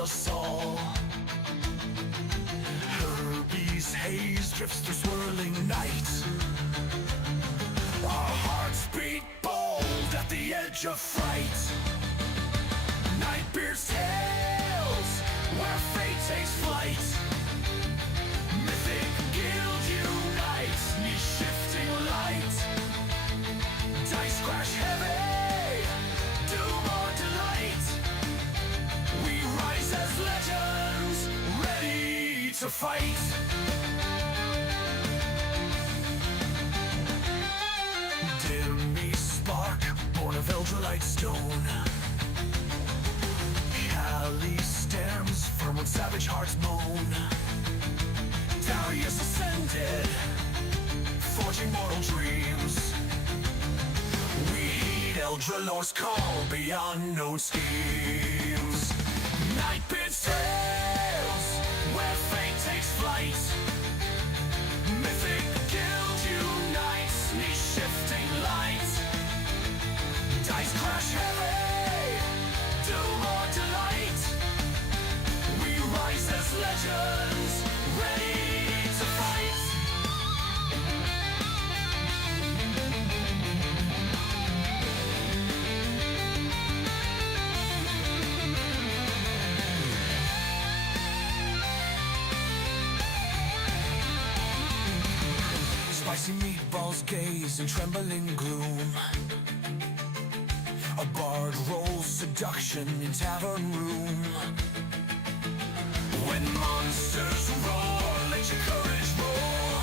us all. Herbies haze drifts through swirling night. Our hearts beat bold at the edge of fright. Nightbeard's tales, where fate takes flight. Mythic Guild unites, knee-shifting light. Dice crash heavy, doom or delight. We rise as legends, ready to fight. Dimmy spark, born of Eldrelite stone. Cali stems, firm when savage hearts moan. Darius ascended, forging mortal dreams. We heed Eldralor's call beyond known schemes. Nightbeard's tales, where fate takes flight. Mythic Guild unites, knee-shifting light. Dice crash heavy, doom or delight. We rise as legends, ready to fight. Spicy meatballs gaze in trembling gloom. A bard rolls seduction in tavern room. When monsters roar, let your courage roar.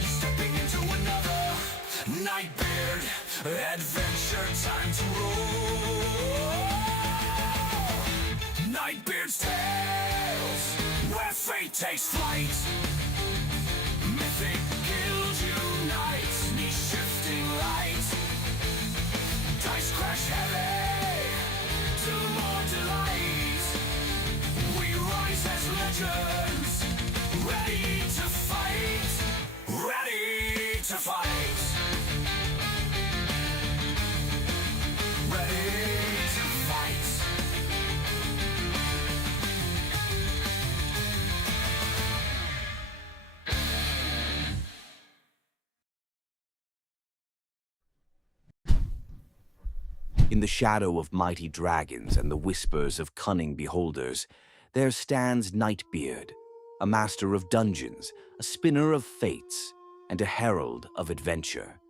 Stepping into another Nightbeard adventure, time to roll. Nightbeard's tales, where fate takes flight. Mythic Guild unites, knee-shifting light. Dice crash heavy, doom or delight. We rise as legends, ready to fight. Ready to fight. Ready to fight. In the shadow of mighty dragons and the whispers of cunning beholders, there stands Nightbeard, a master of dungeons, a spinner of fates, and a herald of adventure.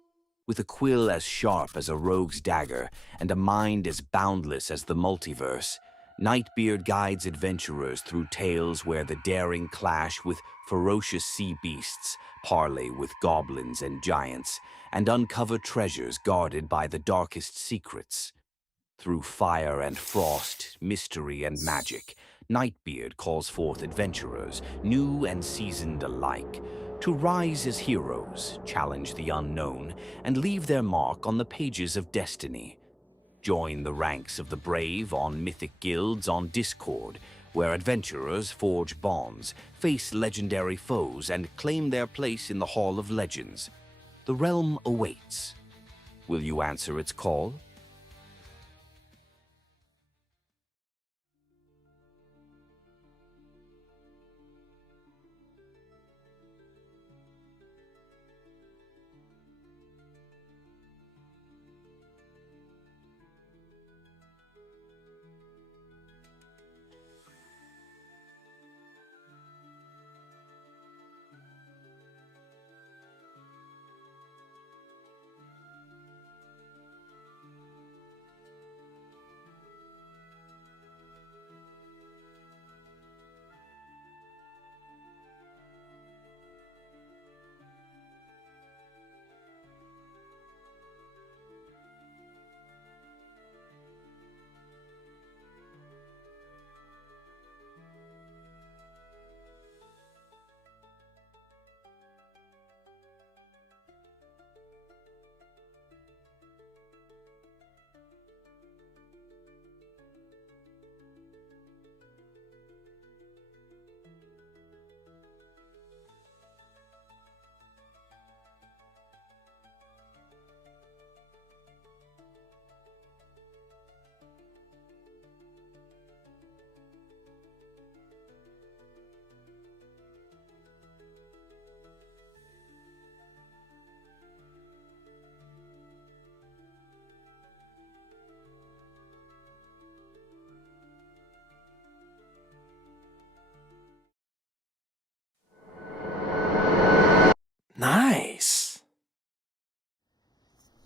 With a quill as sharp as a rogue's dagger and a mind as boundless as the multiverse, Nightbeard guides adventurers through tales where the daring clash with ferocious sea beasts, parley with goblins and giants, and uncover treasures guarded by the darkest secrets. Through fire and frost, mystery and magic, Nightbeard calls forth adventurers, new and seasoned alike, to rise as heroes, challenge the unknown, and leave their mark on the pages of destiny. Join the ranks of the brave on Mythic Guilds on Discord, where adventurers forge bonds, face legendary foes, and claim their place in the Hall of Legends. The realm awaits. Will you answer its call?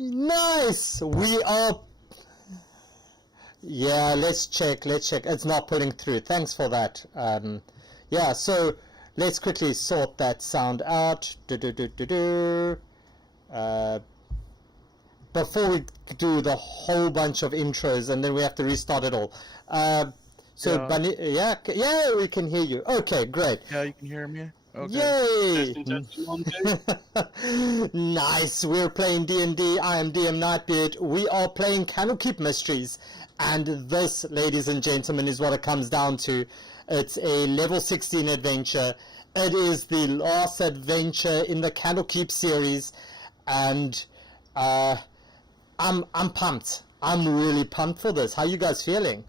Nice! We are... Yeah, let's check. It's not pulling through. Thanks for that. Yeah, so let's quickly sort that sound out. Before we do the whole bunch of intros, and then we have to restart it all. So, Yeah. Bunny, yeah, we can hear you. Okay, great. Yeah, you can hear me? Okay. Yay! Testing, one, two. Nice. We're playing D&D. I am DM Nightbeard. We are playing Candlekeep Mysteries, and this, ladies and gentlemen, is what it comes down to. It's a level 16 adventure. It is the last adventure in the Candlekeep series, and I'm pumped. I'm really pumped for this. How you guys feeling?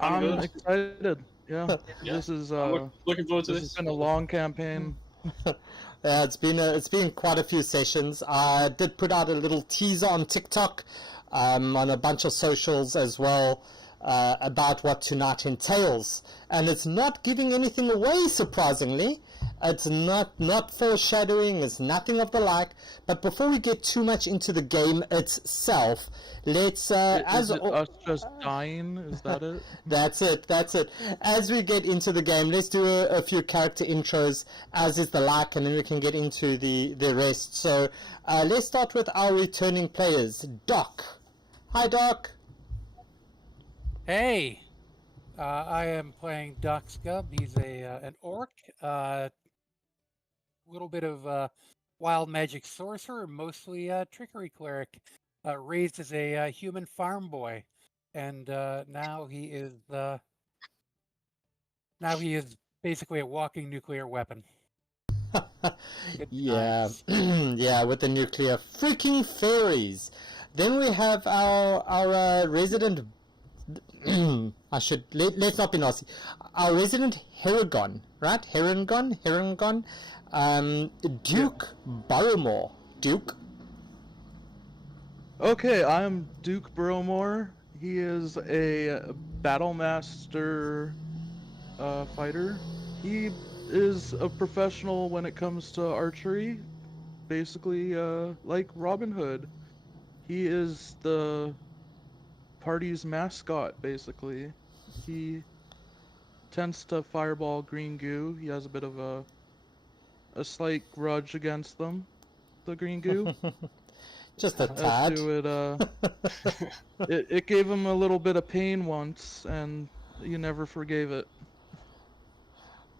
I'm good. excited. Yeah. Yeah. This is Looking forward to this this. has been a long campaign. Yeah, it's been quite a few sessions. I did put out a little teaser on TikTok, on a bunch of socials as well, about what tonight entails, and it's not giving anything away, surprisingly. It's not foreshadowing. It's nothing of the like. But before we get too much into the game itself, let's Is it us just dying? Is that it? That's it. As we get into the game, let's do a few character intros, as is the like, and then we can get into the rest. So let's start with our returning players. Doc. Hi, Doc. Hey, I am playing Doc Scub. He's an orc, little bit of wild magic sorcerer, mostly trickery cleric. Raised as a human farm boy, and now he is basically a walking nuclear weapon. Good Yeah, times. yeah, with the nuclear freaking fairies. Then we have our resident. Let's not be nasty. Our resident Heragon, right? Herangon. Duke Barrymore. Duke. Okay, I'm Duke Burrowmore. He is a battle master fighter. He is a professional when it comes to archery, basically like Robin Hood. He is the party's mascot, basically. He tends to fireball green goo. He has a bit of a slight grudge against them, the green goo. Just a As tad. to it gave him a little bit of pain once, and you never forgave it.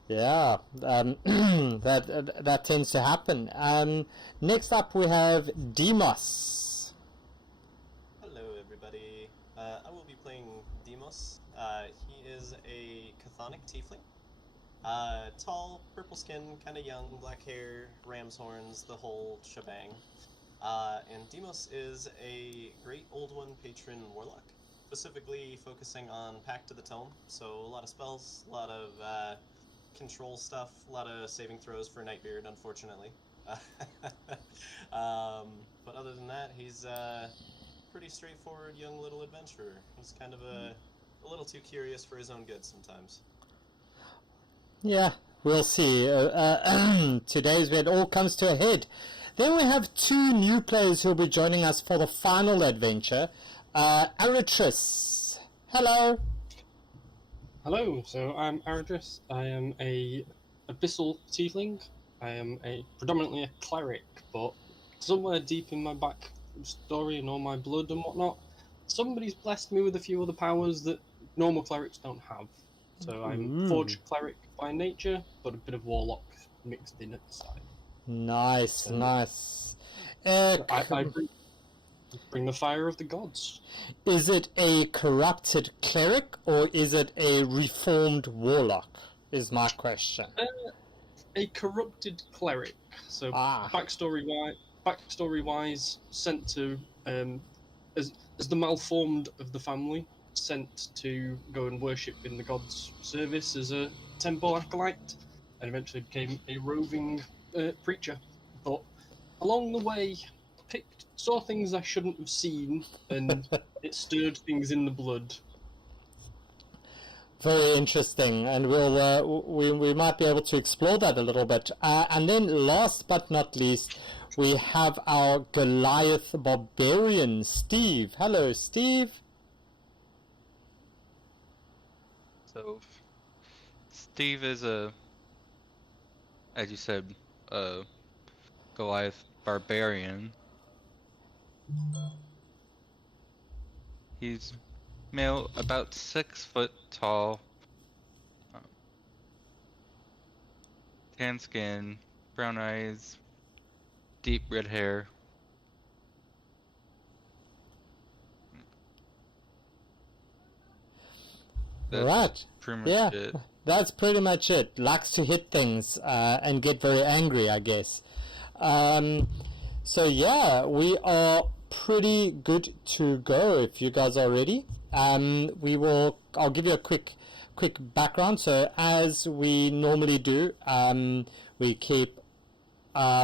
Yeah, that tends to happen. Next up we have Demos. Hello everybody, I will be playing Demos. He is a chthonic tiefling. Tall, purple skin, kinda young, black hair, ram's horns, the whole shebang. And Demos is a Great Old One patron warlock, specifically focusing on Pact of the Tome, so a lot of spells, a lot of control stuff, a lot of saving throws for Nightbeard, unfortunately. But other than that, he's pretty straightforward young little adventurer. He's kind of a little too curious for his own good sometimes. Yeah, we'll see. Today's where it all comes to a head. Then we have two new players who will be joining us for the final adventure. Aritris. Hello. Hello, so I'm Aradris. I am a abyssal tiefling. I am predominantly a cleric, but somewhere deep in my back story and all my blood and whatnot, somebody's blessed me with a few other powers that normal clerics don't have. So I'm forged cleric by nature, but a bit of warlock mixed in at the side. Nice. I bring the fire of the gods. Is it a corrupted cleric or is it a reformed warlock? Is my question. A corrupted cleric. So backstory wise, sent to as the malformed of the family, sent to go and worship in the gods' service as a temple acolyte, and eventually became a roving preacher. But along the way, saw things I shouldn't have seen, and it stirred things in the blood. Very interesting, and we might be able to explore that a little bit. And then, last but not least, we have our Goliath barbarian, Steve. Hello, Steve. So, Steve is as you said, a Goliath barbarian. He's male, about 6 foot tall, tan skin, brown eyes, deep red hair. That's Right. pretty much Yeah, it. that's pretty much it. Likes to hit things and get very angry, I guess. So yeah, we are pretty good to go if you guys are ready. I'll give you a quick background. So as we normally do, we keep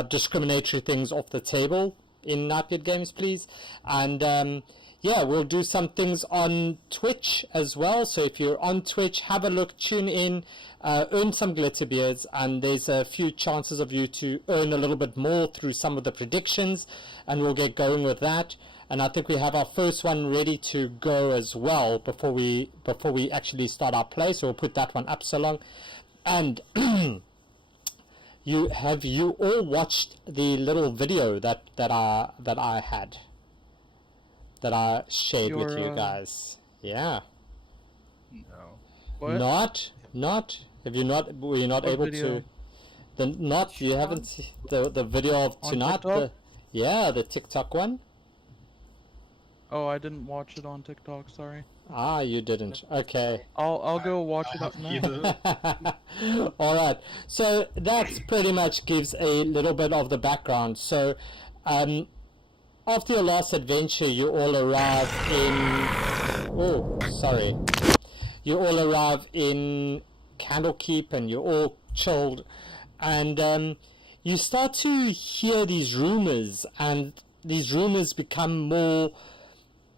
discriminatory things off the table in Nightbeard Games, please. And yeah, we'll do some things on Twitch as well. So if you're on Twitch, have a look, tune in, earn some Glitterbeards, and there's a few chances of you to earn a little bit more through some of the predictions, and we'll get going with that. And I think we have our first one ready to go as well before we actually start our play. So we'll put that one up so long. And have you all watched the little video that I had? That I shared with you guys. Yeah. No. What? Not. Have you not? Were you not What able video? to? You haven't seen the video of On tonight. TikTok? The TikTok one. Oh, I didn't watch it on TikTok. Sorry. Ah, you didn't. Okay. I'll go watch it up now. All right. So that pretty much gives a little bit of the background. So, after your last adventure, you all arrive in... Oh, sorry. You all arrive in Candlekeep and you're all chilled. And you start to hear these rumors, and these rumors become more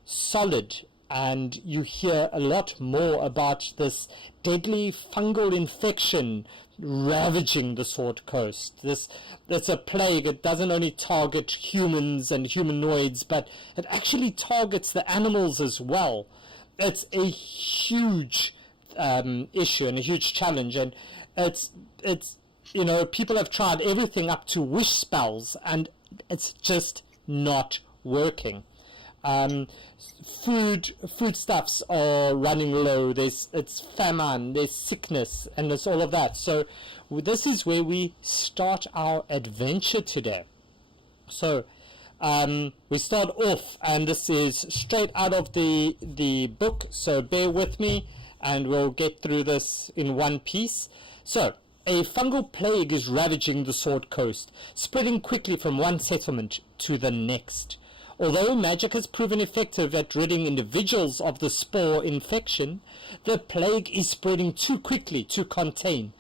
solid. And you hear a lot more about this deadly fungal infection ravaging the Sword Coast. It's a plague. It doesn't only target humans and humanoids, but it actually targets the animals as well. It's a huge issue and a huge challenge, and it's people have tried everything up to wish spells, and it's just not working. Foodstuffs are running low. It's famine, there's sickness, and there's all of that. So this is where we start our adventure today. So we start off, and this is straight out of the book, so bear with me and we'll get through this in one piece. So a fungal plague is ravaging the Sword Coast, spreading quickly from one settlement to the next. Although magic has proven effective at ridding individuals of the spore infection, the plague is spreading too quickly to contain.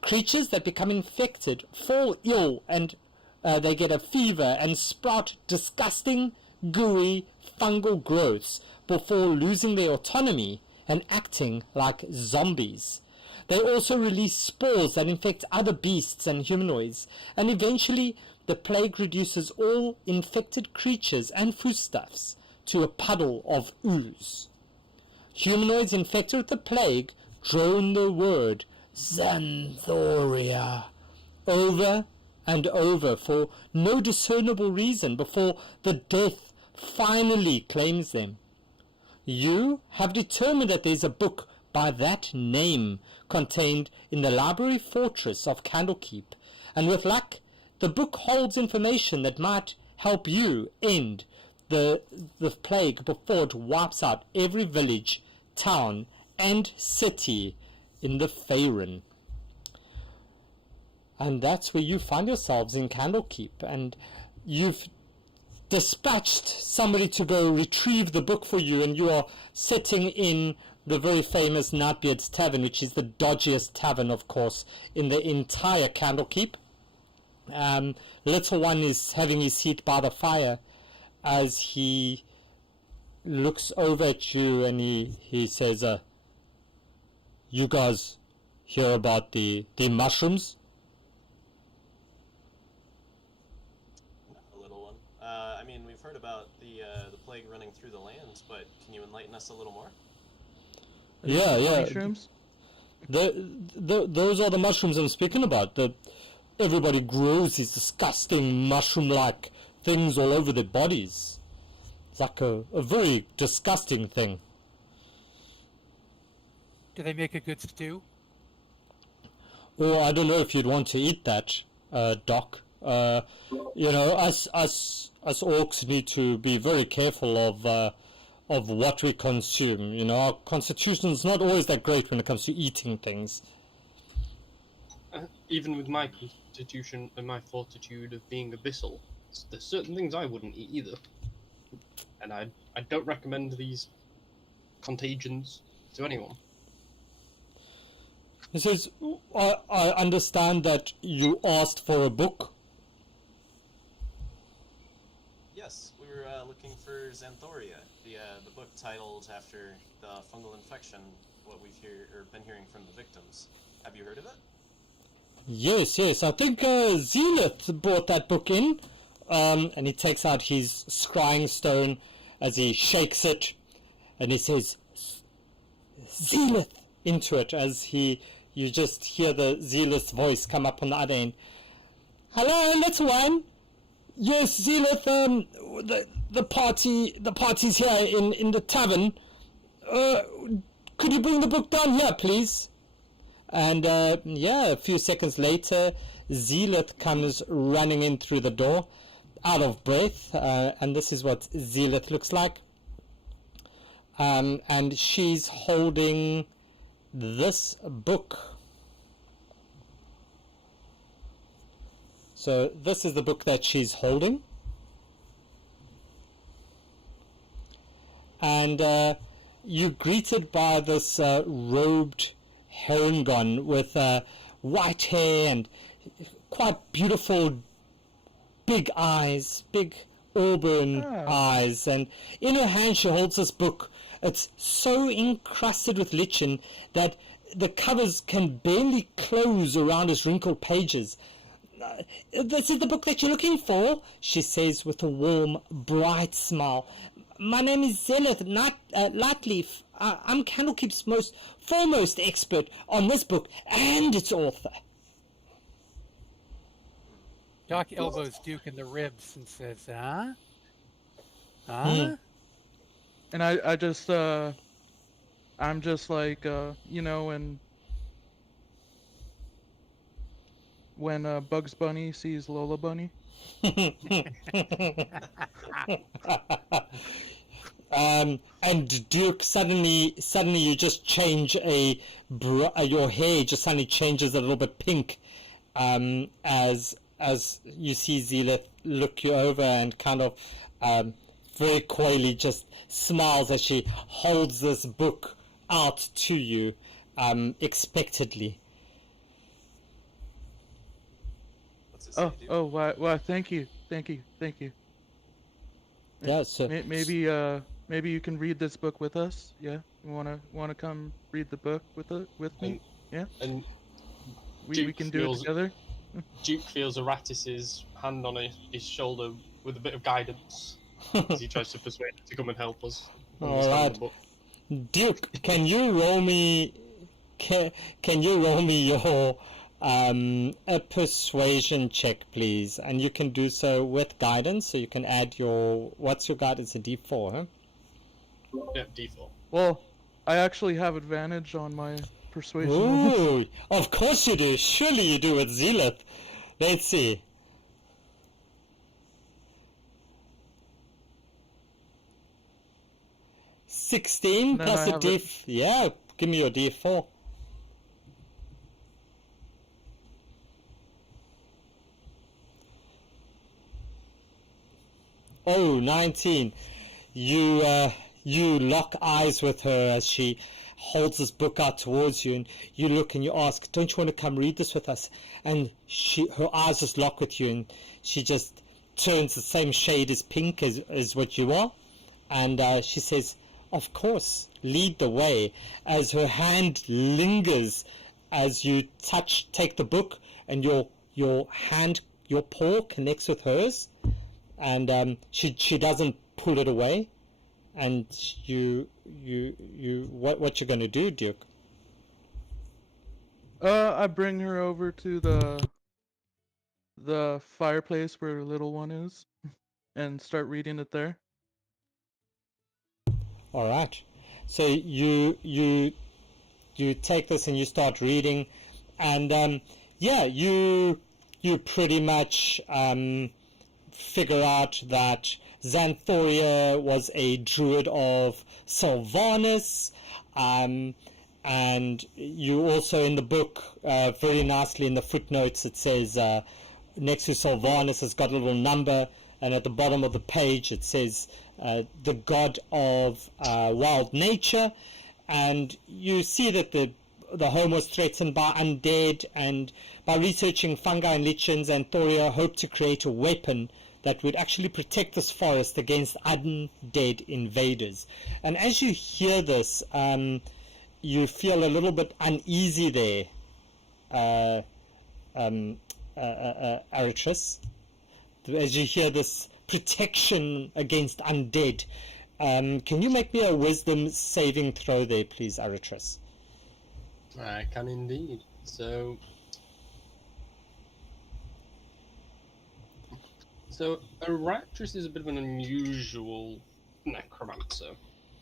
Creatures that become infected fall ill, and they get a fever and sprout disgusting, gooey, fungal growths before losing their autonomy and acting like zombies. They also release spores that infect other beasts and humanoids, and eventually the plague reduces all infected creatures and foodstuffs to a puddle of ooze. Humanoids infected with the plague drone the word Xanthoria over and over for no discernible reason before the death finally claims them. You have determined that there's a book by that name contained in the library fortress of Candlekeep, and with luck, the book holds information that might help you end the plague before it wipes out every village, town, and city in the Faerun. And that's where you find yourselves in Candlekeep, and you've dispatched somebody to go retrieve the book for you, and you are sitting in the very famous Nightbeards Tavern, which is the dodgiest tavern, of course, in the entire Candlekeep. Little one is having his seat by the fire as he looks over at you, and he says, you guys hear about the mushrooms? A little one. I mean, we've heard about the plague running through the land, but can you enlighten us a little more? Yeah, yeah. Mushrooms? Those are the mushrooms I'm speaking about. Everybody grows these disgusting mushroom-like things all over their bodies. It's like a very disgusting thing. Do they make a good stew? Well, I don't know if you'd want to eat that, Doc. Us orcs need to be very careful of what we consume. Our constitution's not always that great when it comes to eating things. Even with my constitution and my fortitude of being abyssal, there's certain things I wouldn't eat either. And I don't recommend these contagions to anyone. He says, I understand that you asked for a book. Yes, we were looking for Xanthoria, the book titled after the fungal infection, what we've been hearing from the victims. Have you heard of it? Yes, I think Zealeth brought that book in, and he takes out his scrying stone as he shakes it, and he says, Zealeth, into it, as you just hear the Zealeth's voice come up on the other end. Hello, little one. Yes, Zealeth, the party's here in the tavern. Could you bring the book down here, please? And a few seconds later, Zealeth comes running in through the door, out of breath, and this is what Zealeth looks like. And she's holding this book. So this is the book that she's holding. And you're greeted by this robed Herongon with white hair and quite beautiful big eyes, big auburn eyes, and in her hand she holds this book. It's so encrusted with lichen that the covers can barely close around its wrinkled pages. This is the book that you're looking for, she says with a warm, bright smile. My name is Zenith Lightleaf. I'm Candlekeep's most foremost expert on this book and its author. Doc elbows Duke in the ribs and says, huh? Huh? And I just, I'm just like, when Bugs Bunny sees Lola Bunny. And Duke, suddenly you just change your hair just suddenly changes a little bit pink, as you see Zealeth look you over and kind of very coyly just smiles as she holds this book out to you, expectantly. Well, thank you. Yeah, so maybe you can read this book with us. Yeah, you wanna come read the book with me? Yeah, and we can do it together. Duke feels Aratis's hand on his shoulder with a bit of guidance as he tries to persuade him to come and help us. All right, Duke, can you roll me? Can you roll me your a persuasion check, please? And you can do so with guidance, so you can add what's your guidance? A D4, huh? Yeah, D4. Well, I actually have advantage on my persuasion. Ooh, of course you do. Surely you do with Zealeth. Let's see. $16 plus a D. Yeah, give me your D4. Oh, 19. You lock eyes with her as she holds this book out towards you, and you look and you ask, don't you want to come read this with us? And her eyes just lock with you, and she just turns the same shade as pink as what you are, and she says, of course, lead the way as her hand lingers as you take the book, and your paw connects with hers, and she doesn't pull it away. And what you're going to do, Duke? I bring her over to the fireplace where the little one is, and start reading it there. All right. So you take this and you start reading, and you pretty much figure out that Xanthoria was a druid of Sylvanus, and you also in the book, very nicely in the footnotes, it says next to Sylvanus has got a little number, and at the bottom of the page it says the god of wild nature, and you see that the home was threatened by undead, and by researching fungi and lichens, Xanthoria hoped to create a weapon that would actually protect this forest against undead invaders. And as you hear this, you feel a little bit uneasy there, Aritris, as you hear this protection against undead. Can you make me a wisdom saving throw there, please, Aritris? I can indeed. So Aractris is a bit of an unusual necromancer.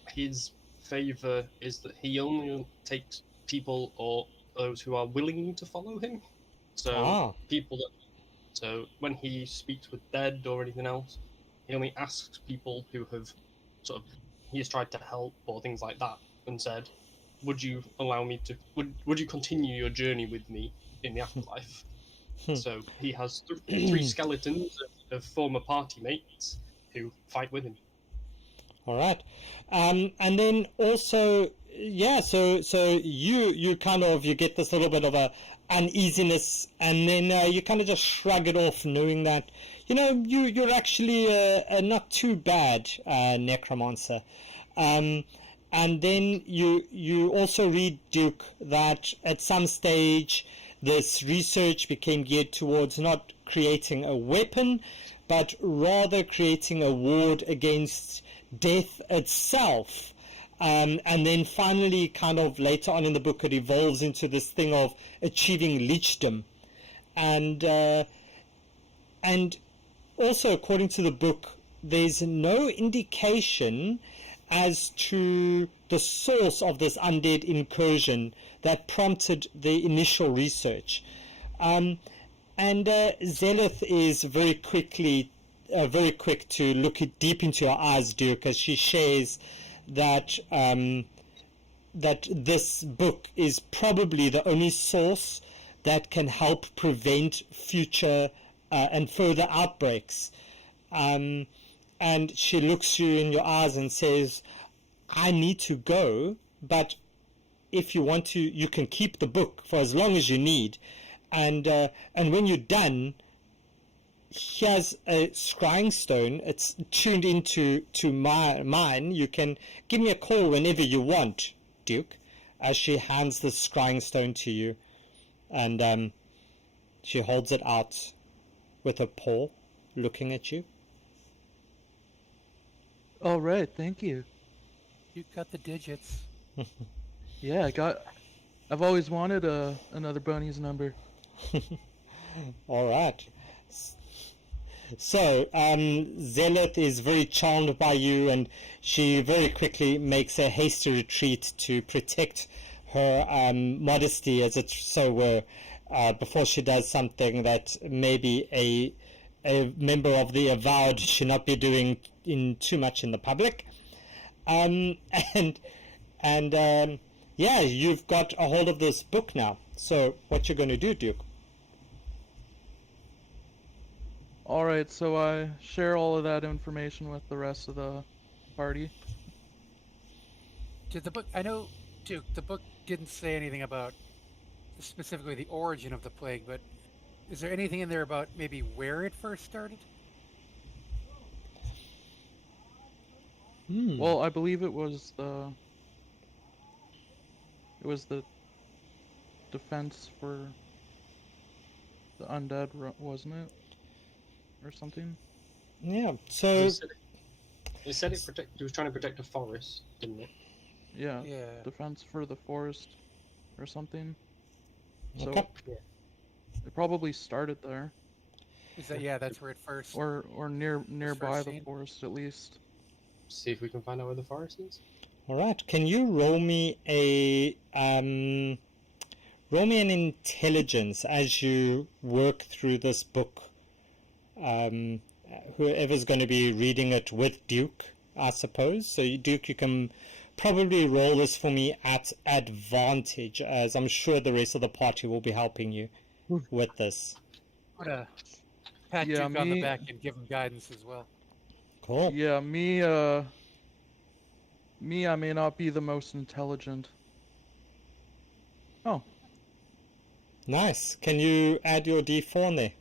His favour is that he only takes people or those who are willing to follow him. So people that. So when he speaks with dead or anything else, he only asks people who have he has tried to help or things like that, and said, "Would you allow me to? Would you continue your journey with me in the afterlife?" So he has three skeletons of former party mates who fight with him. All right, and then also, so you kind of get this little bit of a uneasiness, and then you kind of just shrug it off, knowing that you're actually a not too bad necromancer. And then you also read, Duke, that at some stage this research became geared towards not creating a weapon, but rather creating a ward against death itself. And then finally, kind of later on in the book, it evolves into this thing of achieving lichdom. And also, according to the book, there's no indication as to the source of this undead incursion that prompted the initial research. And Zelith is very quick to look deep into your eyes, Duke, as she shares that that this book is probably the only source that can help prevent future and further outbreaks. And she looks you in your eyes and says, "I need to go, but if you want to, you can keep the book for as long as you need. And when you're done, here's a scrying stone. It's tuned into mine. You can give me a call whenever you want, Duke." As she hands the scrying stone to you, and she holds it out with her paw, looking at you. All right, thank you. You got the digits. Yeah, I've always wanted another bunny's number. All right. So, Zelith is very charmed by you, and she very quickly makes a hasty retreat to protect her modesty, as it so were, before she does something that maybe a member of the Avowed should not be doing too much in the public. Yeah, you've got a hold of this book now. So, what you're going to do, Duke? Alright, so I share all of that information with the rest of the party. Did the book, I know, Duke, the book didn't say anything about specifically the origin of the plague, but is there anything in there about maybe where it first started? Well, I believe it was the defense for the undead, wasn't it, or something? Yeah. He So said it was trying to protect a forest, didn't it? Yeah. Yeah. Defense for the forest, or something. So okay. it probably started there, Is that yeah? That's where it first. or nearby first the seen. forest at least. See if we can find out where the forest is. All right. Can you roll me an intelligence as you work through this book? Whoever's going to be reading it with Duke, I suppose. So Duke, you can probably roll this for me at advantage, as I'm sure the rest of the party will be helping you with this. I'm gonna pat Yeah, Duke on the me- back and give him guidance as well. Cool. Yeah, me, I may not be the most intelligent. Oh, Nice. Can you add your D4 in there?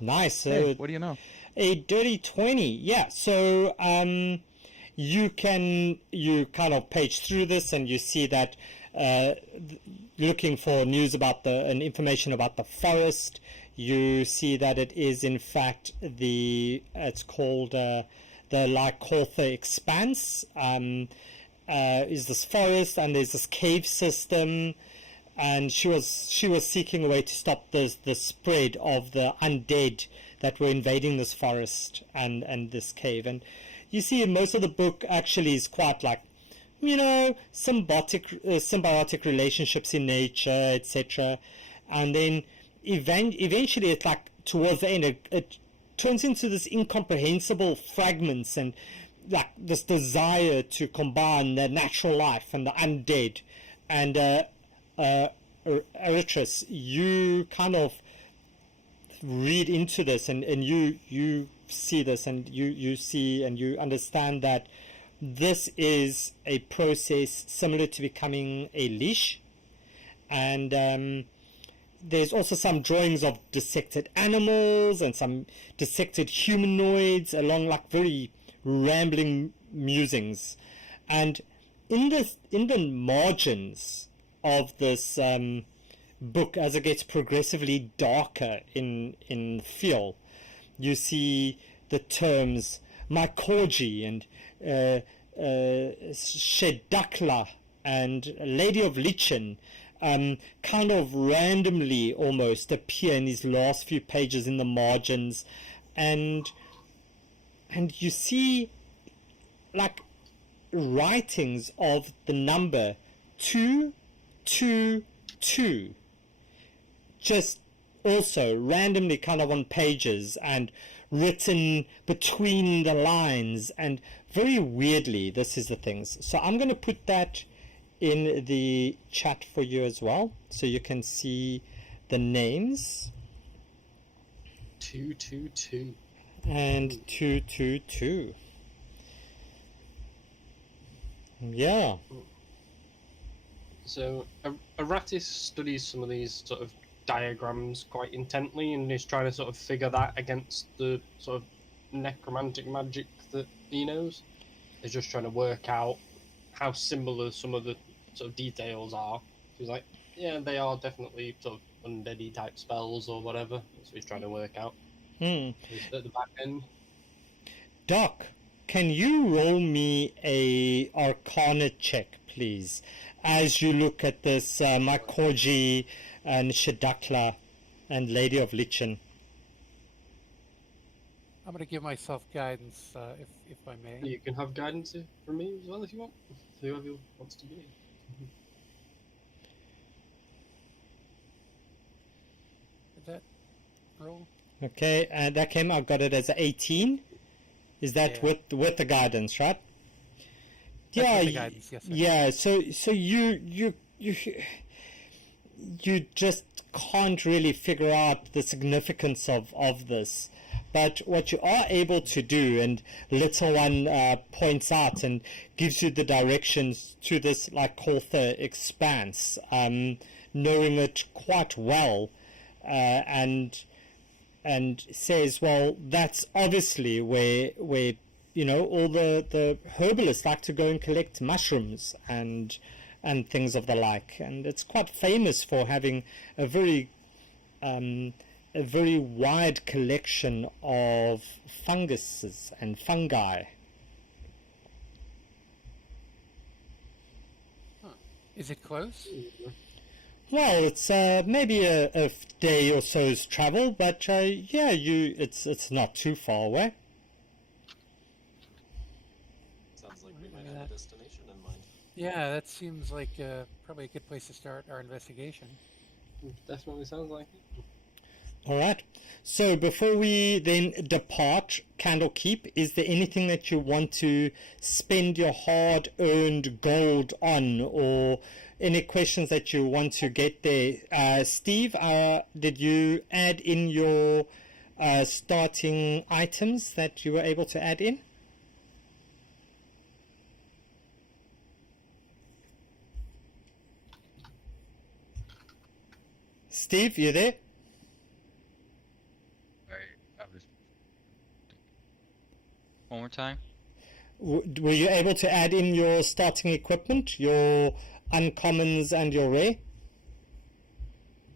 Nice. So hey, what do you know? a dirty 20. Yeah. So you kind of page through this and you see that looking for news about and information about the forest, you see that it is in fact it's called the Lycotha Expanse. Is this forest, and there's this cave system, and she was seeking a way to stop the spread of the undead that were invading this forest and this cave. And you see most of the book actually is quite like, symbiotic relationships in nature, etc. And then eventually it's like towards the end it turns into this incomprehensible fragments and like this desire to combine the natural life and the undead. And Eritris, you kind of read into this and you see this and you see and you understand that this is a process similar to becoming a leash. And there's also some drawings of dissected animals and some dissected humanoids along like very rambling musings. And in the margins of this book, as it gets progressively darker in feel, you see the terms Mycorgi and Shedakla and Lady of Lichen kind of randomly almost appear in these last few pages in the margins, and you see like writings of the number 222 just also randomly kind of on pages and written between the lines, and very weirdly this is the things. So I'm going to put that in the chat for you as well so you can see the names. 222 and 222. Yeah. So Aratis studies some of these sort of diagrams quite intently and is trying to sort of figure that against the sort of necromantic magic that he knows. He's just trying to work out how similar some of the sort of details are. He's like, yeah, they are definitely sort of undeady type spells or whatever. That's what he's trying to work out. He's at the back end. Doc, can you roll me a Arcana check, please, as you look at this Mycorgi and Shedakla and Lady of Lichen? I'm going to give myself guidance, if I may. You can have guidance from me as well if you want. Whoever wants to be. Did that roll? Okay, and that came. I got it as 18. Is that Yeah. with the guidance, right? That's Yeah. with the guidance, yes, sir. Yeah. So you just can't really figure out the significance of this. But what you are able to do, and Little One points out and gives you the directions to this Lycotha Expanse, knowing it quite well, and says, well, that's obviously where all the herbalists like to go and collect mushrooms and things of the like, and it's quite famous for having a very wide collection of funguses and fungi. Is it close? Well, it's maybe a day or so's travel, but it's not too far away. Sounds like we might have a destination in mind. Yeah, that seems like probably a good place to start our investigation. Definitely sounds like it. All right. So before we then depart Candlekeep, is there anything that you want to spend your hard-earned gold on, or any questions that you want to get there? Steve, did you add in your starting items that you were able to add in? Steve, you there? One more time? Were you able to add in your starting equipment, your uncommons and your rare?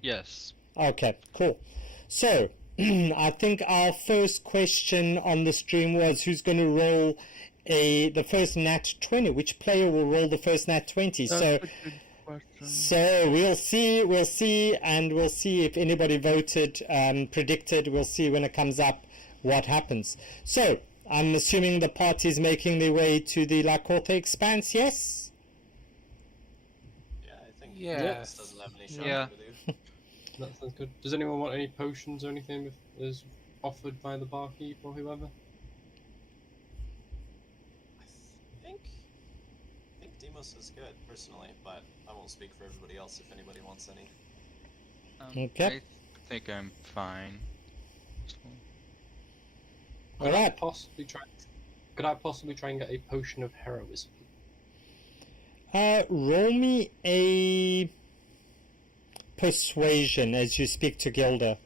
Yes. Okay, cool. So, I think our first question on the stream was who's going to roll the first nat 20? Which player will roll the first nat 20? That's a good question. So we'll see, and we'll see if anybody voted, predicted. We'll see when it comes up what happens. So, I'm assuming the party's making their way to the La Corte Expanse, yes? Yeah, I think Yes. doesn't have any shopping Yeah. to do. That sounds good. Does anyone want any potions or anything if is offered by the barkeep or whoever? I think Demos is good, personally, but I won't speak for everybody else if anybody wants any. Okay. I think I'm fine. Could Alright. Could I possibly try and get a potion of heroism? Roll me a persuasion as you speak to Gilda.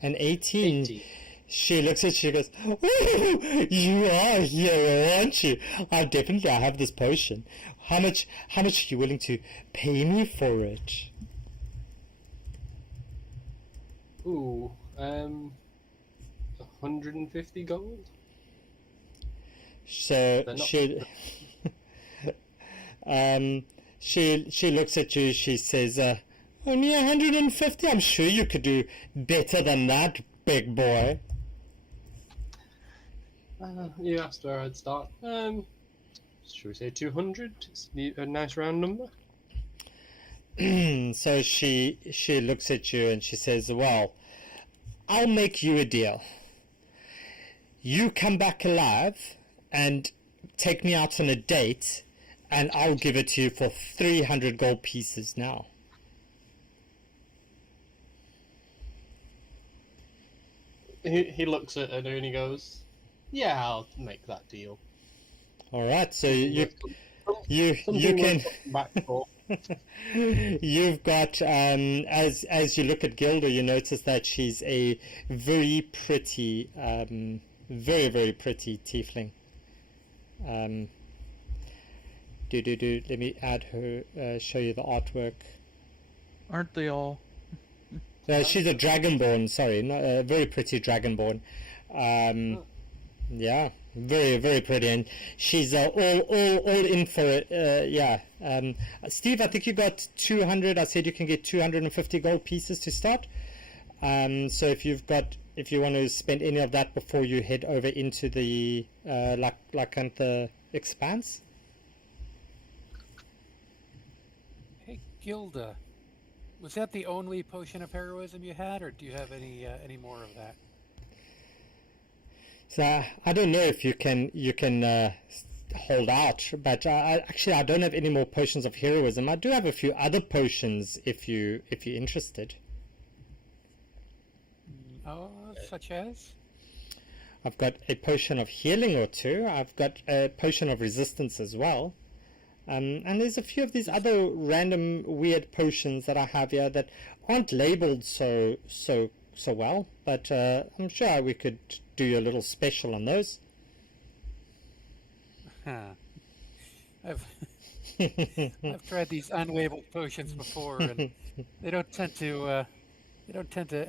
An 18. 18. She looks at you and goes, "Ooh, you are a hero, aren't you? I have this potion. How much are you willing to pay me for it?" Ooh, 150 gold? So They're not- she looks at you. She says, "Only 150. I'm sure you could do better than that, big boy." You asked where I'd start. Should we say 200? It's a nice round number. So she looks at you and she says, "Well, I'll make you a deal. You come back alive and take me out on a date, and I'll give it to you for 300 gold pieces now." He looks at her and he goes, "Yeah, I'll make that deal." All right, so you Something can. worth back for. You've got as you look at Gilda, you notice that she's a very pretty, very very pretty tiefling. Let me add her. Show you the artwork. Aren't they all? She's a dragonborn. Sorry, not a very pretty dragonborn. Yeah, very very pretty, and she's all in for it. Yeah. Steve, I think you got 200. I said you can get 250 gold pieces to start. So if you want to spend any of that before you head over into the Lacantha Expanse. Hey, Gilda, was that the only potion of heroism you had, or do you have any more of that? So I don't know if you can hold out, but I don't have any more potions of heroism. I do have a few other potions if you're interested. Oh, such as? I've got a potion of healing or two. I've got a potion of resistance as well. And there's a few of these other random weird potions that I have here that aren't labeled so well, but I'm sure we could do a little special on those. I've tried these unlabeled potions before, and they don't tend to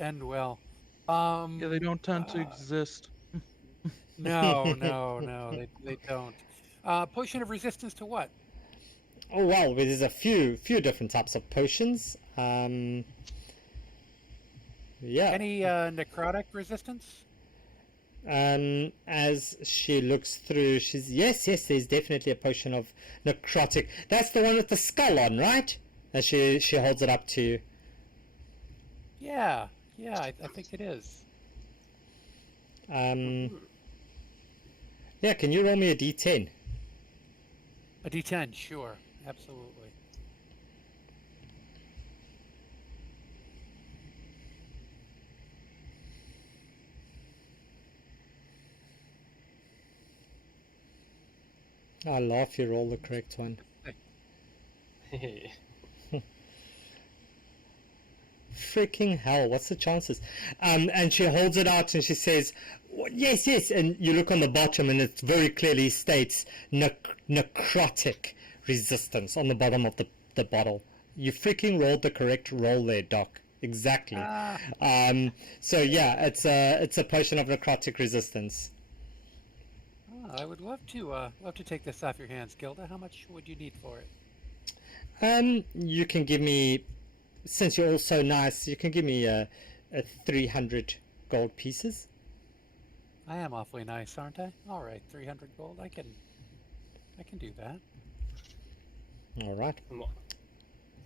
end well. Yeah, they don't tend to exist. No, they don't. Potion of resistance to what? Oh well, there's a few different types of potions. Yeah. Any necrotic resistance? As she looks through, yes, there's definitely a potion of necrotic. That's the one with the skull on, right? As she holds it up to you. Yeah, I think it is. Yeah, can you roll me a d10? A D10, sure, absolutely. I laugh, you roll the correct one. Freaking hell, what's the chances? And she holds it out and she says, yes, and you look on the bottom and it very clearly states necrotic resistance on the bottom of the bottle. You freaking rolled the correct roll there, Doc. Exactly. So yeah, it's a potion of necrotic resistance. I would love to take this off your hands, Gilda. How much would you need for it? You can give me, since you're all so nice, you can give me a 300 gold pieces. I am awfully nice, aren't I? All right, 300 gold. I can do that. All right.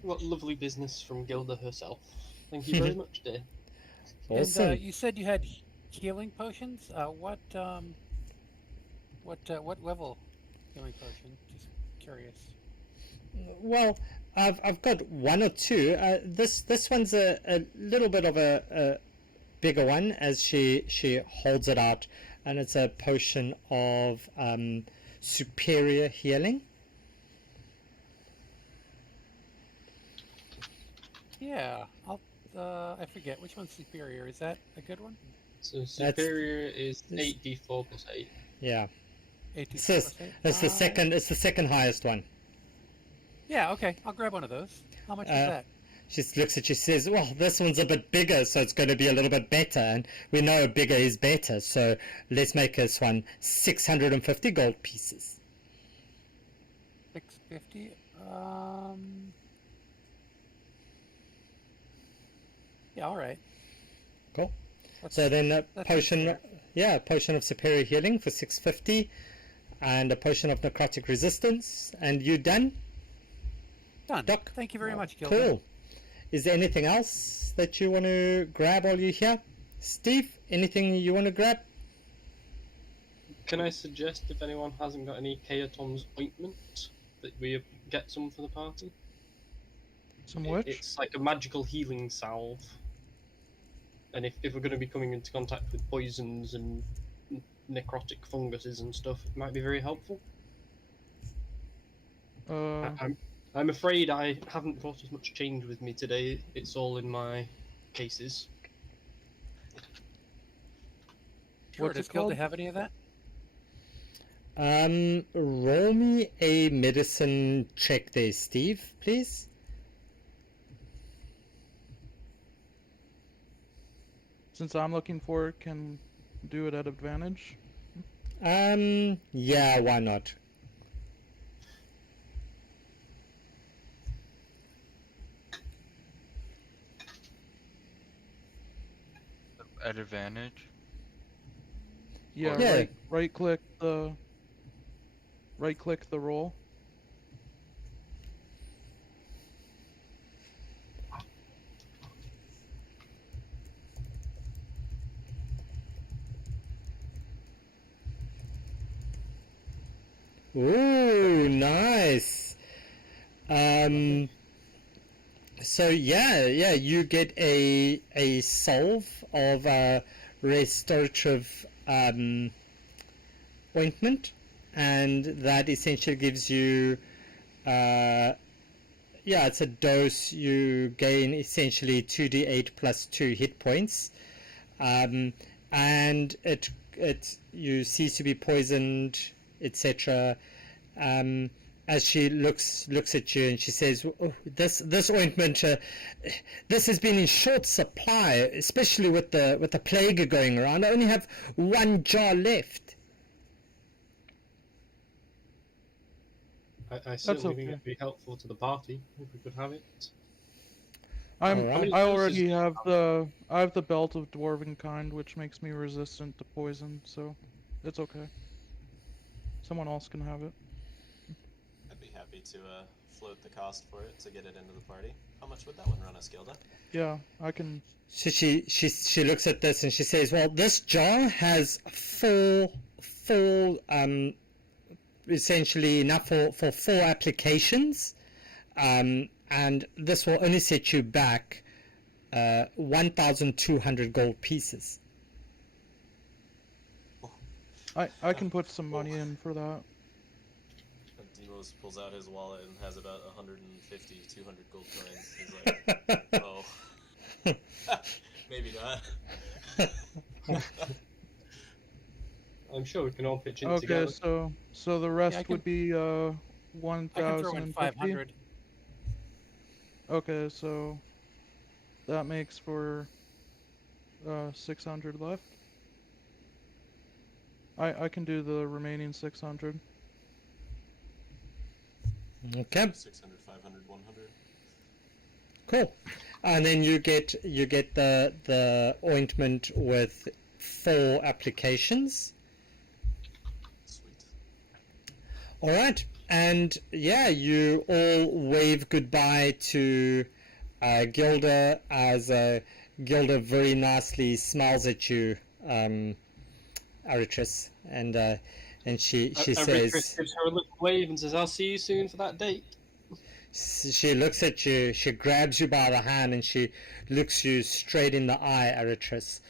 What lovely business from Gilda herself. Thank you very much, dear. Awesome. And you said you had healing potions. What level healing potion? Just curious. Well, I've got one or two. This one's a little bit of a bigger one, as she holds it out, and it's a potion of superior healing. Yeah, I forget which one's superior. Is that a good one? So superior is 8d4 plus 8. Yeah. 8d4 It's plus 8? the second. It's the second highest one. Yeah. Okay, I'll grab one of those. How much is that? She looks at you, says, well, this one's a bit bigger, so it's going to be a little bit better, and we know bigger is better, so let's make this one 650 gold pieces. 650. Yeah, all right. Cool. So then a potion, fair. potion of superior healing for 650, and a potion of necrotic resistance, and you done? Done. Doc? Thank you very much, Gilda. Cool. Is there anything else that you want to grab while you're here? Steve, anything you want to grab? Can I suggest, if anyone hasn't got any Kaotom's ointment, that we get some for the party? Some which? It's like a magical healing salve. And if we're going to be coming into contact with poisons and necrotic funguses and stuff, it might be very helpful. I'm afraid I haven't brought as much change with me today. It's all in my cases. Sure, What's does it called? Gilda have any of that? Roll me a medicine check there, Steve, please. Since I'm looking for it, can do it at advantage. Yeah, why not? At advantage? Yeah, Yeah. right click the roll. Ooh, nice. So yeah, you get a salve of restorative ointment, and that essentially gives you yeah, it's a dose. You gain essentially 2d8 plus 2 hit points, and it you cease to be poisoned, etc. As she looks at you and she says, oh, this ointment, this has been in short supply, especially with the plague going around. I only have 1 jar left. I certainly think okay. it'd be helpful to the party if we could have it. Alright. I already have the belt of dwarven kind, which makes me resistant to poison, so it's okay. Someone else can have it. I'd be happy to float the cost for it to get it into the party. How much would that one run us, Gilda? Yeah, I can. So she looks at this and she says, well, this jar has four essentially enough for 4 applications, and this will only set you back 1,200 gold pieces. I can put some money in for that. Demos pulls out his wallet and has about 150, 200 gold coins. He's like, oh, maybe not. I'm sure we can all pitch in Okay, together. so the rest I can- would be I can throw in 1,050. 500. Okay, so that makes for 600 left. I can do the remaining 600. Okay, 600, 500, 100. cool. And then you get the ointment with 4 applications. Sweet. All right, and yeah, you all wave goodbye to Gilda as Gilda very nicely smiles at you, Aritris, and she says, Chris gives her a little wave and says, "I'll see you soon for that date." she looks at you, she grabs you by the hand, and she looks you straight in the eye, Aritris,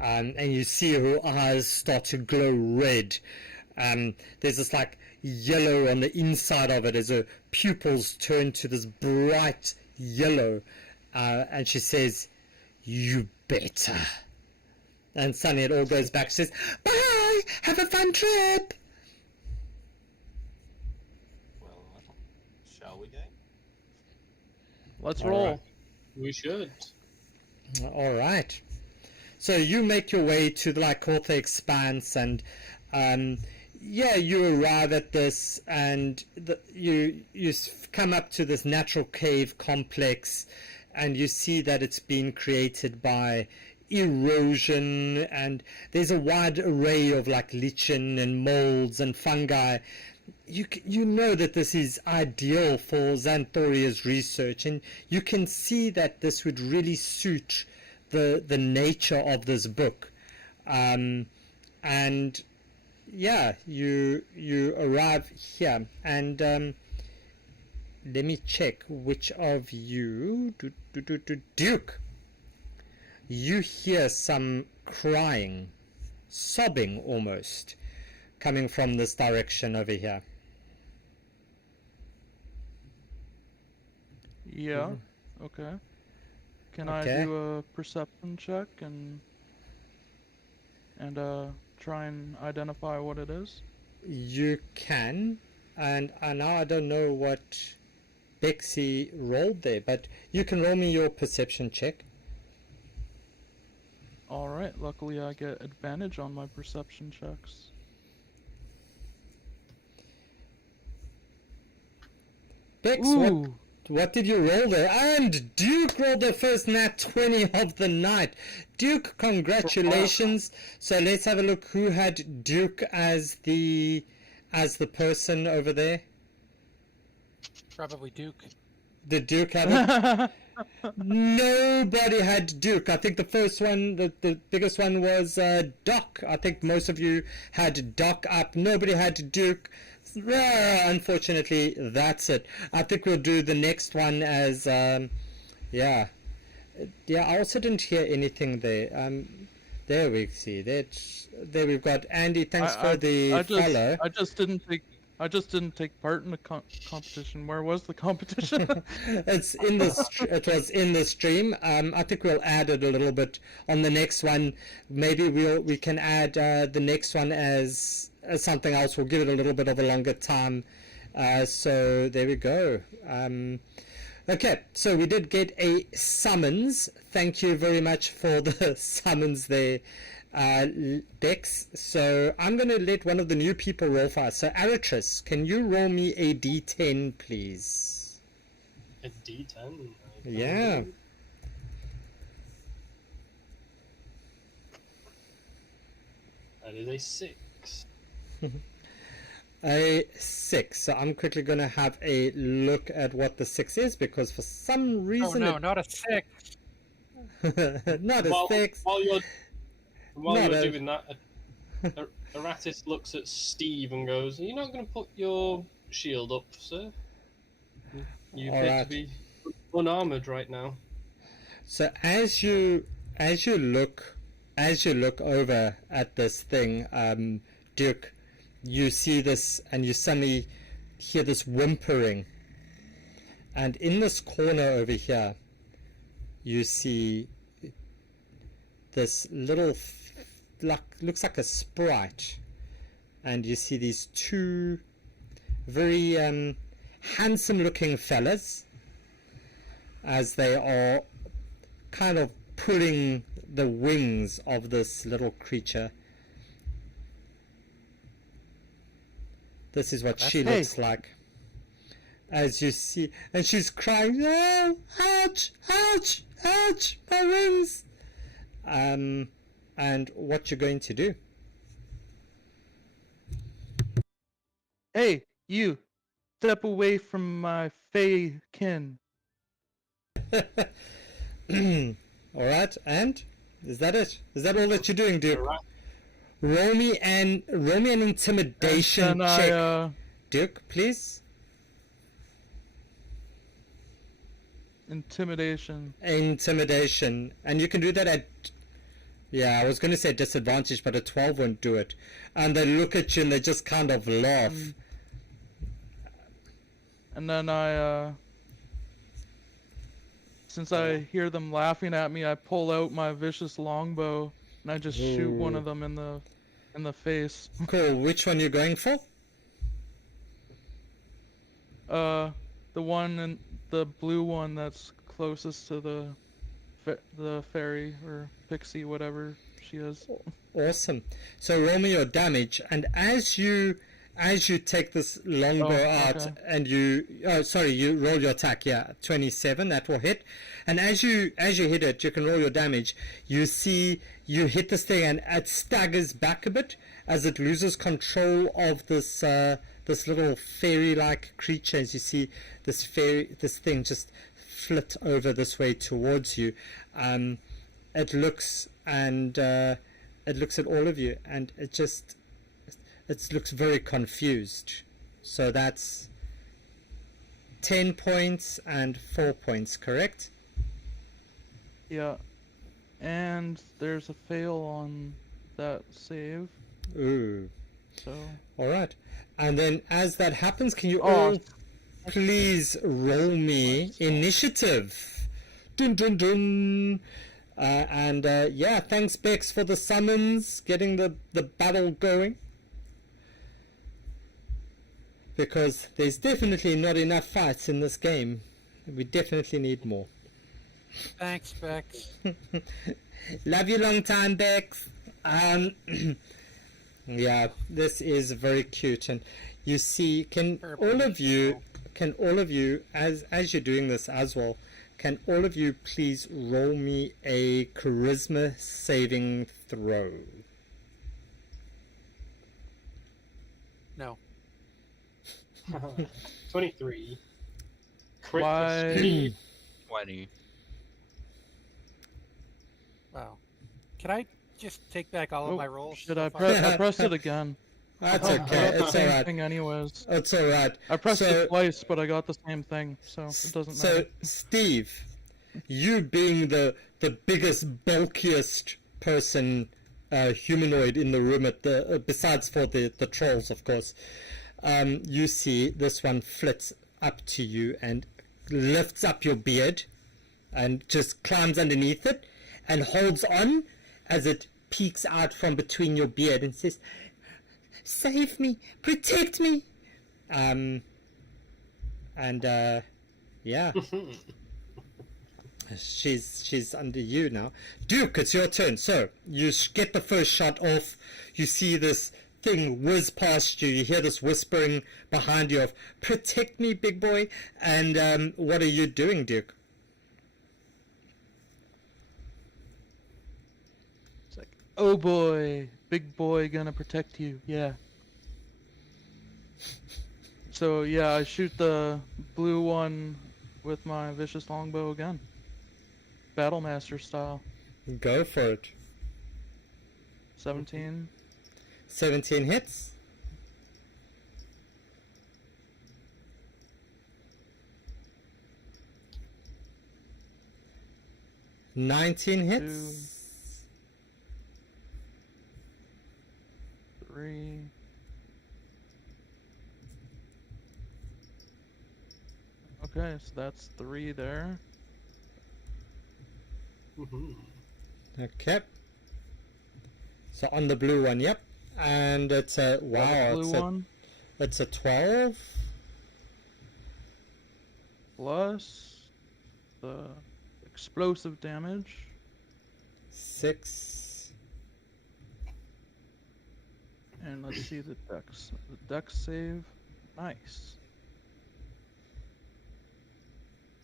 and you see her eyes start to glow red. There's this like yellow on the inside of it as her pupils turn to this bright yellow, and she says, "You better." And suddenly it all goes back. She says, "Bye, have a fun trip." Well, shall we, gang? Let's All roll. right. We should. All right. So you make your way to the Lycotha Expanse, and yeah, you arrive at this, and you come up to this natural cave complex, and you see that it's been created by erosion, and there's a wide array of like lichen and molds and fungi. You know that this is ideal for Xanthoria's research, and you can see that this would really suit the nature of this book. And yeah, you arrive here, and let me check which of you. Duke, you hear some crying, sobbing almost, coming from this direction over here. Yeah. Okay. Can I Okay. do a perception check and try and identify what it is? You can, and now I don't know what Bexy rolled there, but you can roll me your perception check. All right. Luckily, I get advantage on my perception checks. Bex, Ooh. what did you roll there? And Duke rolled the first nat 20 of the night. Duke, congratulations. So let's have a look who had Duke as the person over there. Probably Duke. Did Duke have it? Nobody had Duke. I think the first one, the biggest one was Doc. I think most of you had Doc up. Nobody had Duke. Unfortunately, that's it. I think we'll do the next one as, yeah. I also didn't hear anything there. There we see that. There we've got Andy. Thanks for the follow. I just didn't I just didn't take part in the competition. Where was the competition? It's in the it was in the stream. I think we'll add it a little bit on the next one. Maybe we can add the next one as something else. We'll give it a little bit of a longer time. So there we go. Okay, so we did get a summons. Thank you very much for the summons there, Bex. So I'm going to let one of the new people roll for us. So Aratris, can you roll me a D10, please? A D10? Yeah. That is a 6. A 6. So I'm quickly going to have a look at what the 6 is, because for some reason... Oh no, not a 6. Not a 6. While you're Not a- doing that, Aratis looks at Steve and goes, "Are you not going to put your shield up, sir? You appear Alright. to be unarmored right now." So as you look over at this thing, Duke, you see this and you suddenly hear this whimpering, and in this corner over here you see this little looks like a sprite, and you see these two very handsome looking fellas as they are kind of pulling the wings of this little creature. This is what she looks like. As you see, and she's crying, "Oh, ouch, ouch, ouch, my wings!" And what you're going to do? Hey, you! Step away from my fey kin. Alright, and? Is that it? Is that all that you're doing, Duke? Roll me an intimidation And check. Duke, please. Intimidation. Intimidation. And you can do that at... Yeah, I was going to say disadvantage, but a 12 won't do it. And they look at you and they just kind of laugh. And then since I hear them laughing at me, I pull out my vicious longbow and I just shoot one of them in the face. Cool. Which one you going for? The one in the blue one that's closest to the fairy or pixie, whatever she is. Awesome. So roll me your damage, and as you take this longbow out, and you roll your attack. Yeah, 27. That will hit. And as you hit it, you can roll your damage. You see you hit this thing, and it staggers back a bit as it loses control of this this little fairy-like creature. As you see this thing just flit over this way towards you. It looks at all of you, and it looks very confused. So that's 10 points and 4 points, correct? Yeah. And there's a fail on that save. Ooh. So. Alright. And then as that happens, can you all please roll me initiative? Dun dun dun. Yeah, thanks Bex for the summons, getting the battle going. Because there's definitely not enough fights in this game. We definitely need more. Thanks, Bex. Love you long time, Bex. Yeah, this is very cute, and you see, can all of you, as you're doing this as well, can all of you please roll me a charisma saving throw? No. 23. Why? 20. Wow. Can I just take back all of my rolls? Shit, I pressed it again. That's okay. It's same alright. thing anyways. It's alright. I pressed it twice, but I got the same thing, so it doesn't matter. So, Steve, you being the biggest, bulkiest person, humanoid in the room, besides for the trolls, of course, you see this one flits up to you and lifts up your beard and just climbs underneath it and holds on as it peeks out from between your beard and says, "Save me, protect me." Yeah. She's under you now. Duke, it's your turn. So you get the first shot off. You see this thing whiz past you. You hear this whispering behind you of, "Protect me, big boy." And what are you doing, Duke? It's like, oh boy, big boy gonna protect you. Yeah. So yeah, I shoot the blue one with my vicious longbow again. Battlemaster style. Go for it. 17. 17 hits. $19 hits. 3. Okay, so that's 3 there. Okay. So on the blue one, yep. And it's a, wow, Blue one it's a 12. plus the explosive damage. 6. And let's see the dex. The dex save. Nice.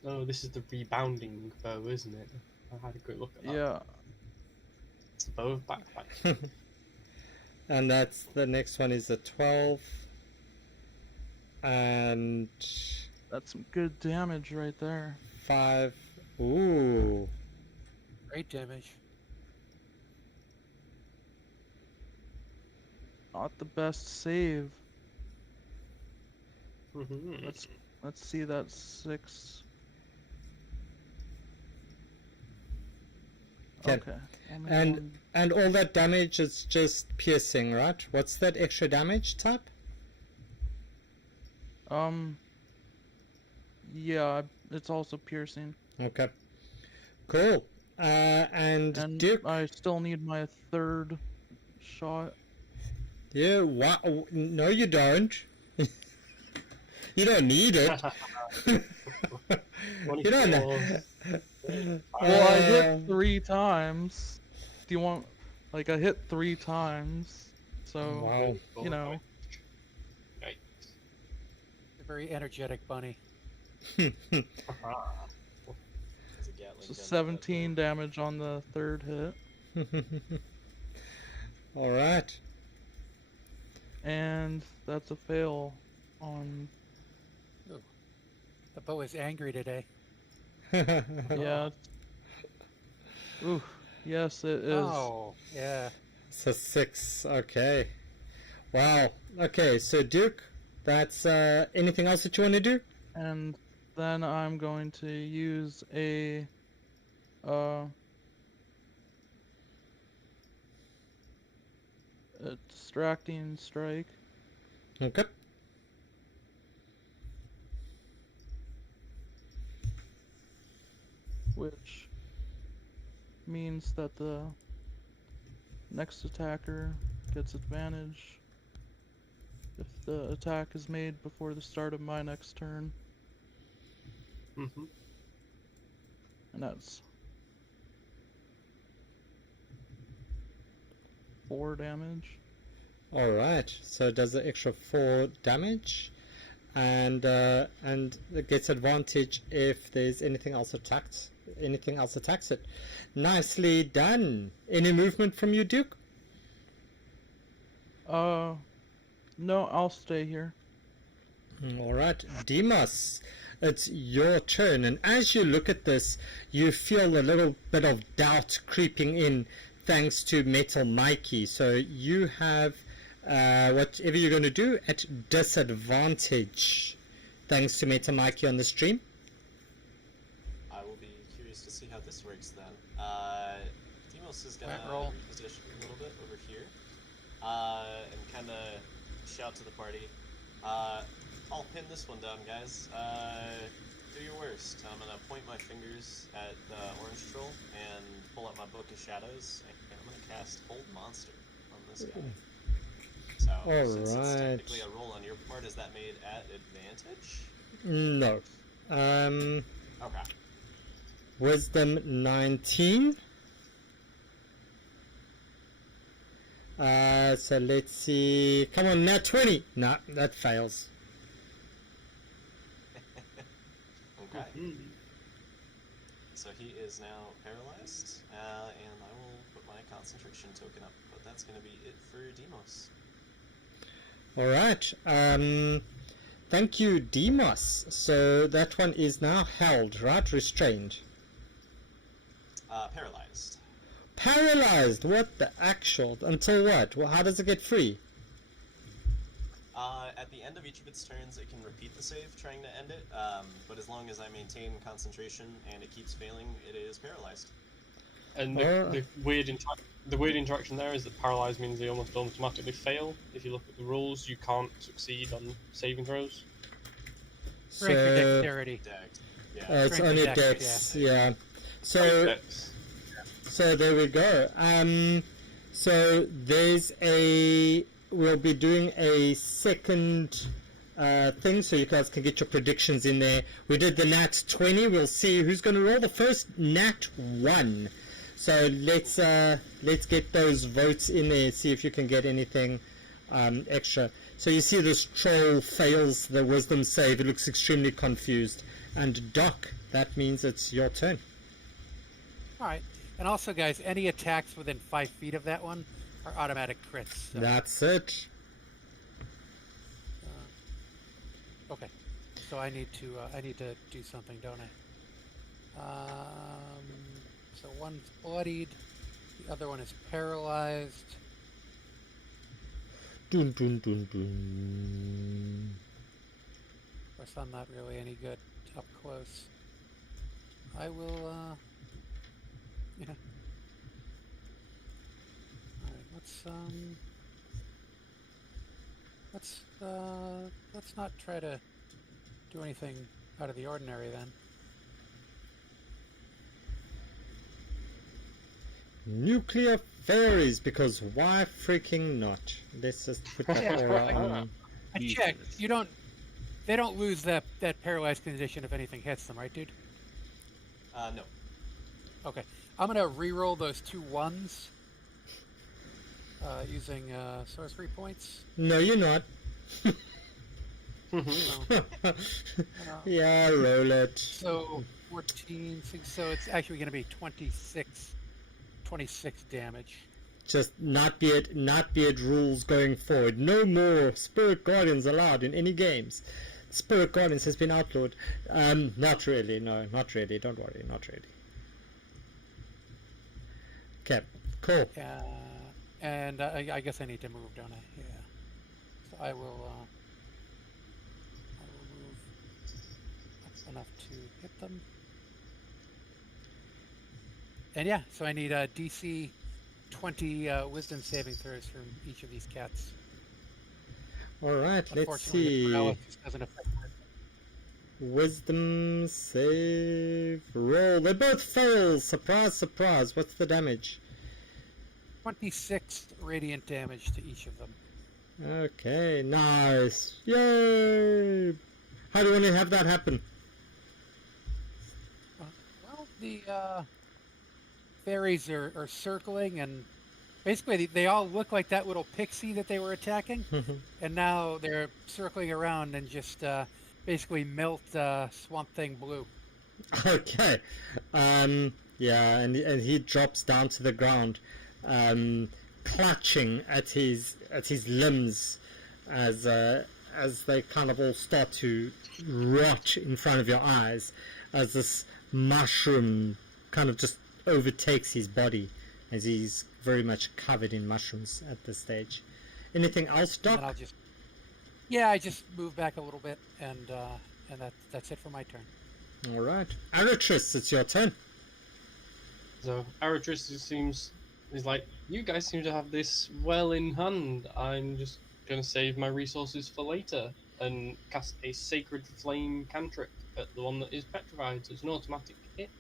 Oh, this is the rebounding bow, isn't it? I had a quick look at that. Yeah. It's the bow of backbite. And that's the next one is a 12. And That's some good damage right there. 5. Ooh. Great damage. Not the best save. Let's see that 6. Okay. And all that damage is just piercing, right? What's that extra damage type? Yeah, it's also piercing. Okay. Cool. And Duke, I still need my 3rd shot. yeah, wow, no you don't. You don't need it. You don't know. Well, I hit 3 times. Do you want, like, I hit 3 times, so, Wow. you know. Yikes. A very energetic bunny. It's a Gatling So gun, 17 damage on the 3rd hit. All right. And that's a fail on, The bow is angry today. yeah. Ooh, yes it is. Oh, yeah. It's a 6. Okay. Wow. Okay, so Duke, that's anything else that you want to do? And then I'm going to use a distracting strike, Okay. which means that the next attacker gets advantage if the attack is made before the start of my next turn. And that's 4 damage. All right. So it does the extra 4 damage, and it gets advantage if there's anything else attacked. Anything else attacks it. Nicely done. Any movement from you, Duke? No, I'll stay here. All right, Demos, it's your turn, and as you look at this, you feel a little bit of doubt creeping in, thanks to Metal Mikey. So you have whatever you're going to do at disadvantage, thanks to Metal Mikey on the stream. I will be curious to see how this works then. Demos is gonna Flat roll. reposition a little bit over here, and kind of shout to the party. I'll pin this one down, guys. Do your worst. I'm gonna point my fingers at the orange troll and pull up my book of shadows, and I'm gonna cast Hold Monster on this guy. So, since it's technically a roll on your part, is that made at advantage? No. Okay. Wisdom 19. So let's see. Come on, nat 20. No, that fails. Okay. So he is now paralyzed, and I will put my concentration token up, but that's going to be it for Demos. Alright, thank you, Demos. So that one is now held, right? Restrained. Paralyzed. Paralyzed! What the actual? Until what? Well, how does it get free? At the end of each of its turns, it can repeat the save, trying to end it, but as long as I maintain concentration and it keeps failing, it is paralyzed. And the weird interaction there is that paralyzed means they almost automatically fail. If you look at the rules, you can't succeed on saving throws. Strength or dexterity. Yeah. It's Strength only and dex, dex, yeah. So there we go. So there's we'll be doing a second thing, so you guys can get your predictions in there. We did the nat 20. We'll see who's going to roll the first nat 1. So let's get those votes in there. See if you can get anything extra. So you see this troll fails the wisdom save. It looks extremely confused. And Doc, that means it's your turn. All right. And also, guys, any attacks within 5 feet of that one are automatic crits. So. That's it. Okay. So I need to do something, don't I? So one's bloodied, the other one is paralyzed. Dun dun dun dun. Of course, I'm not really any good up close. I will. Yeah. Let's not try to do anything out of the ordinary then. Nuclear fairies, because why freaking not? Let's just put that aura on. I checked. They don't lose that paralyzed condition if anything hits them, right, dude? No. Okay. I'm gonna re-roll those 2 1s using sorcery points. No, you're not. Yeah, roll it. So 14, so it's actually going to be 26 damage. Just not be it rules going forward. No more spirit guardians allowed in any games. Spirit guardians has been outlawed. Not really. No, not really. Don't worry. Not really. Okay, cool. And I guess I need to move, don't I? Yeah. So I will move up enough to hit them. And yeah, so I need a DC 20 wisdom saving throws from each of these cats. All right, let's see. Doesn't affect Wisdom save roll. They both fail. Surprise, surprise. What's the damage? 26 radiant damage to each of them. Okay, nice. Yay! How do you want to have that happen? Well, the fairies are circling, and basically they all look like that little pixie that they were attacking, and now they're circling around and just basically melt Swamp Thing blue. Okay. Yeah, and he drops down to the ground, clutching at his limbs as they kind of all start to rot in front of your eyes, as this mushroom kind of just overtakes his body, as he's very much covered in mushrooms at this stage. Anything else, Doc? I just move back a little bit, and that's it for my turn. All right, Aratris, it's your turn. So Aratris is like, you guys seem to have this well in hand. I'm just gonna save my resources for later. and cast a Sacred Flame cantrip at the one that is petrified. So it's an automatic hit,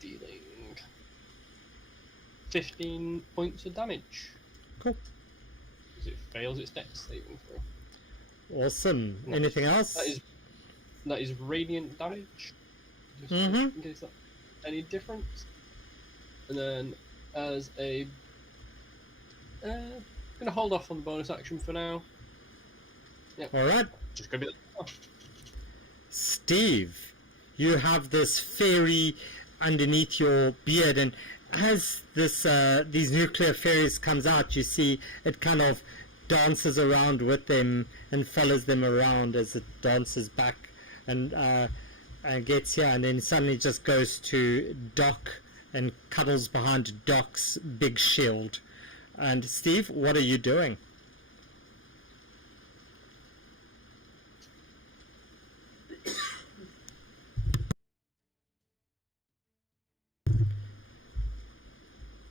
dealing 15 points of damage. Cool. As it fails its dex saving throw. Awesome. Anything else? That is radiant damage. Just in case that's any difference. And then as a gonna hold off on the bonus action for now. Yep. Alright. Just gonna be Steve, you have this fairy underneath your beard, and as this these nuclear fairies comes out, you see it kind of dances around with them and follows them around as it dances back and gets here, and then suddenly just goes to Doc and cuddles behind Doc's big shield. And Steve, what are you doing?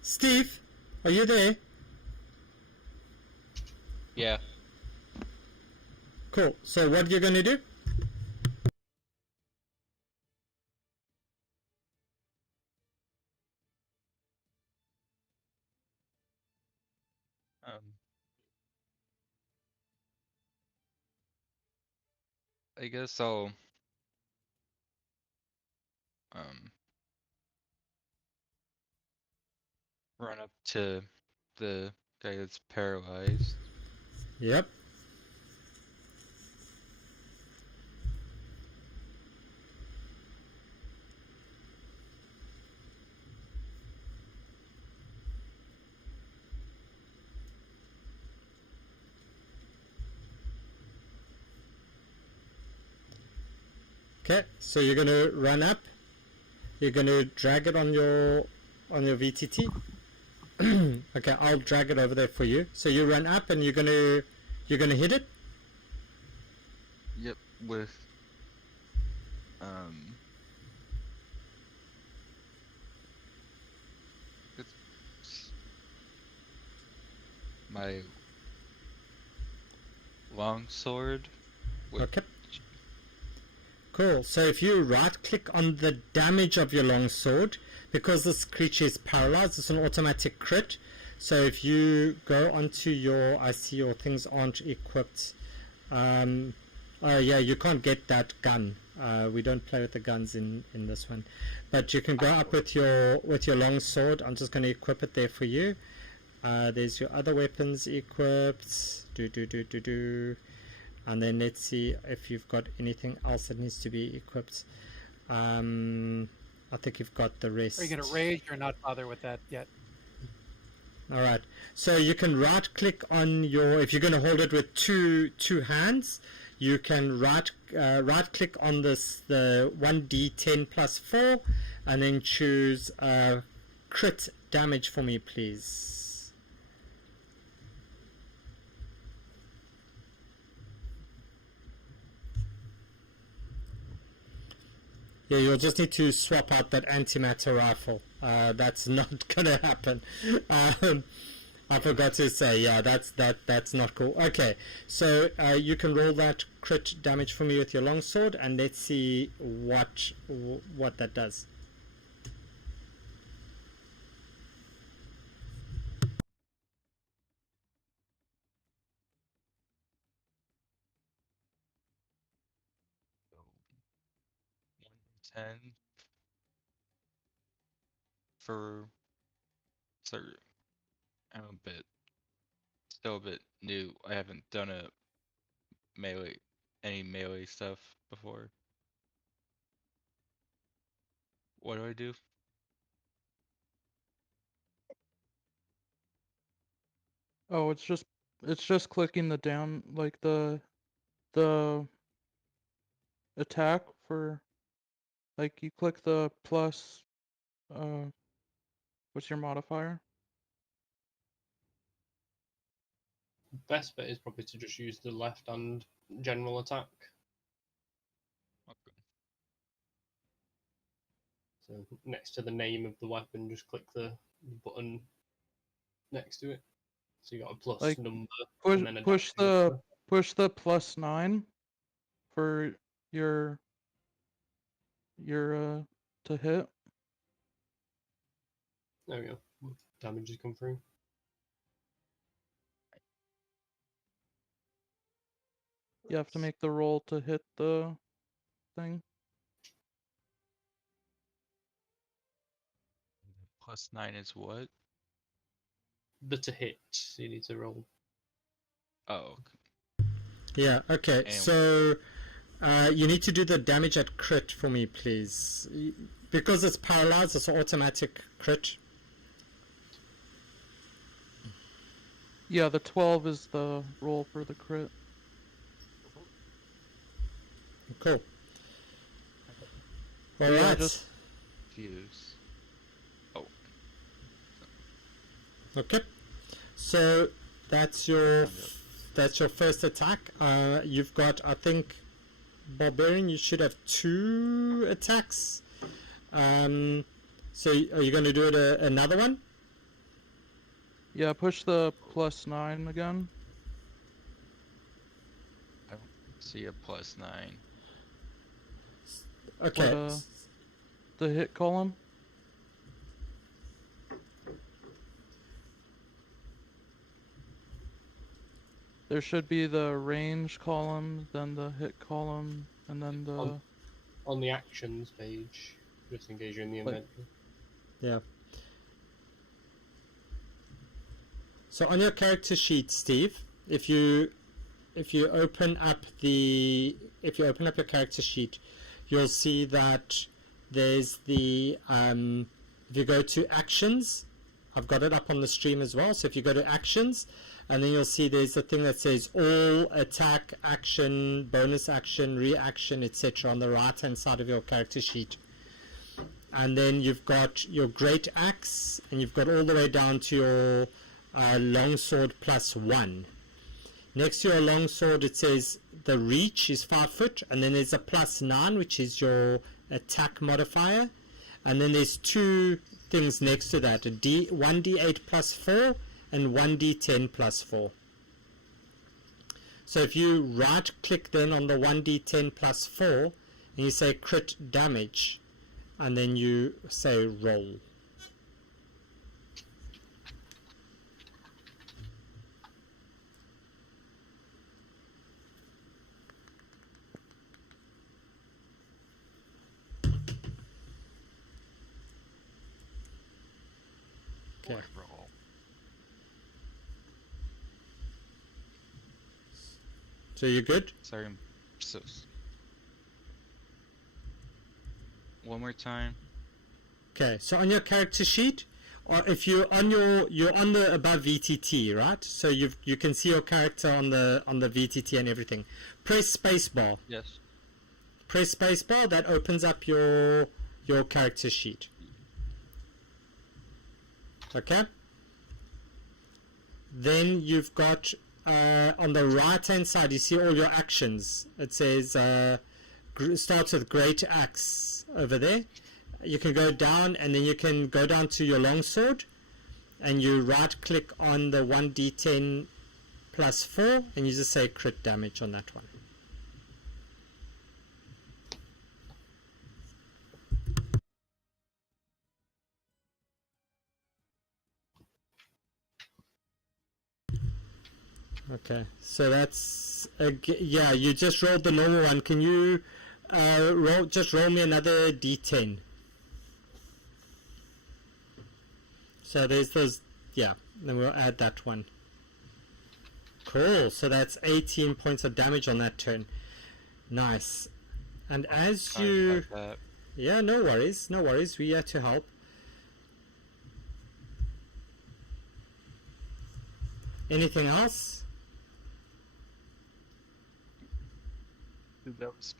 Steve, are you there? Yeah. Cool. So what are you going to do? I guess I'll run up to the guy that's paralyzed. Yep. Okay, so you're going to run up. You're going to drag it on your VTT. Okay, I'll drag it over there for you. So you run up and you're going to hit it. Yep, with it's my longsword. Okay. Cool. So if you right click on the damage of your longsword, because this creature is paralyzed, it's an automatic crit. So if you go onto your, I see your things aren't equipped. Oh yeah, you can't get that gun. We don't play with the guns in this one, but you can go up with your longsword. I'm just going to equip it there for you. There's your other weapons equipped. And then let's see if you've got anything else that needs to be equipped. I think you've got the rest. Are you going to rage or not bother with that yet? Alright, so you can right click on your, if you're going to hold it with two hands, you can right click on this, the 1d10 plus 4, and then choose crit damage for me, please. Yeah, you'll just need to swap out that antimatter rifle. That's not gonna happen. I forgot to say, yeah, that's not cool. Okay, so you can roll that crit damage for me with your longsword, and let's see what that does. So 110 for sir. I'm still a bit new. I haven't done any melee stuff before. What do I do? Oh, it's just clicking the down, like the attack for, like, you click the plus, what's your modifier? best bet is probably to just use the left hand general attack. Okay. So next to the name of the weapon, just click the button next to it. So you got a plus Like, number Push and then a push dash number. Push the +9 for your to hit. There we go. Damage has come through. You have to make the roll to hit the thing. +9 is what? The to hit, so you need to roll. Oh, Yeah, okay. And- So you need to do the damage at crit for me, please. Because it's paralyzed, it's an automatic crit. Yeah, the 12 is the roll for the crit. Cool. Yeah, Alright. just- fuse. Oh, Okay. So that's your first attack. You've got, I think, Barbarian, you should have 2 attacks. So are you going to do it another one? Yeah, push the +9 again. I don't see a +9. Okay. For the hit column. There should be the range column, then the hit column, and then the... On the actions page, just in case you're in the Like- inventory. Yeah. So on your character sheet, Steve, if you open up your character sheet, you'll see that there's the if you go to actions, I've got it up on the stream as well. So if you go to actions, and then you'll see there's a thing that says all attack, action, bonus action, reaction, etc. on the right hand side of your character sheet. And then you've got your great axe, and you've got all the way down to your longsword +1. Next to your longsword, it says the reach is 5 foot, and then there's a +9, which is your attack modifier. And then there's 2 things next to that, 1d8 +4 and 1d10 +4. So if you right click then on the 1d10 +4 and you say crit damage, and then you say roll. Okay. Roll. So you're good? Sorry, I'm so. One more time. Okay, so on your character sheet, or if you're on the above VTT, right? So you can see your character on the VTT and everything. Press spacebar. Yes. Press spacebar. That opens up your character sheet. Okay. Then you've got on the right hand side, you see all your actions. It says starts with great axe over there. You can go down, and then you can go down to your longsword, and you right click on the 1d10 +4, and you just say crit damage on that one. Okay, so that's yeah. You just rolled the normal one. Can you roll me another d10? So there's those, yeah. Then we'll add that one. Cool. So that's 18 points of damage on that turn. Nice. And as Sorry you, about that. yeah, no worries, no worries. We are to help. Anything else? That was,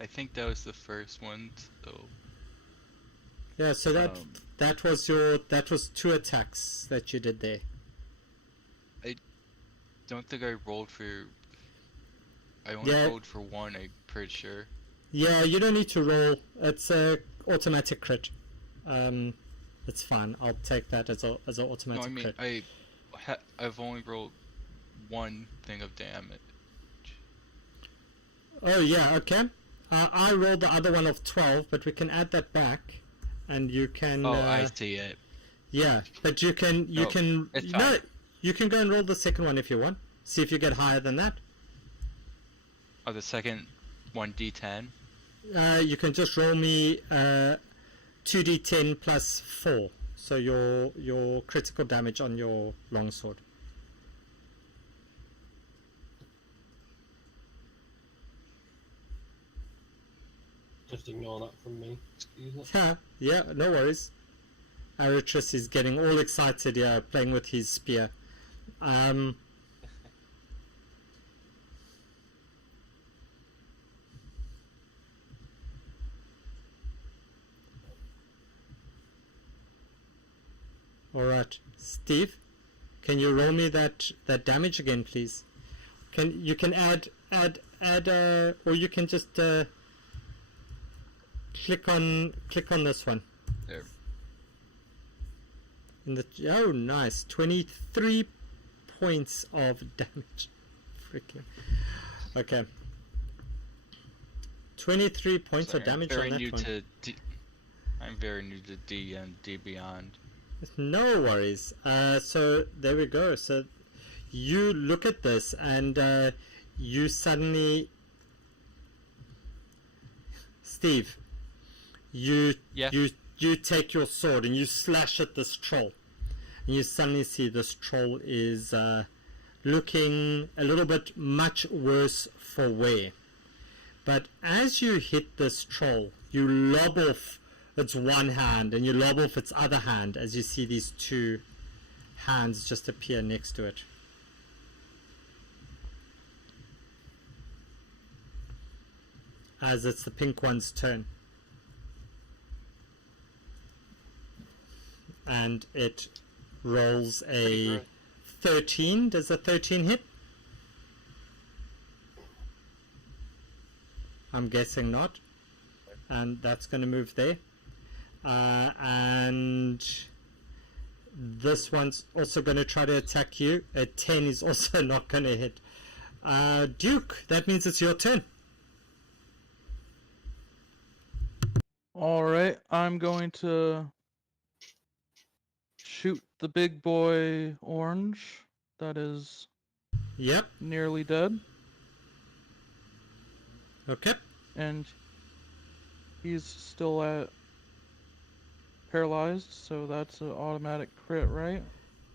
I think that was the first one. So Yeah. So that was 2 attacks that you did there. don't think I rolled for. I only Yeah. rolled for 1. I'm pretty sure. Yeah, you don't need to roll. It's a automatic crit. It's fine. I'll take that as a No, automatic I mean crit. I've only rolled 1 thing of damage. Oh yeah, okay. I rolled the other one of 12, but we can add that back, and you can. Oh, I see it. Yeah, but you can No, it's fine. you can go and roll the second one if you want. See if you get higher than that. Oh, the second 1d10. You can just roll me 2d10 plus 4. So your critical damage on your longsword. Just ignore that from me. Excuse me. Yeah, no worries. Aritris is getting all excited, playing with his spear. Alright, Steve, can you roll me that damage again, please? You can add, or you can just click on this one. There. Oh, nice, 23 points of damage. Freaking. Okay. 23 points Sorry, of damage on that one. I'm very new to D and D Beyond. No worries. So there we go. So you look at this and you suddenly, Steve, you take your sword and you slash at this troll, and you suddenly see this troll is looking a little bit much worse for wear. But as you hit this troll, you lob off its one hand and you lob off its other hand as you see these two hands just appear next to it. As it's the pink one's turn. And it rolls a 13. Does a 13 hit? I'm guessing not. And that's going to move there. And this one's also going to try to attack you. A 10 is also not going to hit. Duke, that means it's your turn. Alright, I'm going to shoot the big boy orange that is nearly dead. Okay. And he's still at paralyzed, so that's an automatic crit, right?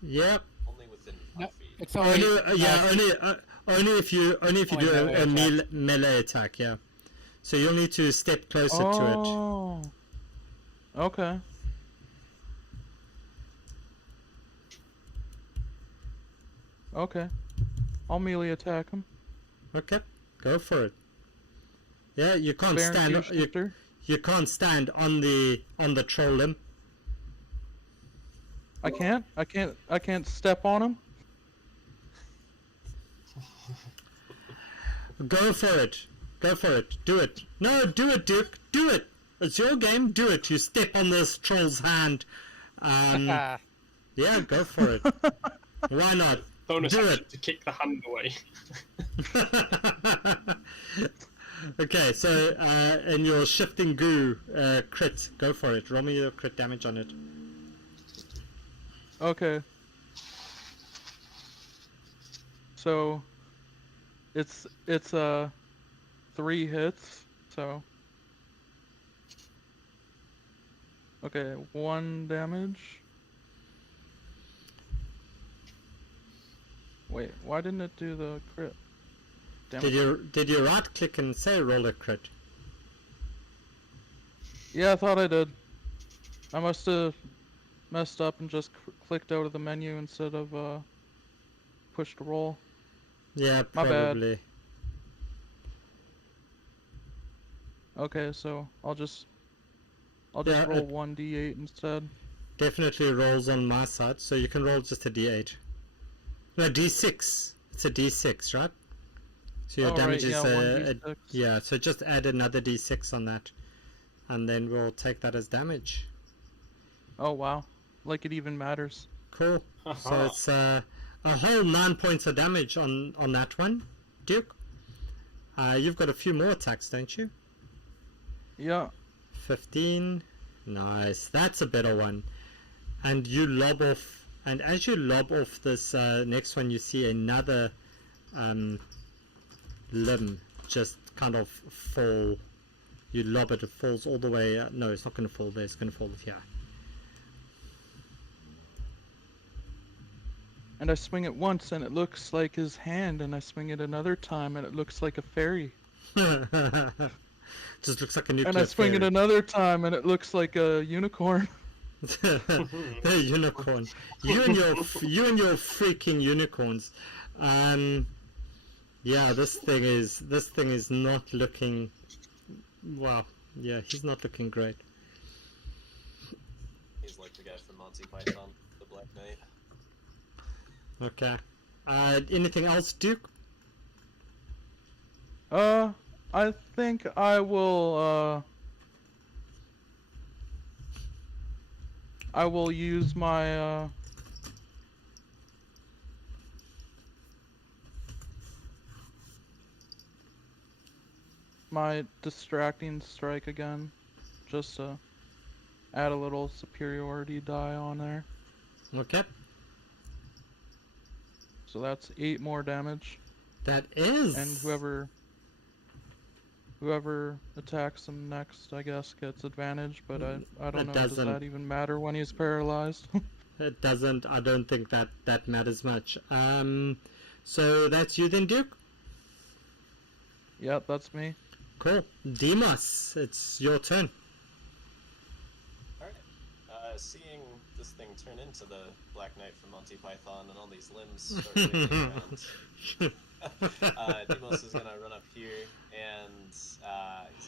Yep. Only within 5 feet. It's already, only if you do a melee attack, yeah. So you'll need to step closer to it. Oh. Okay. Okay. I'll melee attack him. Okay, go for it. Yeah, you can't Baron stand. Shifter. You can't stand on the troll limb. I can't. I can't step on him. Go for it. Go for it. Do it. No, do it, Duke. Do it. It's your game. Do it. You step on this troll's hand. Yeah, go for it. Why not? Bonus Do action it. to kick the hand away. Okay, so in your shifting goo crit, go for it. Roll me your crit damage on it. Okay. So it's 3 hits, so okay, 1 damage. Wait, why didn't it do the crit? Damn it. Did you right click and say roll a crit? Yeah, I thought I did. I must have messed up and just clicked out of the menu instead of pushed roll. Yeah, My bad. probably. Okay, so I'll just Yeah, roll 1d8 instead. Definitely rolls on my side, so you can roll just a d8. No, d6. It's a d6, right? So your Oh, damage right, is yeah, 1d6. yeah. So just add another d6 on that, and then we'll take that as damage. Oh wow, like it even matters. Cool. So it's a whole 9 points of damage on that one, Duke. You've got a few more attacks, don't you? Yeah. 15. Nice. That's a better one. And you lob off. And as you lob off this next one, you see another limb just kind of fall. You lob it, it falls all the way. No, it's not going to fall there. It's going to fall here. And I swing it once and it looks like his hand, and I swing it another time and it looks like a fairy. Just looks like a nuclear And I swing it fairy. another time and it looks like a unicorn. Hey, unicorn. You and your freaking unicorns. Yeah, this thing is not looking. Wow. Yeah, he's not looking great. He's like the guy from Monty Python, the Black Knight. Okay. Anything else, Duke? I think I will use my my distracting strike again, just to add a little superiority die on there. Okay. So that's 8 more damage, That is. and whoever attacks him next, I guess, gets advantage. But I don't know. Does that even matter when he's paralyzed? It doesn't. I don't think that matters much. So that's you then, Duke? Yep, that's me. Cool. Demos, it's your turn. Alright. Seeing this thing turn into the Black Knight from Monty Python and all these limbs start wiggling around, Demos is gonna run up here and he's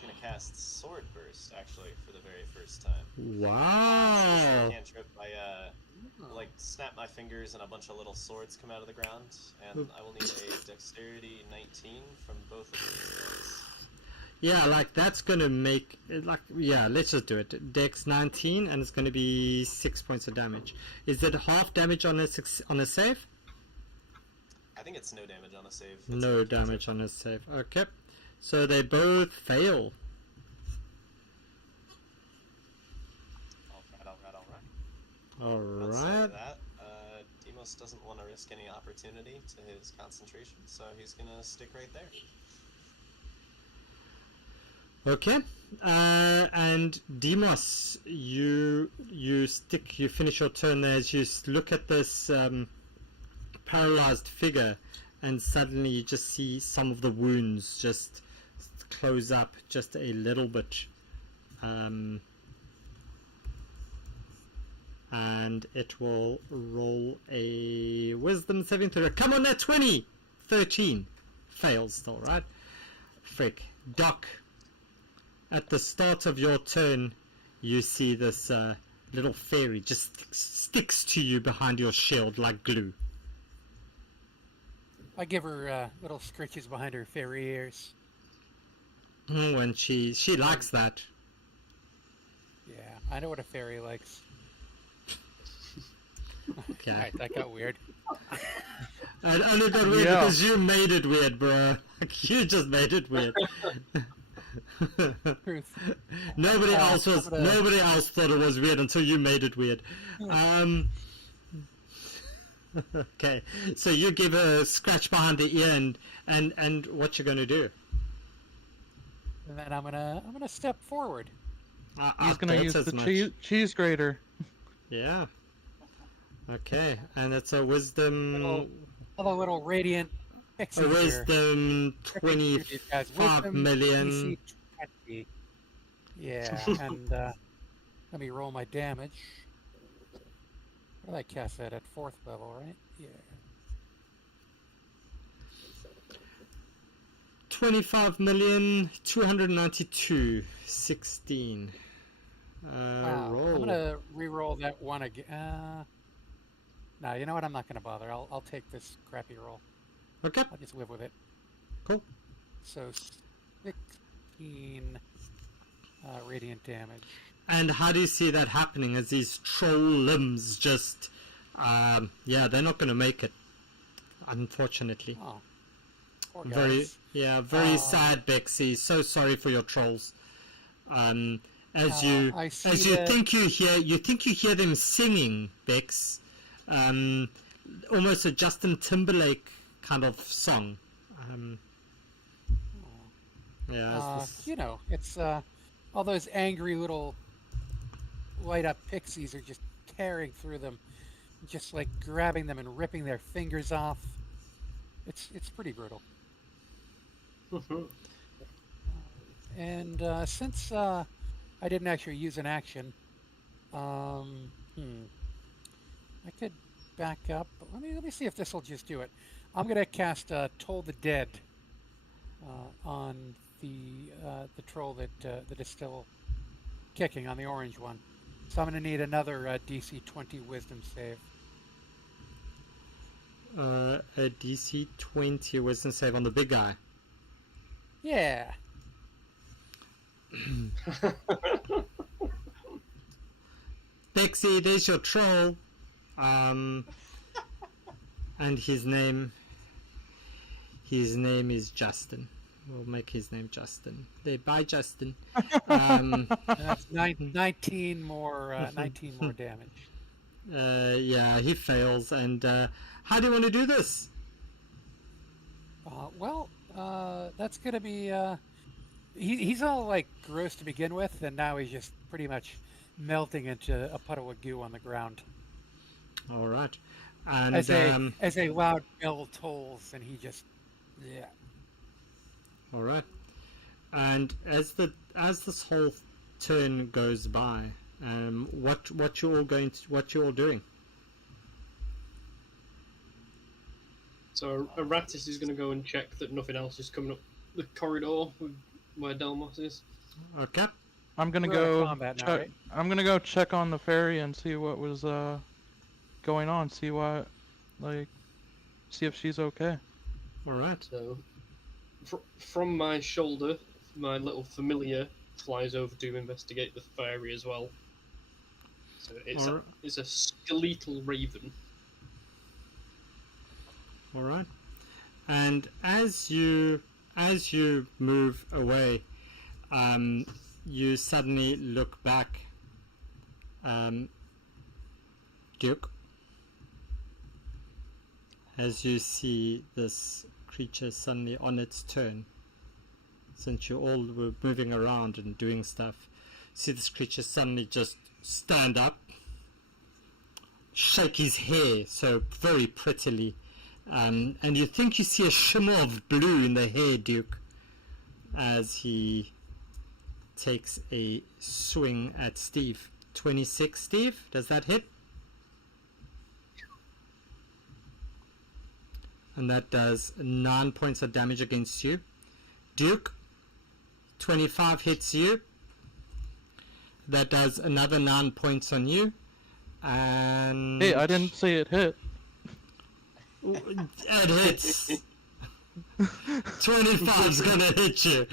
gonna cast Sword Burst, actually, for the very first time. So this is Wow. a cantrip. I like snap my fingers and a bunch of little swords come out of the ground, and I will need a Dexterity 19 from both of these guys. Yeah, like that's gonna make yeah. Let's just do it. Dex 19, and it's gonna be 6 points of damage. Is it half damage on a save? I think it's no damage on a save. It's No a cantrip. damage on a save. Okay, so they both fail. Alright. All Outside right. of that, Demos doesn't want to risk any opportunity to his concentration, so he's gonna stick right there. Okay, and Demos, you finish your turn there as you look at this paralyzed figure, and suddenly you just see some of the wounds just close up just a little bit, and it will roll a wisdom saving throw. Come on, that 20! 13. Fails still, right? Frick. Doc. At the start of your turn, you see this little fairy just sticks to you behind your shield like glue. I give her little scritches behind her fairy ears. Oh, and she likes that. Yeah, I know what a fairy likes. Okay. Alright, that got weird. And only got weird Yeah. because you made it weird, bro. Like, you just made it weird. Truth. Nobody else thought it was weird until you made it weird. Okay, so you give her a scratch behind the ear, and what you gonna do? And then I'm gonna step forward. He's gonna use the cheese grater. Yeah. Okay, and it's a wisdom. A little radiant pixie A here. wisdom These guys. 25 Wisdom million. DC 20. Yeah, and let me roll my damage. What did I cast that at 4th level, right? Yeah. 25,292,16. Wow. Roll. I'm gonna re-roll that one again. No, you know what? I'm not gonna bother. I'll take this crappy roll. Okay, I'll just live with it. cool. So 16 radiant damage. And how do you see that happening as these troll limbs just, yeah, they're not going to make it, unfortunately. Oh. Poor Very, guys. very sad, Bexy. So sorry for your trolls. As I see that. think you hear them singing, Bex. Almost a Justin Timberlake kind of song. You know, it's all those angry little light up pixies are just tearing through them, just like grabbing them and ripping their fingers off. It's pretty brutal. And since I didn't actually use an action, I could back up. But let me see if this will just do it. I'm gonna cast Toll the Dead on the troll that is still kicking, on the orange one. So I'm gonna need another DC 20 Wisdom save. A DC 20 Wisdom save on the big guy. Yeah. Bexy, there's your troll. And his name is Justin. We'll make his name Justin. There, bye, Justin. That's 19 more damage. Yeah, he fails. And how do you want to do this? That's gonna be. He's all like gross to begin with, and now he's just pretty much melting into a puddle of goo on the ground. All right. And as a loud bell tolls, and he just, yeah. All right. And as this whole turn goes by, what you all doing? So Aratis is going to go and check that nothing else is coming up the corridor where Delmos is. Okay. I'm gonna We're go. in combat now, check, right? I'm gonna go check on the ferry and see what was going on. See if she's okay. All right. So from my shoulder, my little familiar flies over to investigate the ferry as well. So it's a skeletal raven. All right. And as you move away, you suddenly look back, Duke, as you see this creature suddenly on its turn. Since you all were moving around and doing stuff, see this creature suddenly just stand up, shake his hair so very prettily, and you think you see a shimmer of blue in the hair, Duke, as he takes a swing at Steve. 26, Steve, does that hit? And that does 9 points of damage against you. Duke, 25 hits you. That does another 9 points on you. And Hey, I didn't say it hit. it hits. 25's gonna hit you.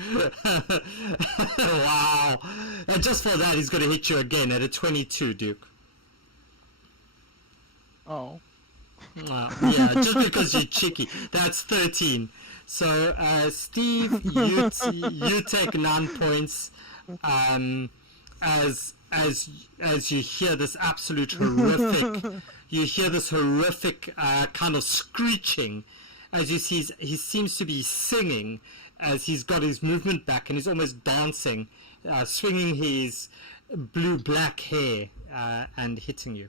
Wow. And just for that, he's gonna hit you again at a 22, Duke. Oh. Yeah, just because you're cheeky. That's 13. So, Steve, you take 9 points. As you hear this absolute horrific, kind of screeching. As you see, he seems to be singing as he's got his movement back and he's almost dancing, swinging his blue-black hair and hitting you.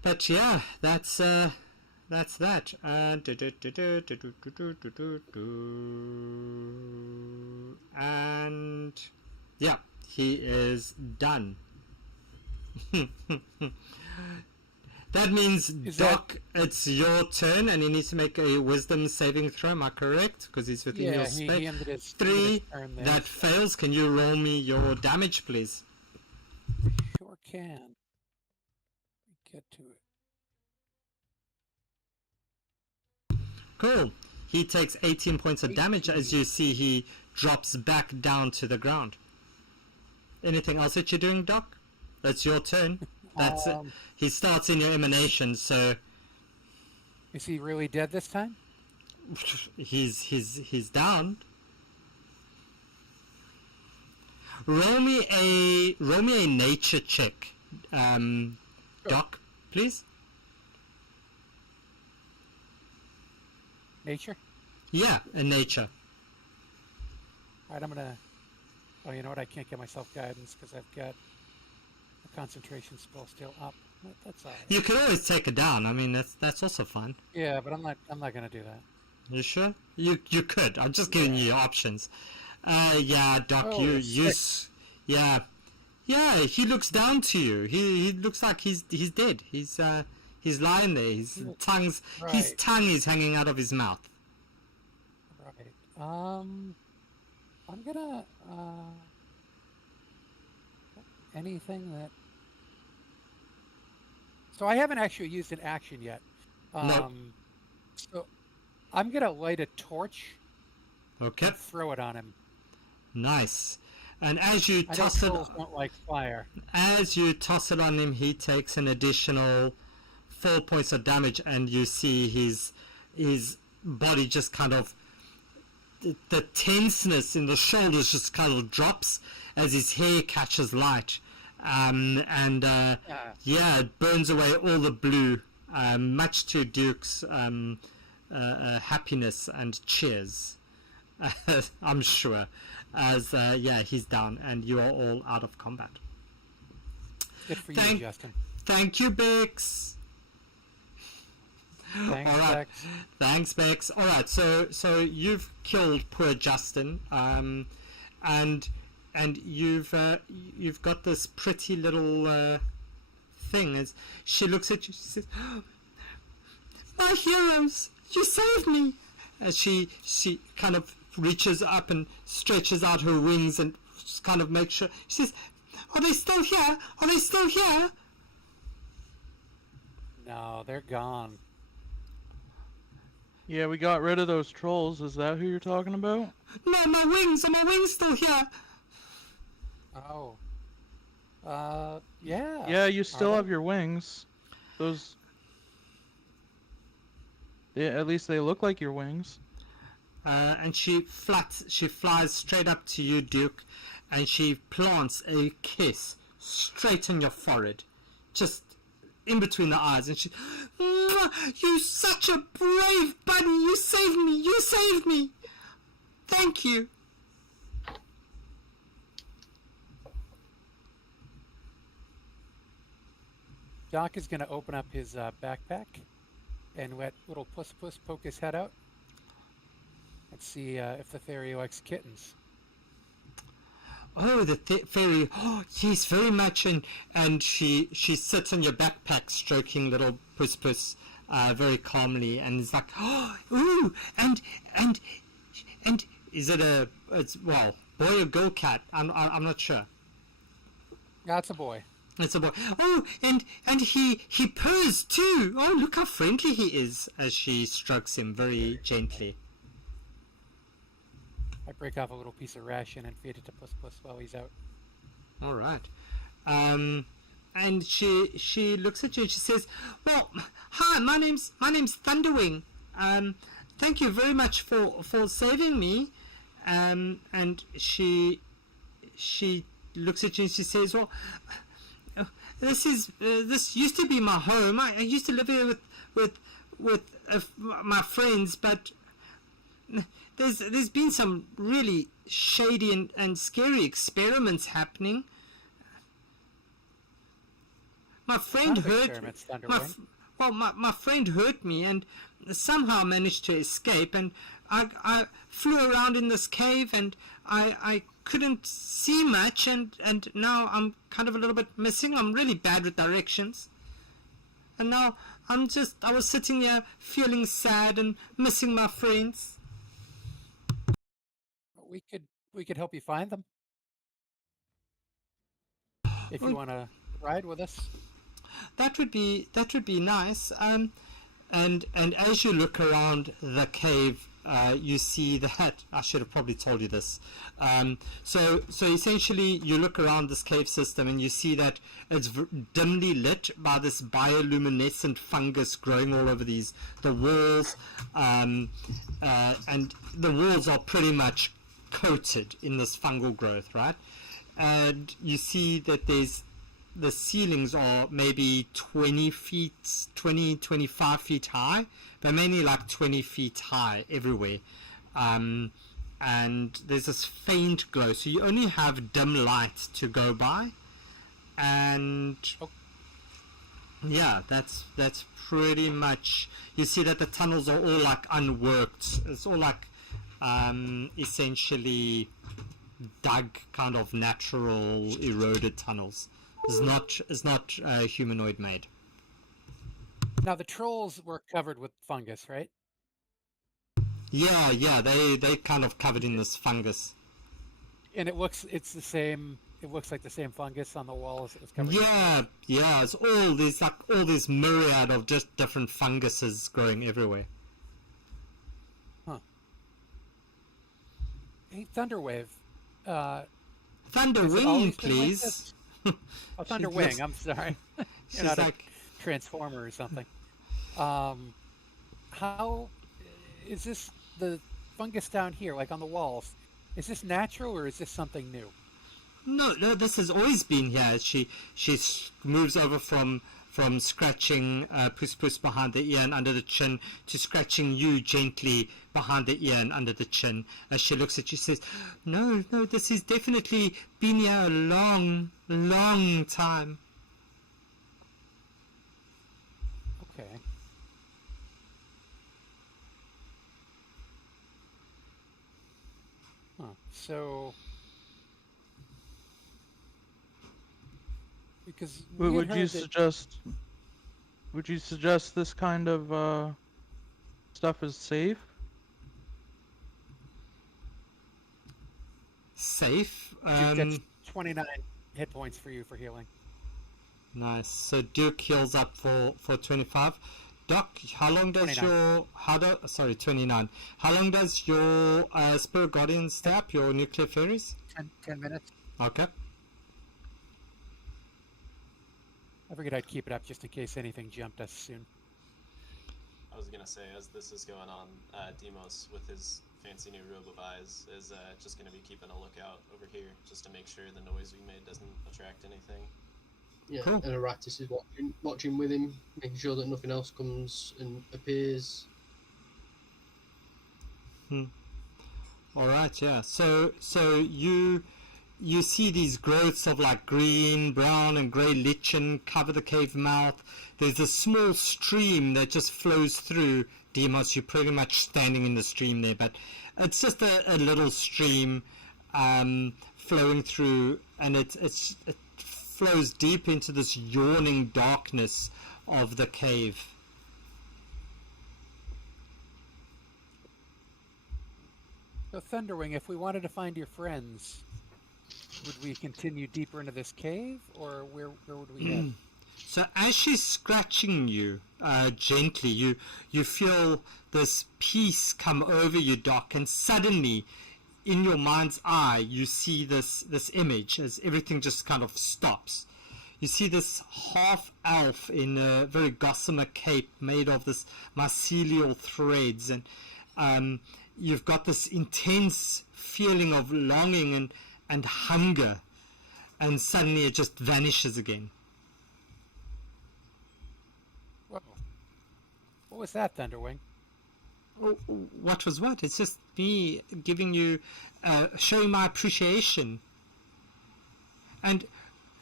But yeah, that's that. And yeah, he is done. That means, Doc, it's your turn, and he needs to make a wisdom saving throw. Am I correct? Because he's within your space. He ended his 3. turn there. That fails. Can you roll me your damage, please? Sure can. Get to it. Cool. He takes 18 points of damage. As you see, he drops back down to the ground. Anything else that you're doing, Doc? That's your turn. That's it. He starts in your emanation, so... Is he really dead this time? He's down. Roll me a nature check, Doc, please. Nature? Yeah, a nature. Alright, I'm gonna... Oh, you know what? I can't get myself guidance because I've got a concentration spell still up. That's alright. You could always take it down. I mean, that's also fine. Yeah, but I'm not gonna do that. You sure? You could. I'm just giving you options. Yeah, Doc, yeah. He looks down to you. He looks like he's dead. He's lying there. His tongue is hanging out of his mouth. Right. I'm gonna anything that. So I haven't actually used an action yet. No. So I'm gonna light a torch. Okay. And throw it on him. Nice. And as you toss it, don't like fire. As you toss it on him, he takes an additional 4 points of damage, and you see his body just kind of the tenseness in the shoulders just kind of drops as his hair catches light, it burns away all the blue, much to Duke's happiness and cheers. I'm sure, as he's down and you are all out of combat. Good for you, Justin. Thank you, Bex. Thanks, all right. Bex. Thanks, Bex. All right, so you've killed poor Justin, and you've got this pretty little thing. As she looks at you, she says, "My heroes, you saved me!" As she kind of reaches up and stretches out her wings and just kind of makes sure. She says, "Are they still here? Are they still here?" No, they're gone. Yeah, we got rid of those trolls. Is that who you're talking about? No, my wings still here. Oh. Yeah. Yeah, you still have your wings. Those... at least they look like your wings. And she flies straight up to you, Duke, and she plants a kiss straight on your forehead, just in between the eyes, and she, "You such a brave buddy! You saved me! Thank you!" Doc is going to open up his backpack and let little Puss poke his head out. Let's see if the fairy likes kittens. Oh, the fairy! Oh, yes, very much. And she sits on your backpack, stroking little Puss very calmly, and is like, "Oh, ooh, and is it boy or girl cat? I'm not sure." That's a boy. It's a boy. Oh, and he purrs too. Oh, look how friendly he is as she strokes him very gently. I break off a little piece of ration and feed it to Puss while he's out. All right. And she looks at you and she says, "Well, hi, my name's Thunderwing. Thank you very much for saving me." And she looks at you and she says, "Well, this used to be my home. I used to live here with my friends, but there's been some really shady and scary experiments happening. My friend my friend hurt me and somehow managed to escape, and I flew around in this cave and I couldn't see much, and now I'm kind of a little bit missing. I'm really bad with directions. And now I was sitting here feeling sad and missing my friends." We could help you find them. If you want to ride with us. That would be nice. And as you look around the cave, you see that I should have probably told you this. So essentially, you look around this cave system and you see that it's dimly lit by this bioluminescent fungus growing all over the walls, and the walls are pretty much coated in this fungal growth, right? And you see that the ceilings are maybe 25 feet high. They're mainly like 20 feet high everywhere. And there's this faint glow. So you only have dim light to go by. And yeah, that's pretty much... You see that the tunnels are all like unworked. It's all like essentially dug kind of natural eroded tunnels. It's not humanoid made. Now the trolls were covered with fungus, right? Yeah, they kind of covered in this fungus. And it looks like the same fungus on the walls. It was covered. Yeah, it's all this myriad of just different funguses growing everywhere. Huh. Hey, Thunderwave. Thunderwing, please. Oh, Thunderwing, I'm sorry. You're not a transformer or something. How is this, the fungus down here, like on the walls, is this natural or is this something new? No, this has always been here. She moves over from scratching Puss Puss behind the ear and under the chin to scratching you gently behind the ear and under the chin. As she looks at you, says, no, this has definitely been here a long, long time. Okay. Huh. So, because would you suggest this kind of stuff is safe? Safe? That's 29 hit points for you for healing. Nice. So Duke heals up for 25. Doc, how long does 29. 29. How long does your Spirit Guardian stay up, your nuclear fairies? 10 minutes. Okay. I figured I'd keep it up just in case anything jumped us soon. I was gonna say, as this is going on, Demos, with his fancy new robe of eyes, is just gonna be keeping a lookout over here, just to make sure the noise we made doesn't attract anything. Yeah, Cool. and Aratis is watching with him, making sure that nothing else comes and appears. All right, yeah. So you see these growths of like green, brown, and grey lichen cover the cave mouth. There's a small stream that just flows through. Demos, you're pretty much standing in the stream there, but it's just a little stream flowing through, and it flows deep into this yawning darkness of the cave. So Thunderwing, if we wanted to find your friends, would we continue deeper into this cave, or where would we head? So as she's scratching you gently, you feel this peace come over you, Doc, and suddenly, in your mind's eye, you see this image as everything just kind of stops. You see this half-elf in a very gossamer cape made of this mycelial threads, and you've got this intense feeling of longing and hunger, and suddenly it just vanishes again. Whoa. What was that, Thunderwing? What was what? It's just me giving you, showing my appreciation. And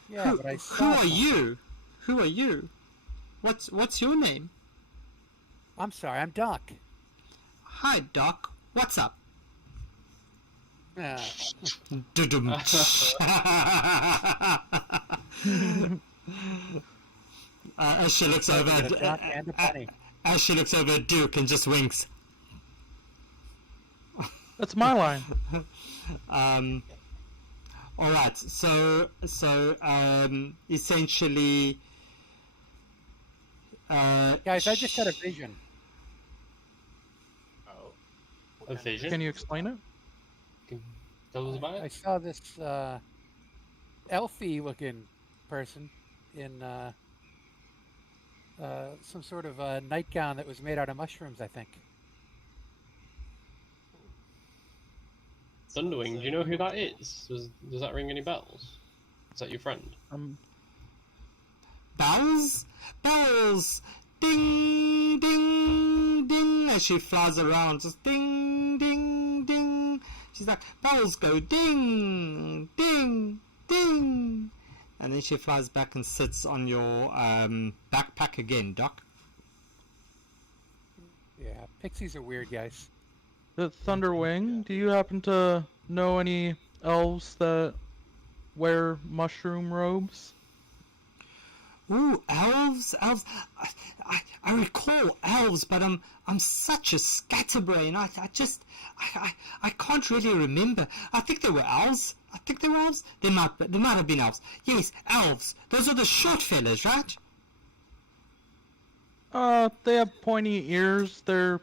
Yeah, who, but I who saw are something. you? Who are you? What's your name? I'm sorry, I'm Doc. Hi, Doc. What's up? Ah, Dudum. As she looks over a duck and a bunny. as she looks over at Duke and just winks. That's my line. All right. So essentially, Guys, I just had a vision. Oh, A vision? Can you explain it? Can you tell us about I it? saw this elfy-looking person in some sort of nightgown that was made out of mushrooms, I think. Thunderwing, do you know who that is? Does that ring any bells? Is that your friend? Bells? Bells! Ding, ding, ding, as she flies around, just ding, ding, ding. She's like, bells go ding, ding, ding. And then she flies back and sits on your backpack again, Doc. Yeah, pixies are weird, guys. The Thunderwing, do you happen to know any elves that wear mushroom robes? Ooh, elves, elves. I recall elves, but I'm such a scatterbrain. I can't really remember. I think they were elves. I think they were elves. They might have been elves. Yes, elves. Those are the short fellas, right? They have pointy ears. They're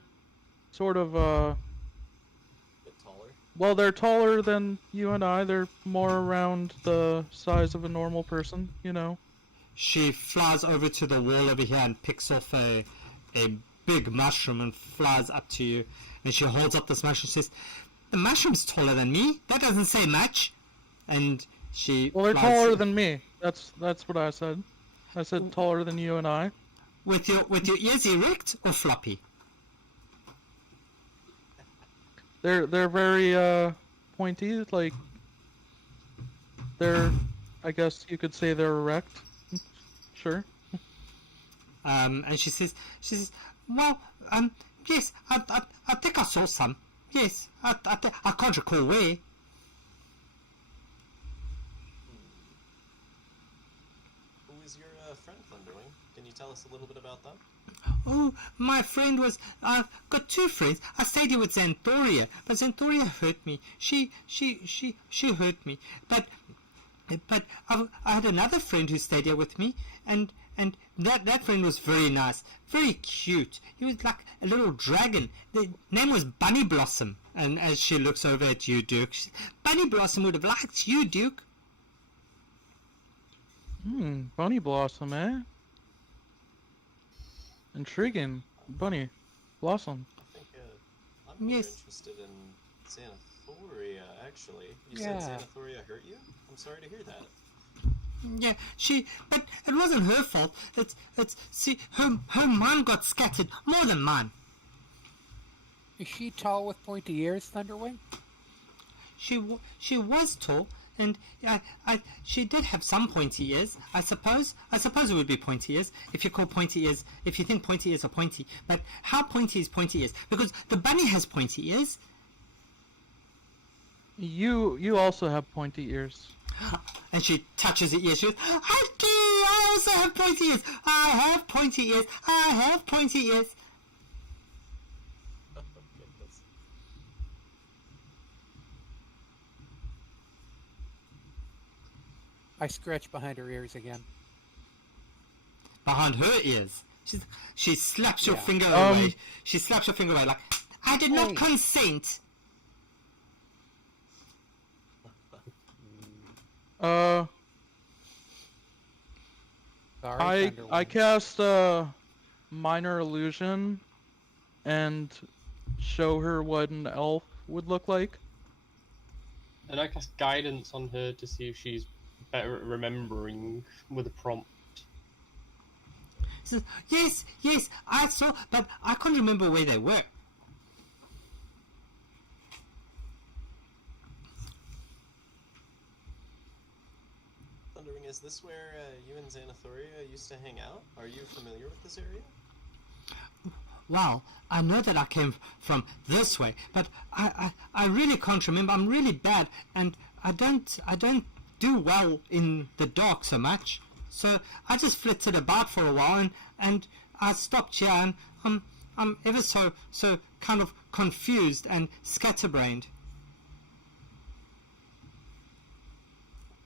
sort of bit taller. well, they're taller than you and I. They're more around the size of a normal person, you know. She flies over to the wall over here and picks off a big mushroom and flies up to you. And she holds up this mushroom and says, "The mushroom's taller than me. That doesn't say much." And she Well, they're flies taller than me. That's what I said. I said taller than you and I. with your ears erect or floppy. They're very pointy. Like they're, I guess you could say they're erect. Sure. And she says, well, yes, I think I saw some. Yes, I can't recall where. Who is your friend, Thunderwing? Can you tell us a little bit about them? Oh, my friend was. I've got two friends. I stayed here with Xanthoria, but Xanthoria hurt me. She hurt me. But I had another friend who stayed here with me, and that friend was very nice, very cute. He was like a little dragon. The name was Bunny Blossom. And as she looks over at you, Duke, Bunny Blossom would have liked you, Duke. Bunny Blossom, eh? Intriguing. Bunny Blossom. I think I'm more Yes. interested in Xanthoria, actually. You Yeah. said Xanthoria hurt you? I'm sorry to hear that. Yeah, but it wasn't her fault. See, her mind got scattered more than mine. Is she tall with pointy ears, Thunderwing? She was tall, and she did have some pointy ears. I suppose it would be pointy ears if you call pointy ears, if you think pointy ears are pointy. But how pointy is pointy ears? Because the bunny has pointy ears. You also have pointy ears. And she touches her ears. She goes, I also have pointy ears. I have pointy ears. I have pointy ears. Oh, goodness. I scratch behind her ears again. Behind her ears. She slaps your Yeah. finger away. She slaps your finger away like, I did not Hey. consent. Sorry, I Thunderwing. cast minor illusion and show her what an elf would look like. And I cast guidance on her to see if she's better at remembering with a prompt. She says, yes, I saw, but I can't remember where they were. Thundering, is this where you and Xanthoria used to hang out? Are you familiar with this area? Well, I know that I came from this way, but I really can't remember. I'm really bad, and I don't do well in the dark so much. So I just flitted about for a while, and I stopped here, and I'm ever so kind of confused and scatterbrained.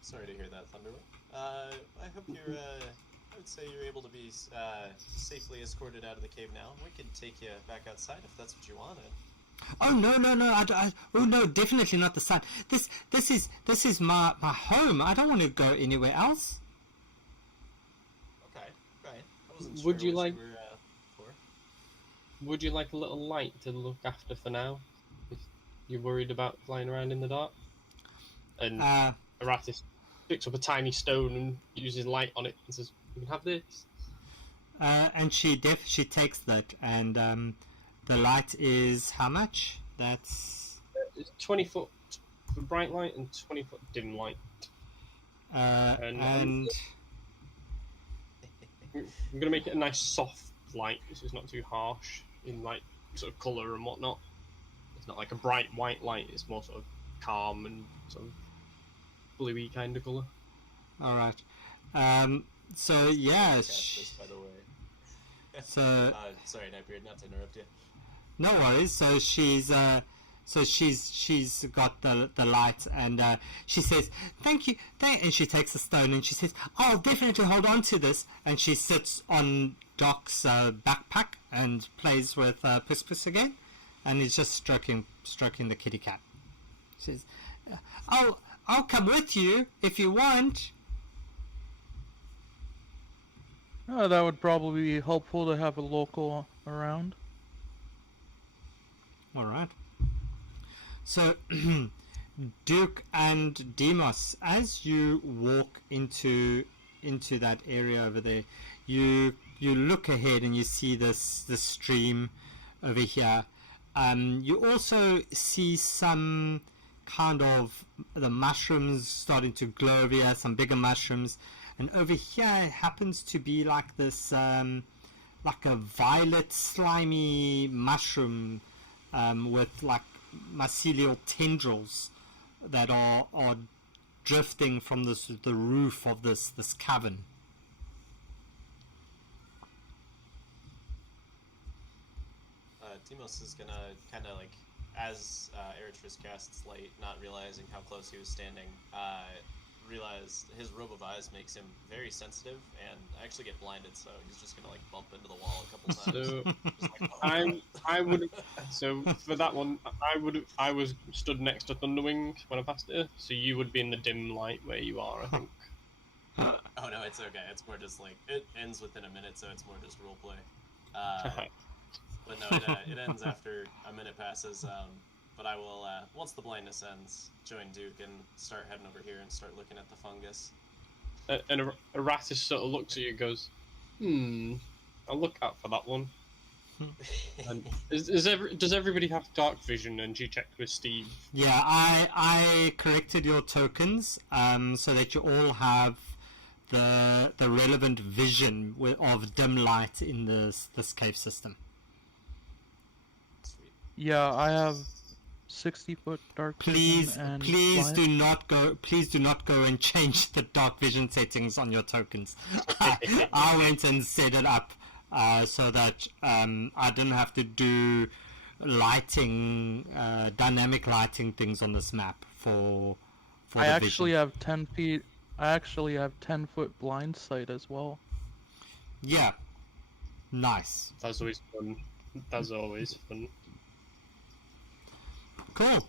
Sorry to hear that, Thunderwing. I hope you're, I would say you're able to be safely escorted out of the cave now. We could take you back outside if that's what you wanted. Oh no! Oh no! Definitely not the sun. This is my home. I don't want to go anywhere else. Okay. I wasn't Would sure you what like- you were for. Would you like a little light to look after for now? If you're worried about flying around in the dark? And Arathis picks up a tiny stone and uses light on it and says, "You can have this." And she takes that, and the light is how much? That's It's 20-foot for bright light and 20-foot dim light. and I'm gonna make it a nice soft light. This is not too harsh in like sort of colour and whatnot. It's not like a bright white light. It's more sort of calm and sort of bluey kind of colour. all right. So yeah. Cast this, by the way. So sorry, Nightbeard, not to interrupt you. no worries. So she's got the light, and she says, "Thank you." And she takes a stone and she says, "I'll definitely hold on to this." And she sits on Doc's backpack and plays with Puss Puss again, and he's just stroking the kitty cat. She says, "I'll come with you if you want." That would probably be helpful to have a local around. All right. So, Duke and Demos, as you walk into that area over there, you look ahead and you see this stream over here. You also see some kind of the mushrooms starting to glow over here, some bigger mushrooms, and over here it happens to be like this, like a violet slimy mushroom with like mycelial tendrils that are drifting from the roof of this cavern. Demos is gonna kind of like, as Eritreus casts light, not realizing how close he was standing, realize his robe of eyes makes him very sensitive and actually get blinded, so he's just gonna like bump into the wall a couple times. So Just like, I would. So for that one, I was stood next to Thunderwing when I passed it. So you would be in the dim light where you are, I think. oh no, it's okay. It's more just like it ends within a minute, so it's more just roleplay. But no, it ends after a minute passes. But I will, once the blindness ends, join Duke and start heading over here and start looking at the fungus. And Arathis sort of looks at you and goes, I'll look out for that one. And does everybody have dark vision? And she checked with Steve. Yeah, I corrected your tokens so that you all have the relevant vision of dim light in this cave system. Sweet. Yeah, I have 60-foot dark Please vision and please blind. do not go and change the dark vision settings on your tokens. I went and set it up so that I didn't have to do lighting, dynamic lighting things on this map for I the actually vision. have 10 feet. I actually have 10-foot blind sight as well. Yeah, nice. That's always fun. That's always fun. Cool.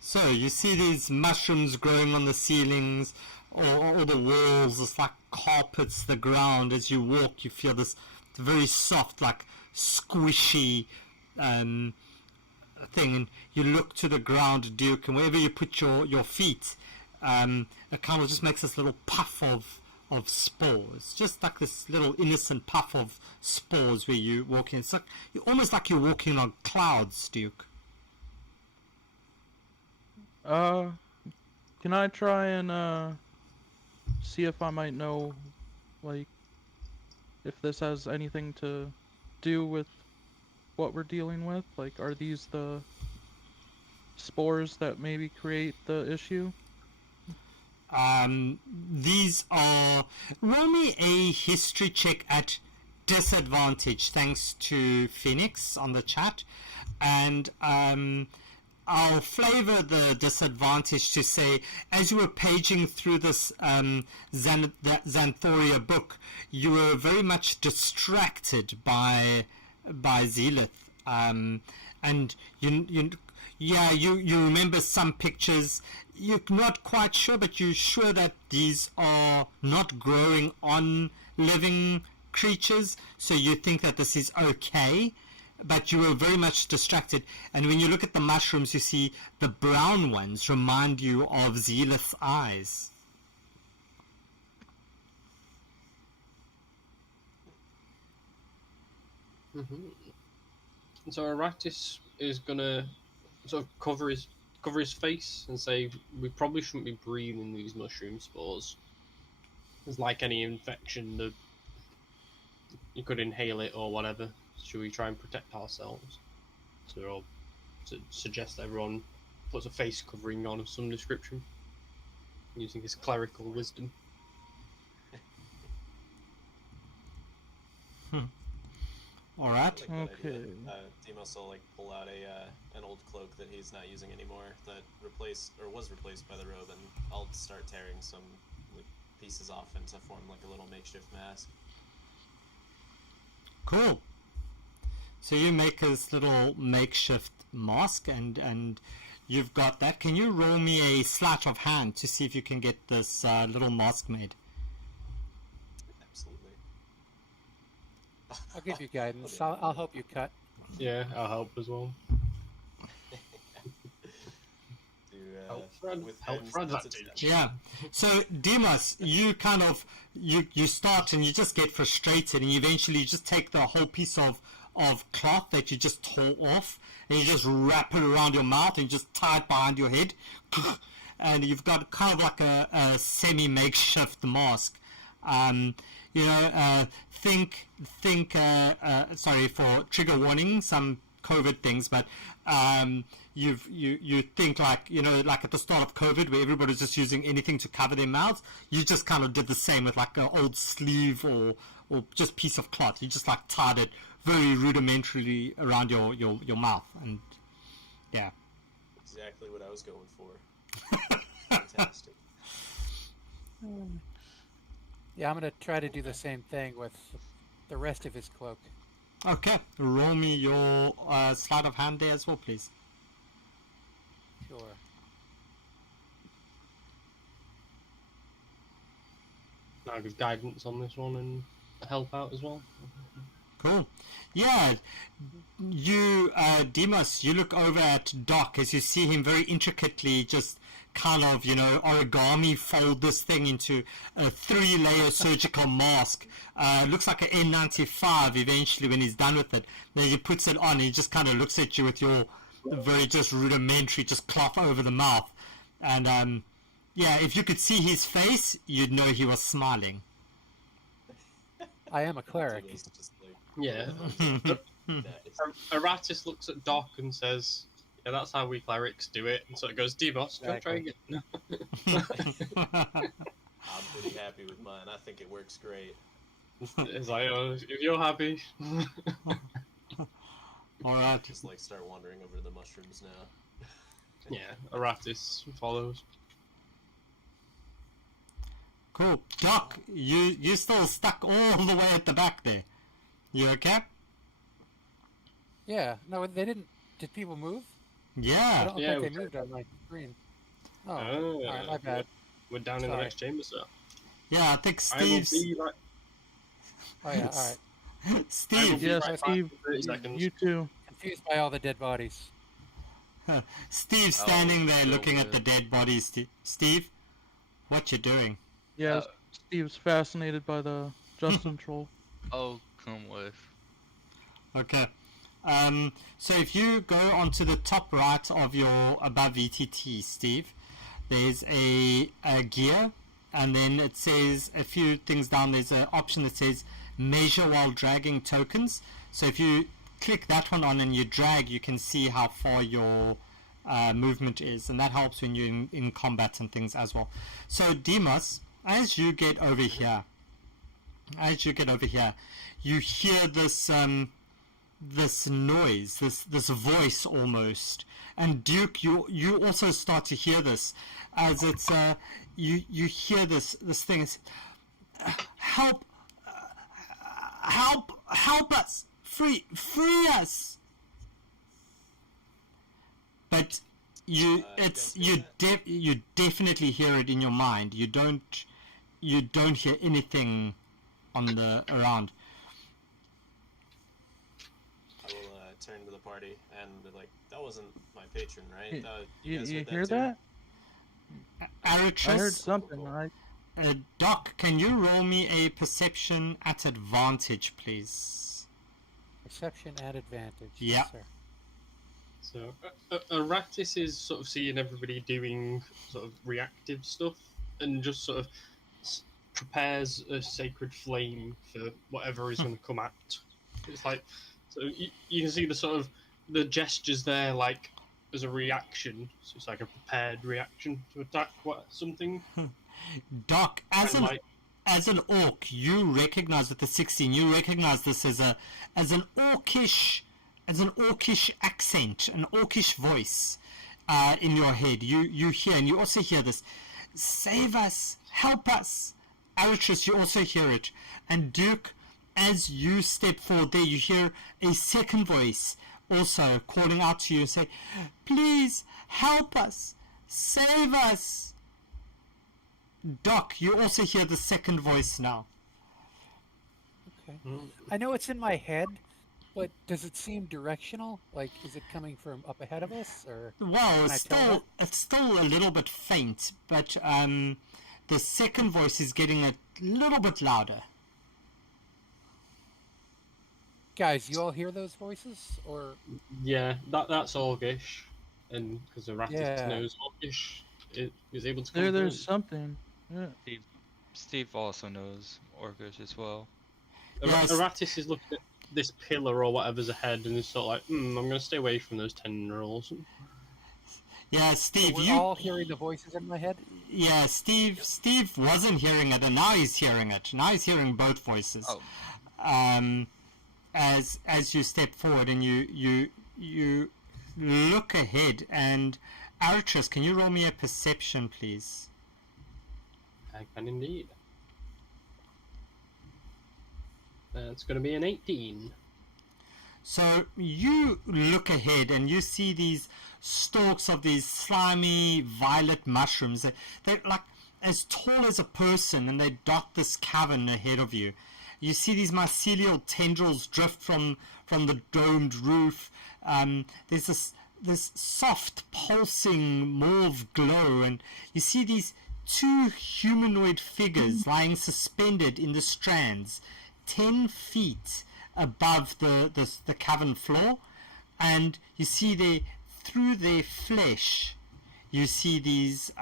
So you see these mushrooms growing on the ceilings, or the walls. It's like carpets the ground. As you walk, you feel this very soft, like squishy thing. And you look to the ground, Duke, and wherever you put your feet, it kind of just makes this little puff of spore. It's just like this little innocent puff of spores where you walk in. It's like almost like you're walking on clouds, Duke. Can I try and see if I might know, like, if this has anything to do with what we're dealing with? Like, are these the spores that maybe create the issue? These are... Roll me a history check at disadvantage, thanks to Phoenix on the chat. And I'll flavor the disadvantage to say, as you were paging through this Xanthoria book, you were very much distracted by Zelith. And and you remember some pictures. You're not quite sure, but you're sure that these are not growing on living creatures, so you think that this is okay, but you were very much distracted. And when you look at the mushrooms, you see the brown ones remind you of Zealith's eyes. So Aratis is gonna sort of cover his face and say, "We probably shouldn't be breathing these mushroom spores. It's like any infection that you could inhale it or whatever. Should we try and protect ourselves?" So I'll suggest everyone puts a face covering on of some description using his clerical wisdom. All right. Okay. Demos will pull out an old cloak that he's not using anymore that was replaced by the robe, and I'll start tearing some pieces off and to form a little makeshift mask. Cool. So you make this little makeshift mask, and you've got that. Can you roll me a sleight of hand to see if you can get this little mask made? Absolutely. I'll give you guidance. I'll help you cut. Yeah, I'll help as well. Help Fred that dude. Yeah. So Demos, you kind of you start and you just get frustrated, and you eventually just take the whole piece of cloth that you just tore off, and you just wrap it around your mouth and just tie it behind your head, and you've got kind of like a semi makeshift mask. Sorry for trigger warning, some COVID things, but you think like at the start of COVID where everybody's just using anything to cover their mouths, you just kind of did the same with like an old sleeve or just piece of cloth. You just like tied it very rudimentarily around your mouth, and yeah. Exactly what I was going for. Fantastic. Yeah, I'm going to try to do the same thing with the rest of his cloak. Okay, roll me your sleight of hand there as well, please. Sure. I'll give guidance on this one and help out as well. Cool. Yeah, you, Demos, you look over at Doc as you see him very intricately just kind of, origami fold this thing into a 3-layer surgical mask. Looks like an N95 eventually when he's done with it. Then he puts it on and he just kind of looks at you with your very just rudimentary just cloth over the mouth. And, yeah, if you could see his face, you'd know he was smiling. I am a cleric. Yeah. Aratis looks at Doc and says, "Yeah, that's how we clerics do it." And so it goes, "Demos, try again." I'm pretty happy with mine. I think it works great. It's like, if you're happy. All right. Just start wandering over the mushrooms now. Yeah, Aratis follows. Cool. Doc, you still stuck all the way at the back there. You okay? Yeah. No, they didn't. Did people move? I Yeah. don't think they moved on my screen. Oh, all right, my bad. We're down in the next chamber, sir. Yeah, I think Steve's... Oh, yeah, all right. Steve. Yes, Steve. 30 seconds. You too. Confused by all the dead bodies. Steve's standing there looking at the dead bodies. Steve, what you doing? Yes, Steve's fascinated by the Justin troll. I'll come with. Okay. So if you go onto the top right of your above VTT, Steve, there's a gear, and then it says a few things down. There's an option that says measure while dragging tokens. So if you click that one on and you drag, you can see how far your movement is, and that helps when you're in combat and things as well. So Demos, as you get over here, you hear this this noise, this voice almost. And Duke, you also start to hear this as it's you hear this thing. It's, help us, free us. but you definitely hear it in your mind. You don't hear anything on the around. I will turn to the party and be like, that wasn't my patron, right? You guys hear that? Aratris, I heard something. Cool. Doc, can you roll me a perception at advantage, please? Perception at advantage. Yeah. Yes, sir. So Aratis is sort of seeing everybody doing sort of reactive stuff and just sort of prepares a sacred flame for whatever is going to come at. It's like, so you can see the sort of the gestures there, like as a reaction. So it's like a prepared reaction to attack something. Doc, as And an orc, you recognize with the 16. You recognize this as an orcish accent, an orcish voice in your head. You hear, and you also hear this: "Save us, help us." Aratris, you also hear it, and Duke, as you step forward there, you hear a second voice also calling out to you and say, "Please help us, save us." Doc, you also hear the second voice now. Okay. I know it's in my head, but does it seem directional? Like, is it coming from up ahead of us, or? Well, Can I tell it's still a little bit faint, but the second voice is getting a little bit louder. Guys, you all hear those voices, or? yeah, that's Orcish, and because Aratis Yeah. knows Orcish, it is able to. There's something. Yeah. Steve also knows Orcish as well. Yes. Aratis is looking at this pillar or whatever's ahead, and is sort of like, I'm going to stay away from those tendrils. Yeah, So Steve, we're all hearing the voices in my head? Yeah, Steve wasn't hearing it, and now he's hearing it. Now he's hearing both voices. Oh. As you step forward and you look ahead, and Aratris, can you roll me a perception, please? I can indeed. It's going to be an 18. So you look ahead and you see these stalks of these slimy violet mushrooms. They're like as tall as a person, and they dot this cavern ahead of you. You see these mycelial tendrils drift from the domed roof. There's this soft pulsing mauve glow, and you see these two humanoid figures lying suspended in the strands, 10 feet above the cavern floor, and you see through their flesh, you see these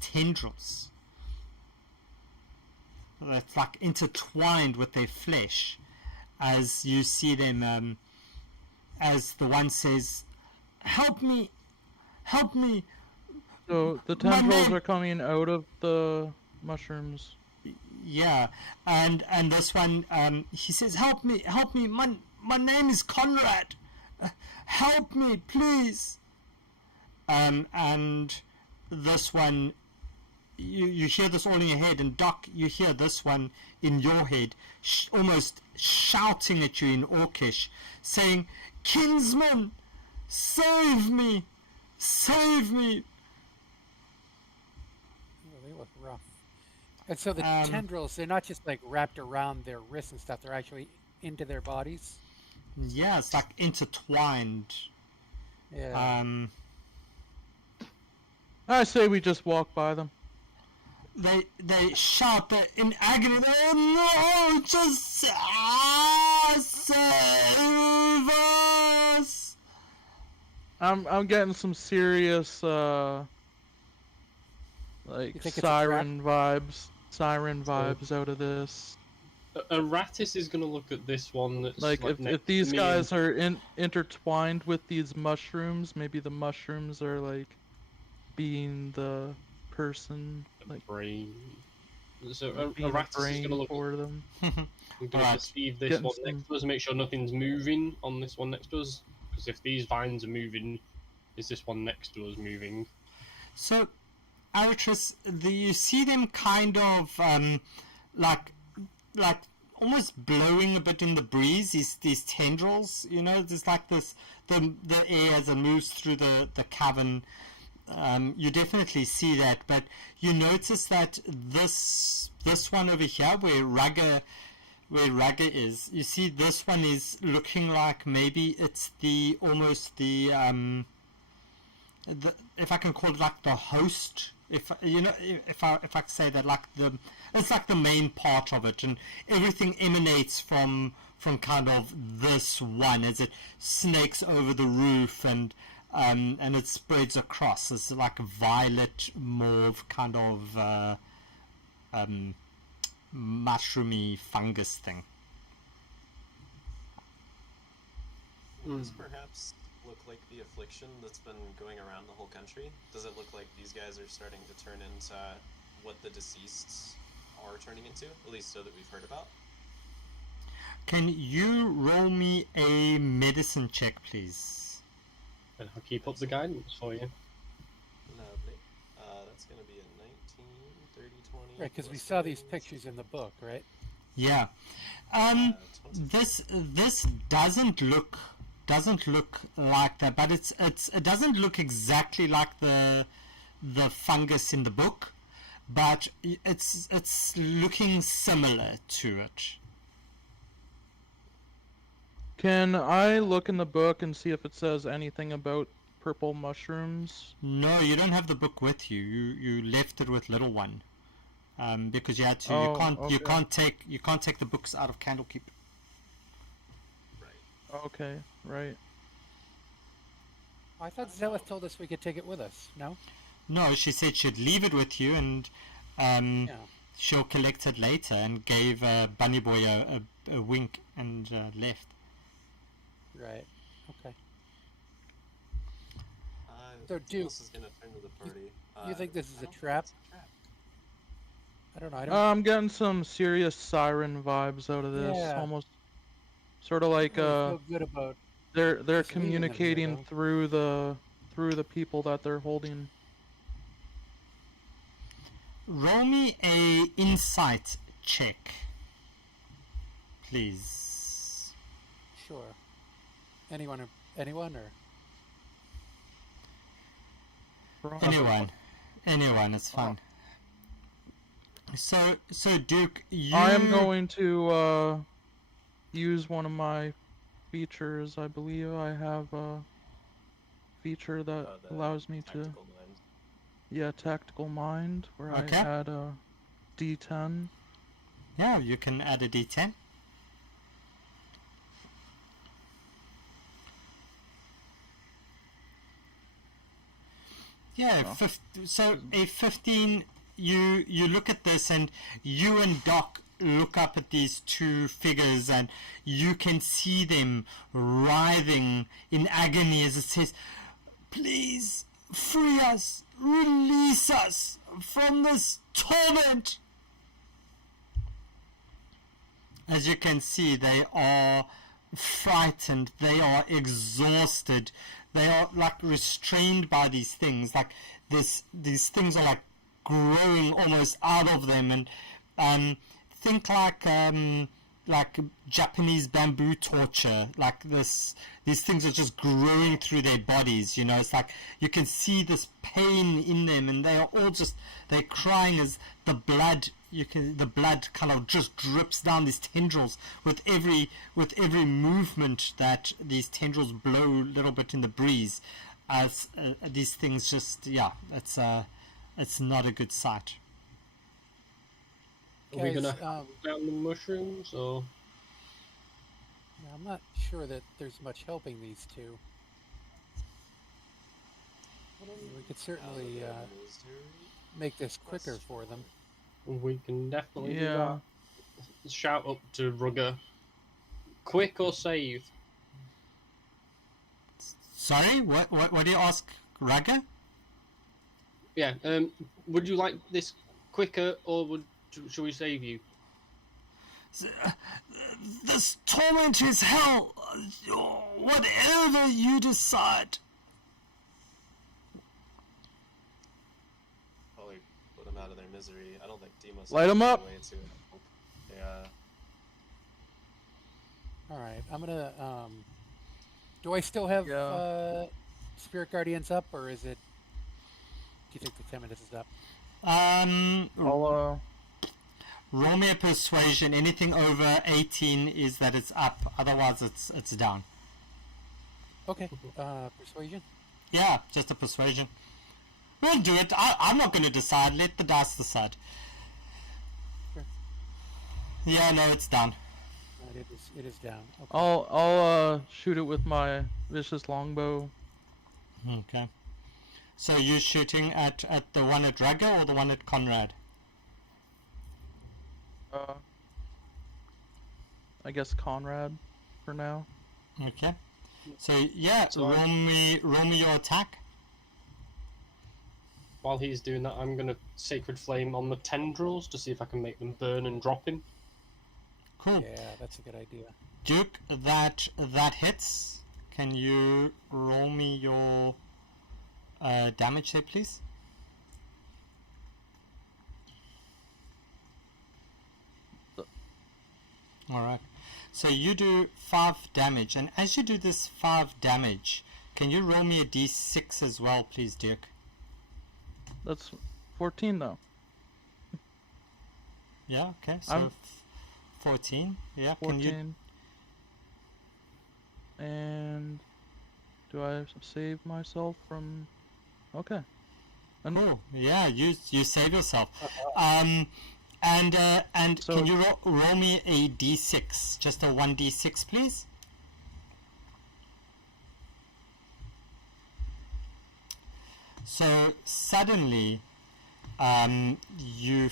tendrils that's like intertwined with their flesh, as you see them, as the one says, help me. So the tendrils are coming out of the mushrooms. Yeah, and this one, he says, help me, my name is Conrad, help me, please. And this one, you hear this all in your head, and Doc, you hear this one in your head, almost shouting at you in Orcish, saying, kinsman, save me. Oh, they look rough. And so the tendrils, they're not just like wrapped around their wrists and stuff, they're actually into their bodies? Yeah, it's like intertwined. Yeah. I say we just walk by them. They shout, they're in agony, no, just save us. I'm getting some serious like siren vibes out of this. Aratis is going to look at this one. That's like if these guys are intertwined with these mushrooms, maybe the mushrooms are like being the person, like brain. So being Aratis is going to look for them. We're going to perceive this one next to us, make sure nothing's moving on this one next to us. Because if these vines are moving, is this one next to us moving? So, Aratris, you see them kind of like almost blowing a bit in the breeze. These tendrils, you know, there's like this the air as it moves through the cavern. You definitely see that, but you notice that this one over here, where Rugger is, you see this one is looking like maybe it's almost the if I can call it like the host, if I can say that, like it's like the main part of it, and everything emanates from kind of this one as it snakes over the roof and it spreads across. It's like a violet mauve kind of mushroomy fungus thing. Does this perhaps look like the affliction that's been going around the whole country? Does it look like these guys are starting to turn into what the deceased are turning into, at least so that we've heard about? Can you roll me a medicine check, please? And I'll keep up the guidance for you. Lovely. That's going to be a 19, 30, 20... Right, because we saw these pictures in the book, right? Yeah. This doesn't look like that, but it doesn't look exactly like the fungus in the book, but it's looking similar to it. Can I look in the book and see if it says anything about purple mushrooms? No, you don't have the book with you. You left it with little one, because you had to. Oh, you can't take the books out of Candlekeep. Right. Okay, right. I thought Zelith told us we could take it with us. No. No, she said she'd leave it with you, and Yeah. she'll collect it later. And gave Bunny Boy a wink and left. Right. Okay. So So, Duke, is going to turn to the party. you think this is I a don't think trap? it's a trap. I don't know. I don't. I'm getting some serious siren vibes out of this. Yeah. Almost sort of like really feel good about. they're just leaving them here, communicating though. through the people that they're holding. Roll me a insight check, please. Sure. Anyone or? Anyone, it's fine. So Duke, you... I am going to use one of my features. I believe I have a feature that allows me to... Tactical mind. Yeah, tactical mind, where Okay. I add a D10. Yeah, you can add a D10. Yeah, so a 15, you look at this, and you and Doc look up at these two figures, and you can see them writhing in agony as it says, "Please, free us, release us from this torment." As you can see, they are frightened, they are exhausted, they are like restrained by these things, like these things are like growing almost out of them, and think like Japanese bamboo torture, like these things are just growing through their bodies, you know. It's like you can see this pain in them, and they are all they're crying as the blood kind of just drips down these tendrils with every movement that these tendrils blow a little bit in the breeze. As these things just, it's not a good sight. Are we gonna Guys, hunt down the mushrooms, or yeah, I'm not sure that there's much helping these two. We could certainly make this quicker for them. we can definitely do Yeah. that. Shout up to Rugger. Quick or save? Sorry, what do you ask, Raga? Yeah. Would you like this quicker, or should we save you? This torment is hell. Whatever you decide. Probably put them out of their misery. I don't think Demos Light 'em up! way to help. Yeah. All right, I'm gonna. Do I still have Spirit Guardians up, or is it? Do you think the 10 minutes is up? I'll Roll me a persuasion. Anything over 18 is that it's up. Otherwise, it's down. Okay. Persuasion. Yeah, just a persuasion. We'll do it. I'm not going to decide. Let the dice decide. Sure. Yeah, no, it's done. Right, it is down. Okay. I'll shoot it with my vicious longbow. Okay. So you're shooting at the one at Drago or the one at Conrad? I guess Conrad for now. Okay. So yeah, So roll me your attack. While he's doing that, I'm gonna Sacred Flame on the tendrils to see if I can make them burn and drop him. Cool. Yeah, that's a good idea. Duke, that hits. Can you roll me your damage there, please? Alright. So you do 5 damage, and as you do this 5 damage, can you roll me a d6 as well, please, Duke? That's 14 though. Yeah, okay, so 14. Yeah, 14. can you... And do I save myself from? Okay. Cool. Yeah, you save yourself. And So- can you roll me a d6? Just a 1d6, please? So suddenly, you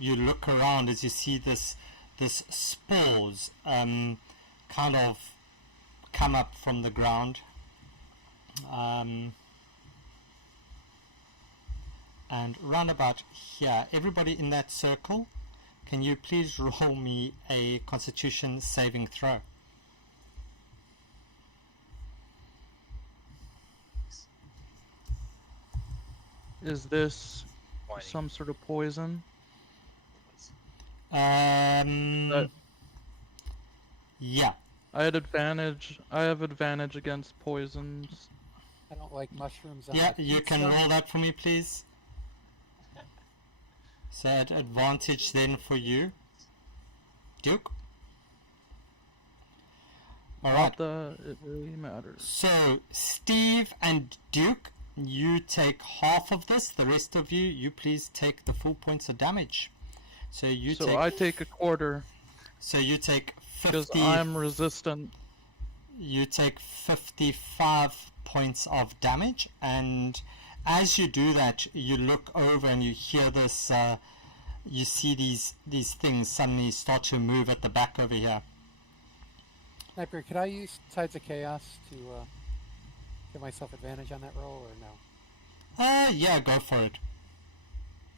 look around as you see this spores kind of come up from the ground. And round about here, everybody in that circle, can you please roll me a Constitution saving throw? Is this some sort of poison? Yeah. I have advantage against poisons. I don't like mushrooms. On Yeah, my you can pizza. roll that for me, please. So at advantage then for you, Duke. Alright, Not that it really matters. so Steve and Duke, you take half of this. The rest of you please take the full points of damage. So I take a quarter So you take because 50. I'm resistant. You take 55 points of damage, and as you do that, you look over and you hear this. You see these things suddenly start to move at the back over here. Sniper, could I use Tides of Chaos to give myself advantage on that roll, or no? Yeah, go for it.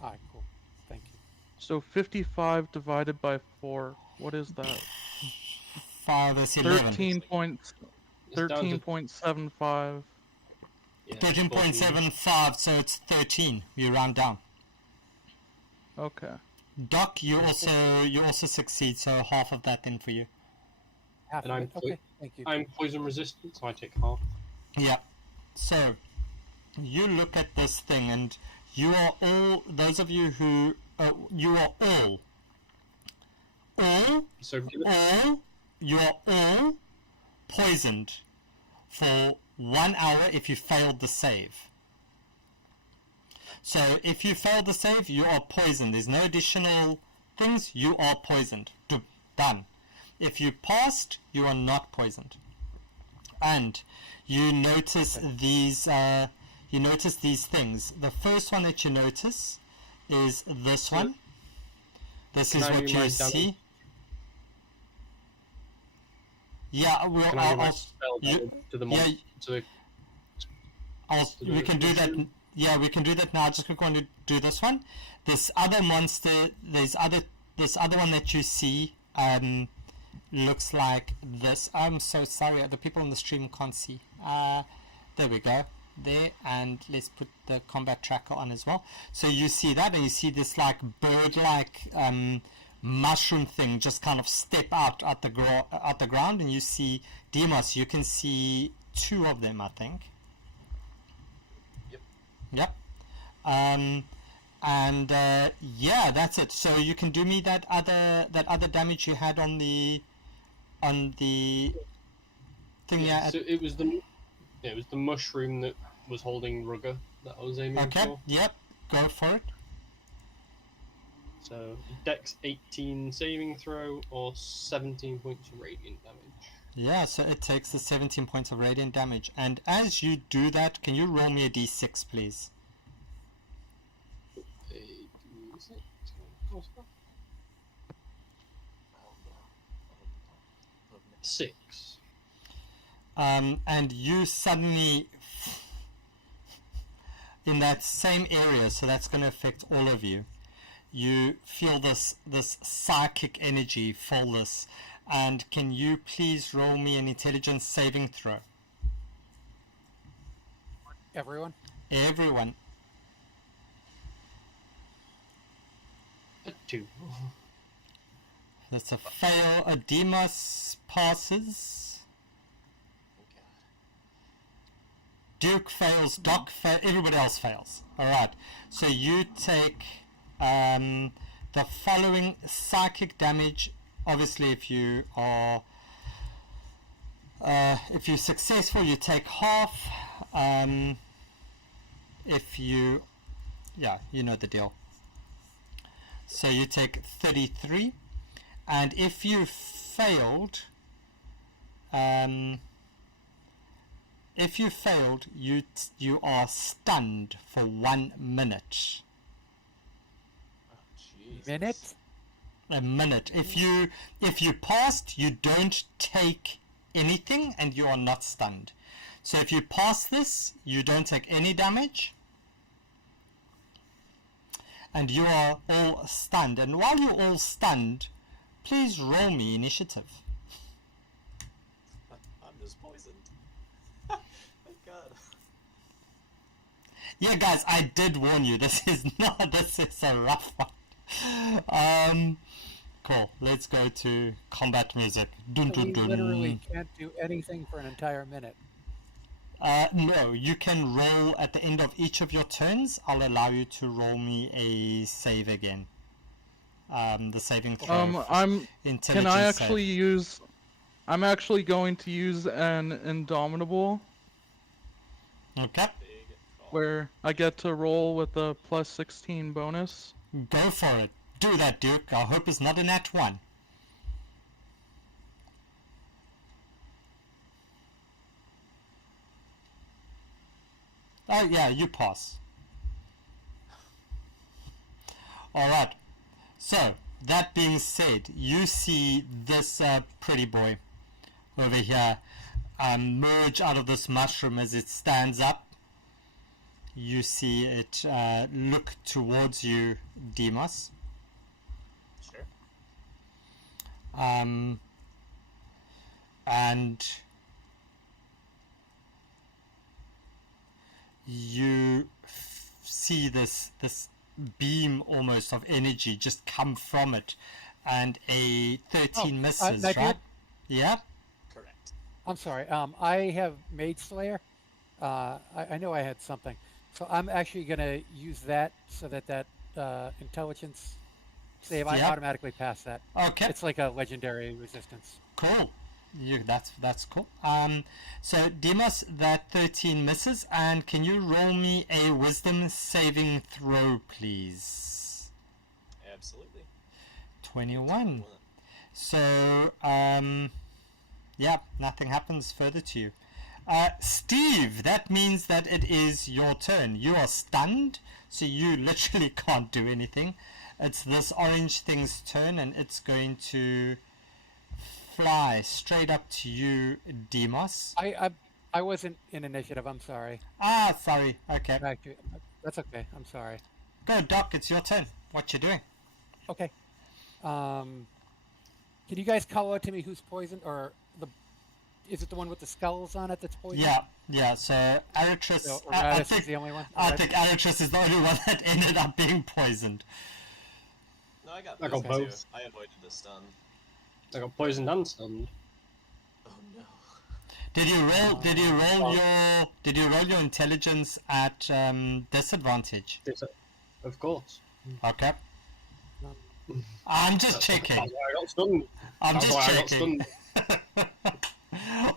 Alright, cool. Thank you. So 55 divided by 4. What is that? 5 is 11. 13.75. Yeah, 13.75, so it's 13. You round down. Okay. Doc, you also succeed, so half of that then for you. Half And of I'm it. Okay, thank you. I'm poison resistant, so I take half. Yeah. So, you look at this thing, and you are all, those of you who, you are all, So you are all poisoned for 1 hour if you failed the save. So, if you failed the save, you are poisoned. There's no additional things, you are poisoned. Done. If you passed, you are not poisoned. And you notice these things. The first one that you notice is this one. This is Can I what do you my see. damage? Yeah, well, Can I do my spell you- damage to the yeah, monster? To the, we can do that. Yeah, we can do that now. Just quick want to do this one. This other monster, this other one that you see, looks like this. I'm so sorry, the people on the stream can't see. There we go. There, and let's put the combat tracker on as well. So you see that, and you see this like bird-like mushroom thing just kind of step out at the ground, and you see Demos. You can see 2 of them, I think. Yep. Yeah, that's it. So you can do me that other damage you had on the thing. Yeah, so it was the mushroom that was holding Rugger that I was aiming for. Okay. Yep. Go for it. So Dex 18 saving throw or 17 points of radiant damage. Yeah, so it takes the 17 points of radiant damage. And as you do that, can you roll me a d6, please? A D6. 6. And you suddenly, in that same area, so that's going to affect all of you, you feel this psychic energy fill this. And can you please roll me an intelligence saving throw? Everyone? Everyone. A 2. That's a fail. A Demos passes. Duke fails. Doc fails. Everybody else fails. Alright. So you take the following psychic damage. Obviously, if you are if you're successful, you take half. If you, yeah, you know the deal. So you take 33, and if you failed, you are stunned for 1 minute. Minute? A minute. If you passed, you don't take anything and you are not stunned. So if you pass this, you don't take any damage and you are all stunned. And while you're all stunned, please roll me initiative. I'm just poisoned. Thank God. Yeah, guys, I did warn you. This is a rough one. Cool. Let's go to combat music. Dun, dun, We dun. literally can't do anything for an entire minute. No, you can roll at the end of each of your turns. I'll allow you to roll me a save again. The saving throw. Can I actually use? I'm actually going to use an Indomitable. Okay. Where I get to roll with a plus 16 bonus. Go for it. Do that, Duke. I hope it's not a nat 1. Oh yeah, you pass. Alright. So, that being said, you see this pretty boy over here merge out of this mushroom as it stands up. You see it look towards you, Demos. Sure. And you see this beam almost of energy just come from it, and a 13 misses, right? Yeah. Correct. I'm sorry. I have Mage Slayer. I know I had something, so I'm actually going to use that so that intelligence save. I automatically pass that. Okay. It's like a legendary resistance. Cool. That's cool. So Demos, that 13 misses, and can you roll me a wisdom saving throw, please? Absolutely. 21. So yeah, nothing happens further to you. Steve, that means that it is your turn. You are stunned, so you literally can't do anything. It's this orange thing's turn, and it's going to fly straight up to you, Demos. I wasn't in initiative. I'm sorry. Ah, sorry. Okay. That's okay. I'm sorry. Go, Doc. It's your turn. What you doing? Okay. Can you guys call out to me who's poisoned, or is it the one with the skulls on it that's poisoned? Yeah. So Aratris. So I is the only one. think Aratris is the only one that ended up being poisoned. No, I got I got poisoned too. both. I avoided the stun. I got poisoned and stunned. Oh no. Did you roll? Did you roll your intelligence at disadvantage? Of course. Okay. I'm just checking. That's why I got stunned. I'm That's just why checking. I got stunned.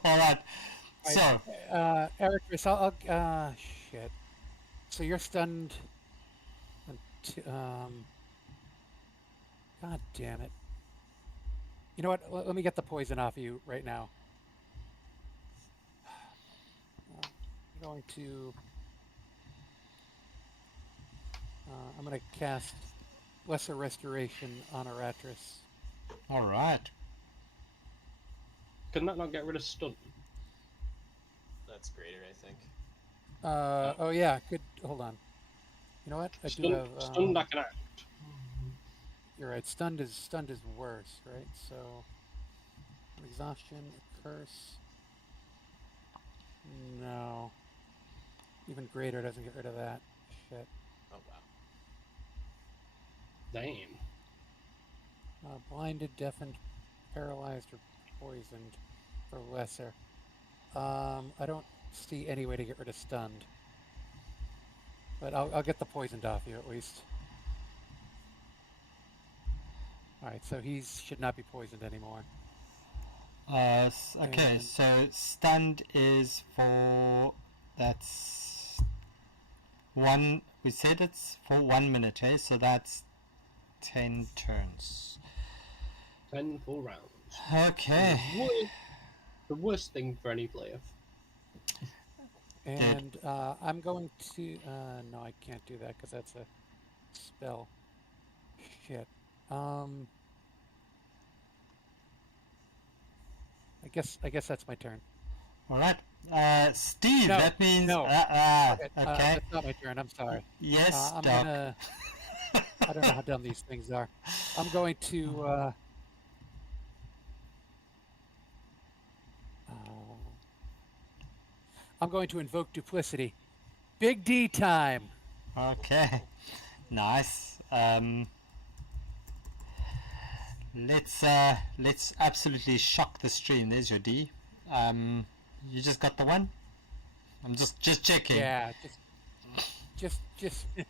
All right. So, Eric, shit. So you're stunned. God damn it. You know what? Let me get the poison off you right now. I'm going to. I'm going to cast Lesser Restoration on Aratrus. all right. Can that not get rid of stun? That's greater, I think. Oh yeah, good. Hold on. You know what? I do have. Stunned I can act. You're right. Stunned is worse, right? So, exhaustion, a curse. No. Even greater doesn't get rid of that. Shit. Oh wow. Damn. Blinded, deafened, paralyzed, or poisoned for lesser. I don't see any way to get rid of stunned. But I'll get the poisoned off you at least. Alright, so he should not be poisoned anymore. Okay, And- so stunned is for that's one. We said it's for 1 minute, eh? So that's 10 turns. 10 full rounds. Okay. The worst thing for any player. And I'm going to... no, I can't do that because that's a spell. Shit. I guess that's my turn. All right. Steve, No, that means no. okay. That's not my turn. I'm sorry. Yes, I'm Doc. gonna... I don't know how dumb these things are. I'm going to... I'm going to invoke duplicity. Big D time. Okay. Nice. Let's absolutely shock the stream. There's your D. You just got the one? I'm just checking. Yeah, just just the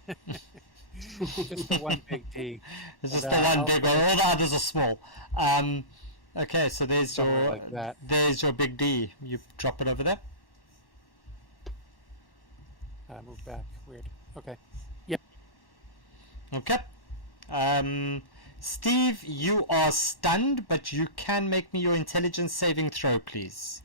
one big D. It's just And, the one I'll big put one. it All the others are small. Okay, so there's somewhere your like that. there's your big D. You drop it over there. Move back. Weird. Okay. Yep. Okay. Steve, you are stunned, but you can make me your intelligence saving throw, please.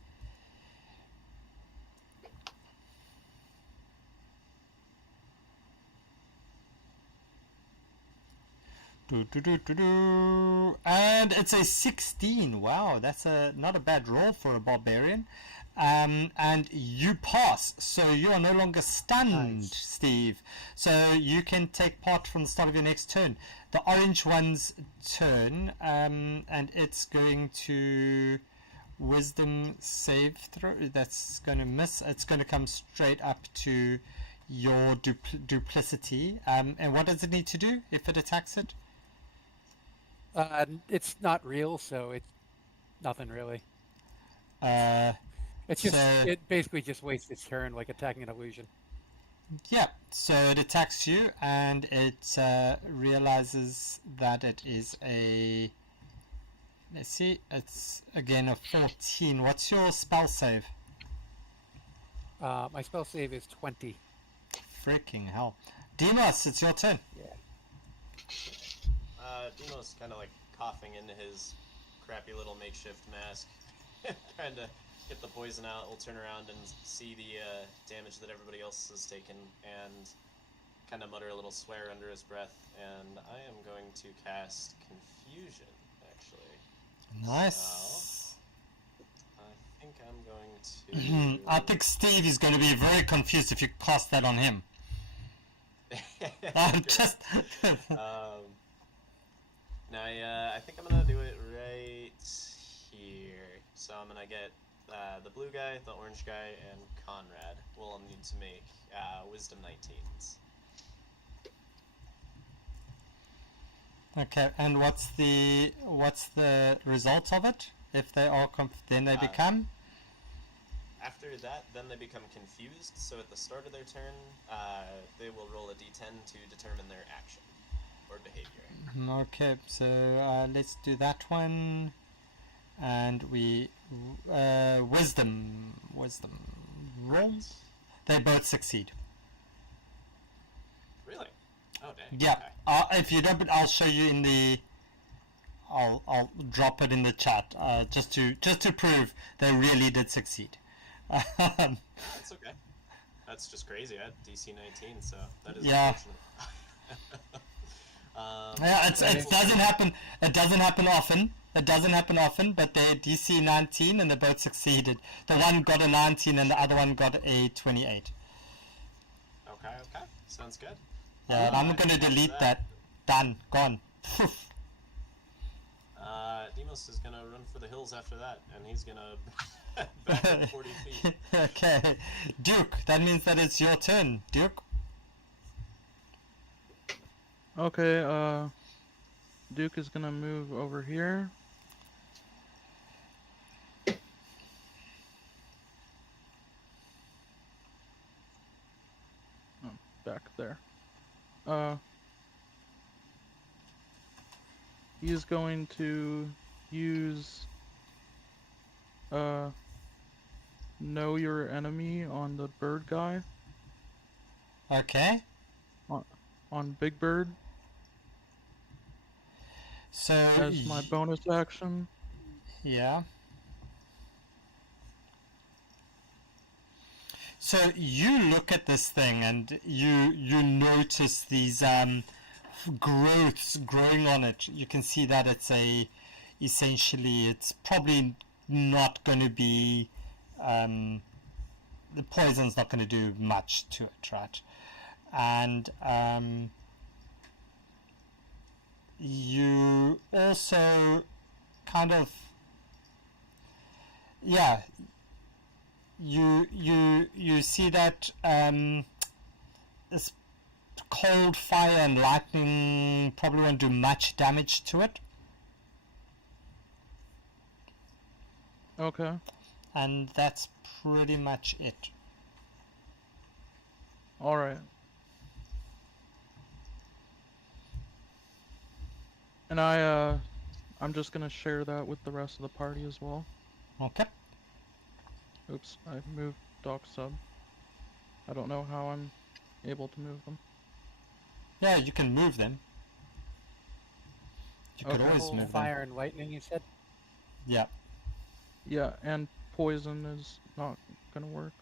And it's a 16. Wow, that's not a bad roll for a barbarian. And you pass, so you are no longer stunned, Nice. Steve. So you can take part from the start of your next turn. The orange one's turn, and it's going to wisdom save throw. That's going to miss. It's going to come straight up to your duplicity. And what does it need to do if it attacks it? It's not real, so it's nothing really. It's just so- it basically just wastes its turn, like attacking an illusion. Yeah, so it attacks you and it realizes that it is a... Let's see, it's again a 14. What's your spell save? My spell save is 20. Freaking hell. Demos, it's your turn. Dino's kind of like coughing into his crappy little makeshift mask, trying to get the poison out. We'll turn around and see the damage that everybody else has taken, and kind of mutter a little swear under his breath. And I am going to cast Confusion, actually. Nice. So, I think I'm going to... I think Steve is going to be very confused if you cast that on him. Just... No, I think I'm gonna do it right here. So I'm gonna get the blue guy, the orange guy, and Conrad. We'll need to make Wisdom 19s. Okay, and what's the result of it? If they are then they become? After that, then they become confused, so at the start of their turn, they will roll a d10 to determine their action or behavior. Okay, so let's do that one. And we... wisdom roll. They both succeed. Really? Oh, dang. Yeah, Okay. if you don't, I'll show you in the... I'll drop it in the chat, just to prove they really did succeed. That's okay. That's just crazy. I had DC 19, so that is unfortunate. Yeah, it doesn't happen. It doesn't happen often. But they're DC 19 and they both succeeded. The one got a 19 and the other one got a 28. Okay. Sounds good. Yeah, and I'm going to delete that. Done. Gone. Demos is going to run for the hills after that, and he's going to back up 40 feet. Okay. Duke, that means that it's your turn. Duke? Okay, Duke is gonna move over here. Oh, back there. He's going to use know your enemy on the bird guy. Okay. On Big Bird. So as my bonus action. Yeah. So you look at this thing and you notice these growths growing on it. You can see that essentially it's probably not going to be the poison's not going to do much to it, right? And you also kind of you see that this cold fire and lightning probably won't do much damage to it. Okay. And that's pretty much it. All right. And I'm just gonna share that with the rest of the party as well. Okay. Oops, I moved Doc Sub. I don't know how I'm able to move them. Yeah, you can move them. You could Okay. always move Fire them. and lightning, you said? Yeah. Yeah, and poison is not gonna work.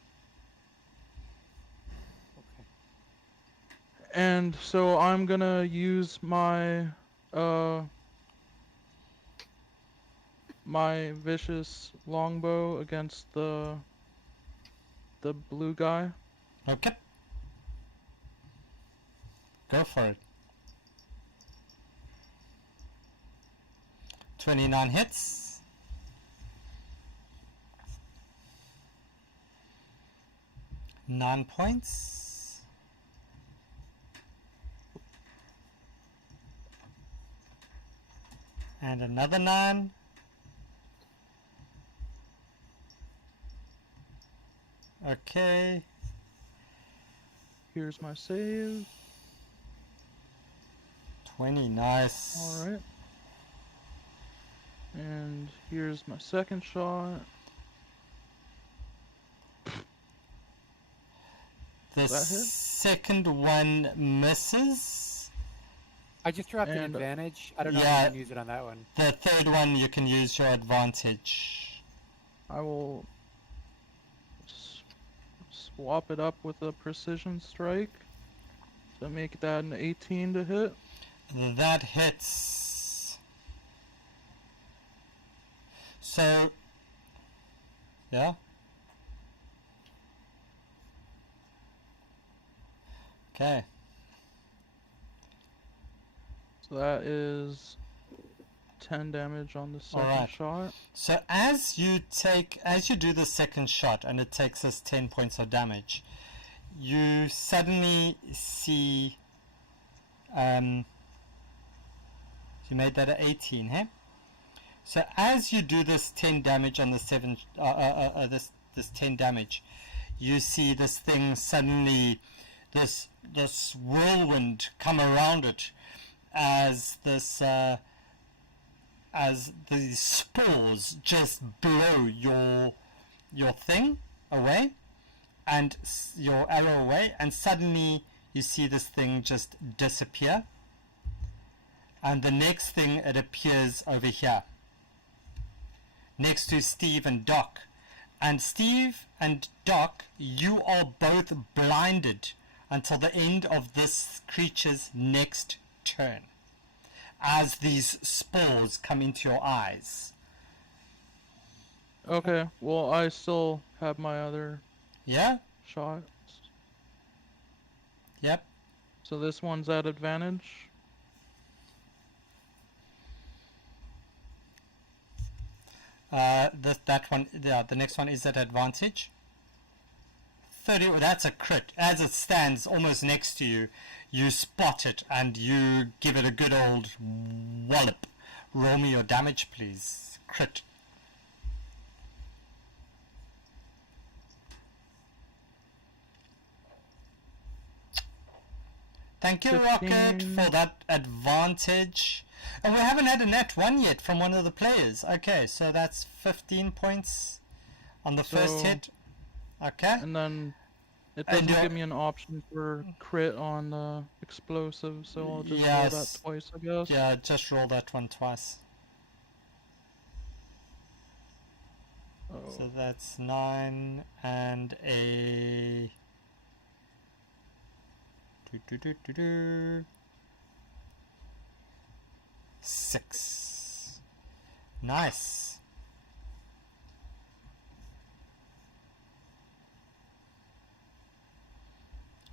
Okay. And so I'm gonna use my my vicious longbow against the blue guy. Okay. Go for it. 29 hits. Nine points. And another 9. Okay. Here's my save. 20, nice. Alright. And here's my second shot. The That hit? second one misses. I just dropped an And- advantage. I don't know Yeah. if you can use it on that one. The third one you can use your advantage. I will swap it up with a precision strike to make that an 18 to hit. That hits. So, yeah. Okay. So that is 10 damage on the second Alright. shot. So as you do the second shot and it takes us 10 points of damage, you suddenly see You made that an 18, hey? So as you do this 10 damage on the 7, this 10 damage, you see this thing suddenly, this whirlwind come around it as this, as the spores just blow your thing away, and your arrow away, and suddenly you see this thing just disappear, and the next thing, it appears over here next to Steve and Doc. And Steve and Doc, you are both blinded until the end of this creature's next turn as these spores come into your eyes. Okay, well, I still have my other shots. Yep. So this one's at advantage. That one, the next one is at advantage. 30, that's a crit. As it stands almost next to you, you spot it and you give it a good old wallop. Roll me your damage, please. Crit. Thank you, 15. Rocket, for that advantage. And we haven't had a nat 1 yet from one of the players. Okay, so that's 15 points on the first hit. Okay. And then it doesn't give me an option for crit on the explosive, so I'll just roll that twice, I guess. Yeah, just roll that one twice. Oh. So that's 9 and a... 6. Nice.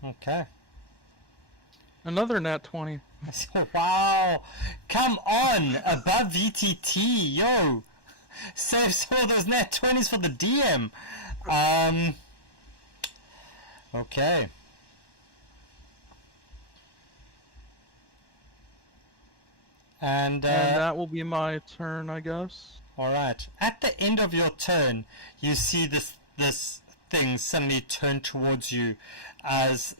Okay. Another nat 20. Wow. Come on. Above VTT. Yo. Save some of those nat 20s for the DM. Okay. And that will be my turn, I guess. Alright. At the end of your turn, you see this thing suddenly turn towards you as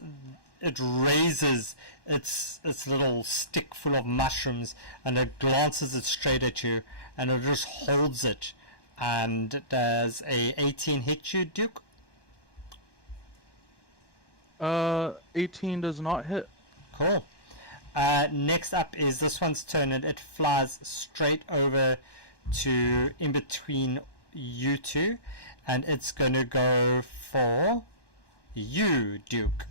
it raises its little stick full of mushrooms, and it glances it straight at you, and it just holds it. And does a 18 hit you, Duke? 18 does not hit. Cool. Next up is this one's turn, and it flies straight over to in between you two, and it's gonna go for you, Duke.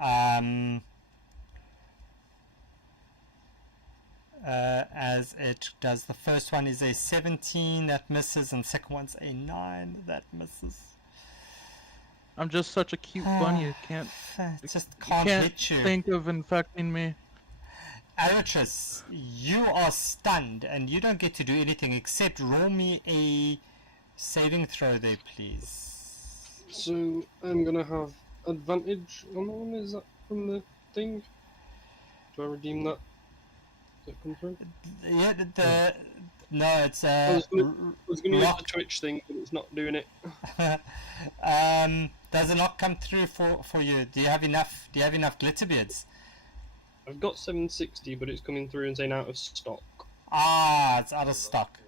As it does, the first one is a 17 that misses, and second one's a 9 that misses. I'm just such a cute bunny, it can't hit you. Think of infecting me. Aratris, you are stunned, and you don't get to do anything except roll me a saving throw there, please. So I'm gonna have advantage on that one. Is that from the thing? Do I redeem that? Does it come through? Yeah, no, it's I was gonna use the Twitch thing, but it's not doing it. Does it not come through for you? Do you have enough? Do you have enough Glitterbeards? I've got 760, but it's coming through and saying out of stock. Ah, it's out of stock.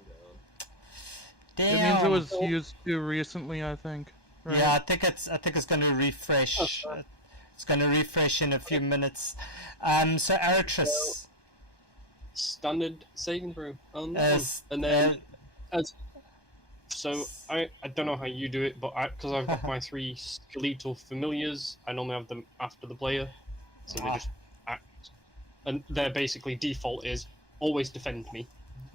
Damn. It means it was used too recently, I think. Right? Yeah, I think it's going to refresh. It's going to refresh in a few minutes. So Aratris. Standard saving throw. And then so I don't know how you do it, but because I've got my 3 skeletal familiars, I normally have them after the player, so they just act, and their basically default is always defend me.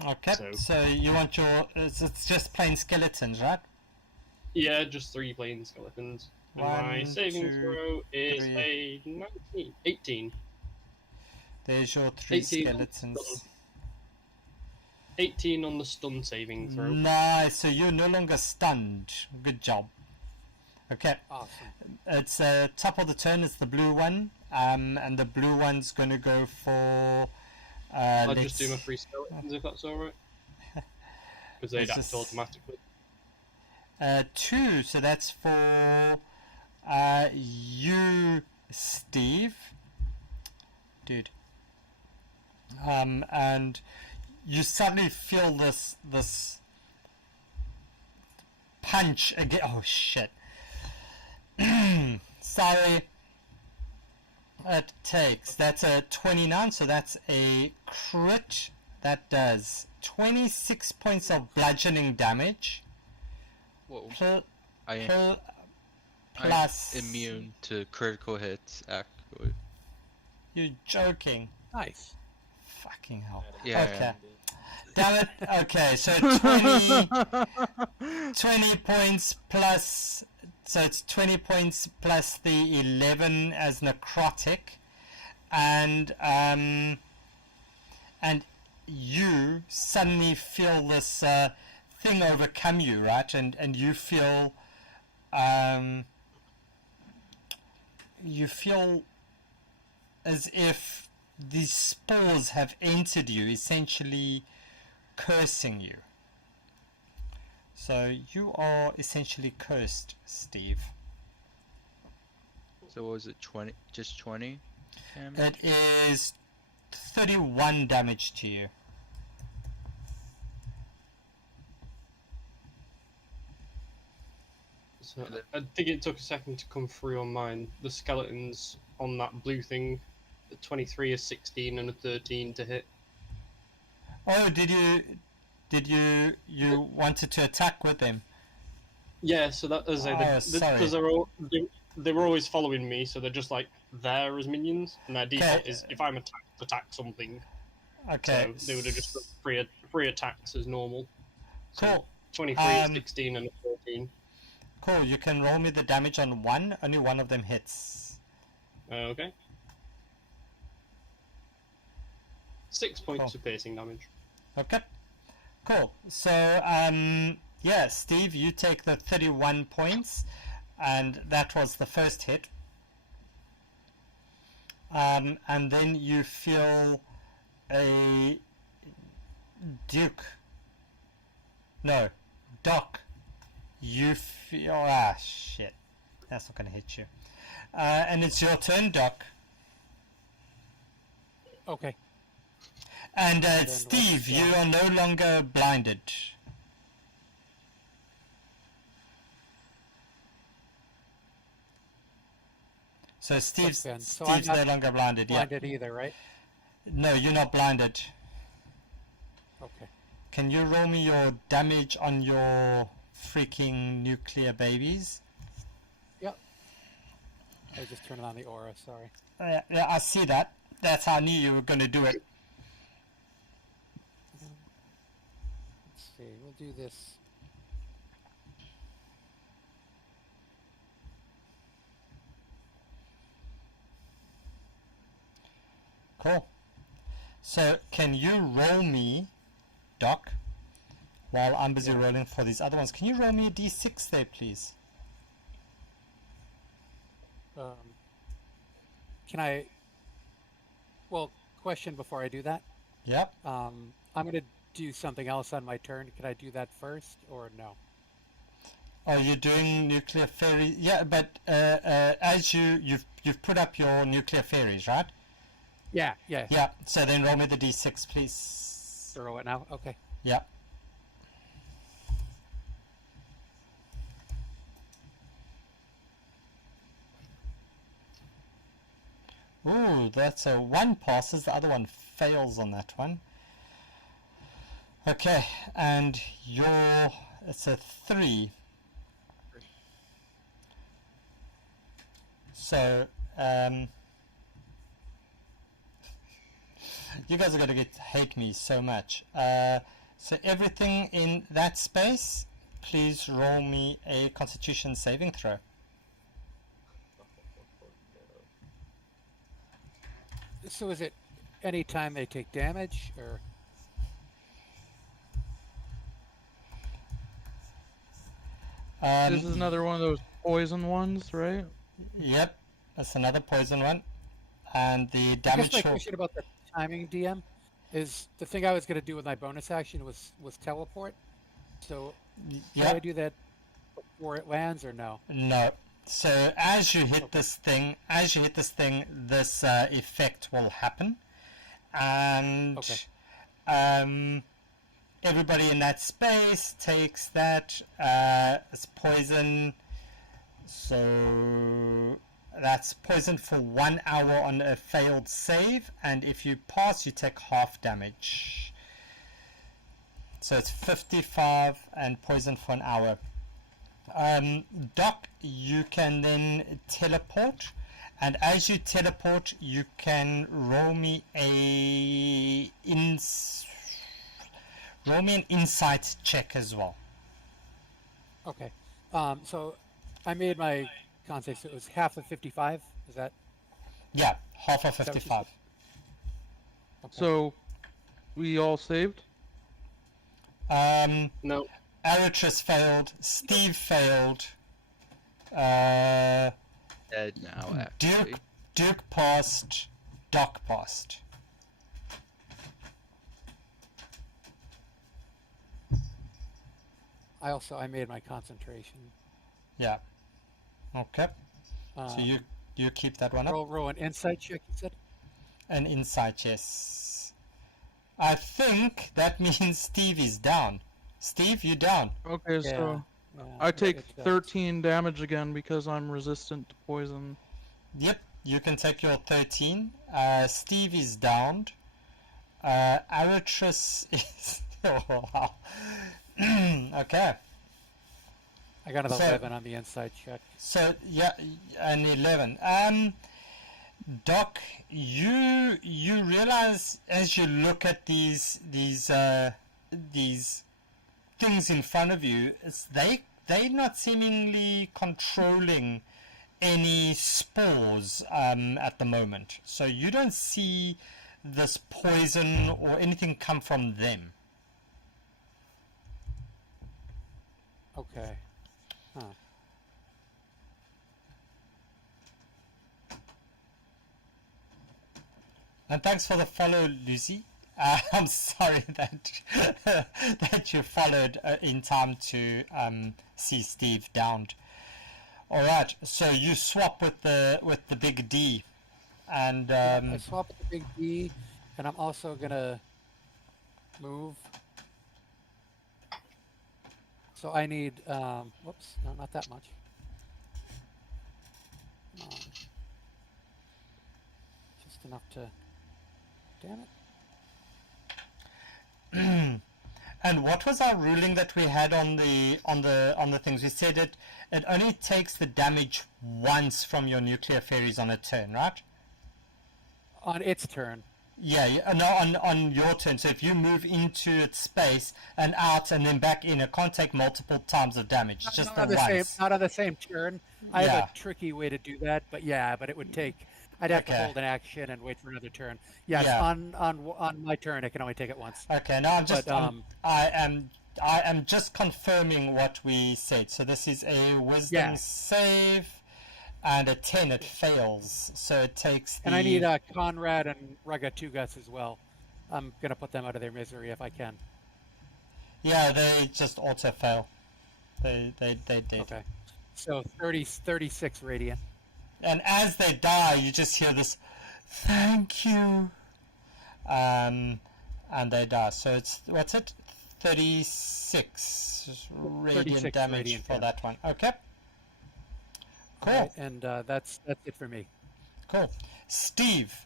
Okay. So you want your it's just plain skeletons, right? Yeah, just 3 plain skeletons. And my saving throw is 18. There's your 3 skeletons. 18 on the stun saving throw. Nice, so you're no longer stunned. Good job. Okay. Awesome. It's top of the turn, it's the blue one. And the blue one's gonna go for I'll just do my 3 skeletons if that's alright. Because they'd act automatically. 2, so that's for you, Steve. Dude. And you suddenly feel this punch again. Oh shit. Sorry. It takes. That's a 29, so that's a crit. That does 26 points of bludgeoning damage. Whoa. Plus. I'm immune to critical hits, actually. You're joking. Nice. Fucking hell. Yeah. Okay. Damn it. Okay, so 20 points plus. So it's 20 points plus the 11 as necrotic, and you suddenly feel this thing overcome you, right? And you feel as if these spores have entered you, essentially cursing you. So you are essentially cursed, Steve. So what was it, 20? Just 20 damage? It is 31 damage to you. So I think it took a second to come through on mine. The skeletons on that blue thing, the 23 is 16 and a 13 to hit. Oh, did you wanted to attack with them? Yeah, so that is because they were always following me, so they're just like there as minions, and their default is if I'm attacked, attack something. Okay. So they would have just got three attacks as normal. So Cool. 23, 16, and a 13. Cool. You can roll me the damage on one. Only one of them hits. Okay. 6 points of piercing damage. Okay. Cool. So, yeah, Steve, you take the 31 points, and that was the first hit. And then you feel a Doc. You feel, shit. That's not going to hit you. And it's your turn, Doc. Okay. And Steve, you are no longer blinded. So Steve's no longer blinded. Blinded either, right? No, you're not blinded. Okay. Can you roll me your damage on your freaking nuclear babies? Yep. I was just turning on the aura, sorry. Yeah, I see that. That's how I knew you were going to do it. Let's see, we'll do this. Cool. So, can you roll me, Doc, while I'm busy rolling for these other ones? Can you roll me a d6 there, please? Can I... Well, question before I do that. Yep. I'm going to do something else on my turn. Can I do that first, or no? Oh, you're doing nuclear fairy? Yeah, but as you've put up your nuclear fairies, right? Yeah. Yeah, so then roll me the d6, please. Throw it now? Okay. Yep. Ooh, that's a 1 passes, the other one fails on that one. Okay, and it's a 3. So, you guys are going to hate me so much. So everything in that space, please roll me a Constitution saving throw. So is it any time they take damage, or? This is another one of those poison ones, right? Yep, that's another poison one. And the I damage... guess my question about the timing, DM, is the thing I was going to do with my bonus action was teleport. So can Yeah. I do that before it lands or no? No. So as you hit Okay. this thing, this effect will happen, and everybody in that space takes that as poison. So that's poison for 1 hour on a failed save, and if you pass, you take half damage. So it's 55 and poison for an hour. Doc, you can then teleport, and as you teleport, you can roll me an insight check as well. Okay. So I made my con save, so it was half of 55. Is that? Yeah, half of Is that what you 55. Okay. So, we all saved? No. Aritris failed. Steve failed. Dead now, actually. Duke passed. Doc passed. I made my concentration. Yeah. Okay. So you keep that one up. Roll an insight check, you said? An insight, yes. I think that means Steve is down. Steve, you down. Okay, so I take 13 damage again because I'm resistant to poison. Yep, you can take your 13. Steve is downed. Aritris is... Oh, wow. Okay. I got an 11 on the inside check. So, yeah, an 11. Doc, you realize as you look at these things in front of you, they're not seemingly controlling any spores at the moment. So you don't see this poison or anything come from them. Okay. Huh. And thanks for the follow, Lucy. I'm sorry that that you followed in time to see Steve downed. All right, so you swap with the big D, and I swap with the big D, and I'm also gonna move. So I need whoops, no, not that much. Just enough to. Damn it. And what was our ruling that we had on the things? We said it only takes the damage once from your nuclear fairies on a turn, right? On its turn. Yeah, no, on your turn. So if you move into its space and out and then back in, it can't take multiple times of damage. Just Not the on once. not on the same turn. I have a tricky way to do that, but it would take. I'd have to hold an action and wait for another turn. Yes, on my turn, I can only take it once. Okay, now I am just confirming what we said. So this is a wisdom save, and a 10. It fails, so it takes. And I need Conrad and Ragatugas as well. I'm gonna put them out of their misery if I can. Yeah, they just auto fail. They did. Okay, so 36 radiant. And as they die, you just hear this, "Thank you," and they die. So it's 36 radiant damage for that one. Okay. Cool. Right, and that's it for me. Cool. Steve,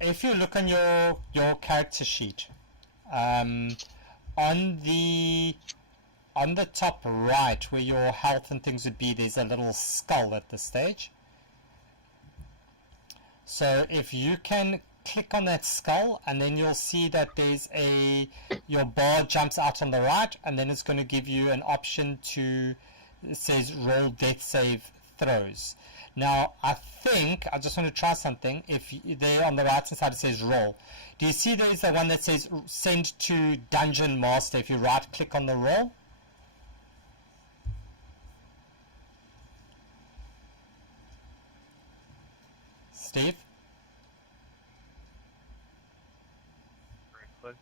if you look on your character sheet, on the top right where your health and things would be, there's a little skull at this stage. So if you can click on that skull, and then you'll see that your bar jumps out on the right, and then it's going to give you an option it says roll death save throws. Now I just want to try something. If there on the right hand side it says roll, do you see there is the one that says send to Dungeon Master? If you right click on the roll, Steve? What?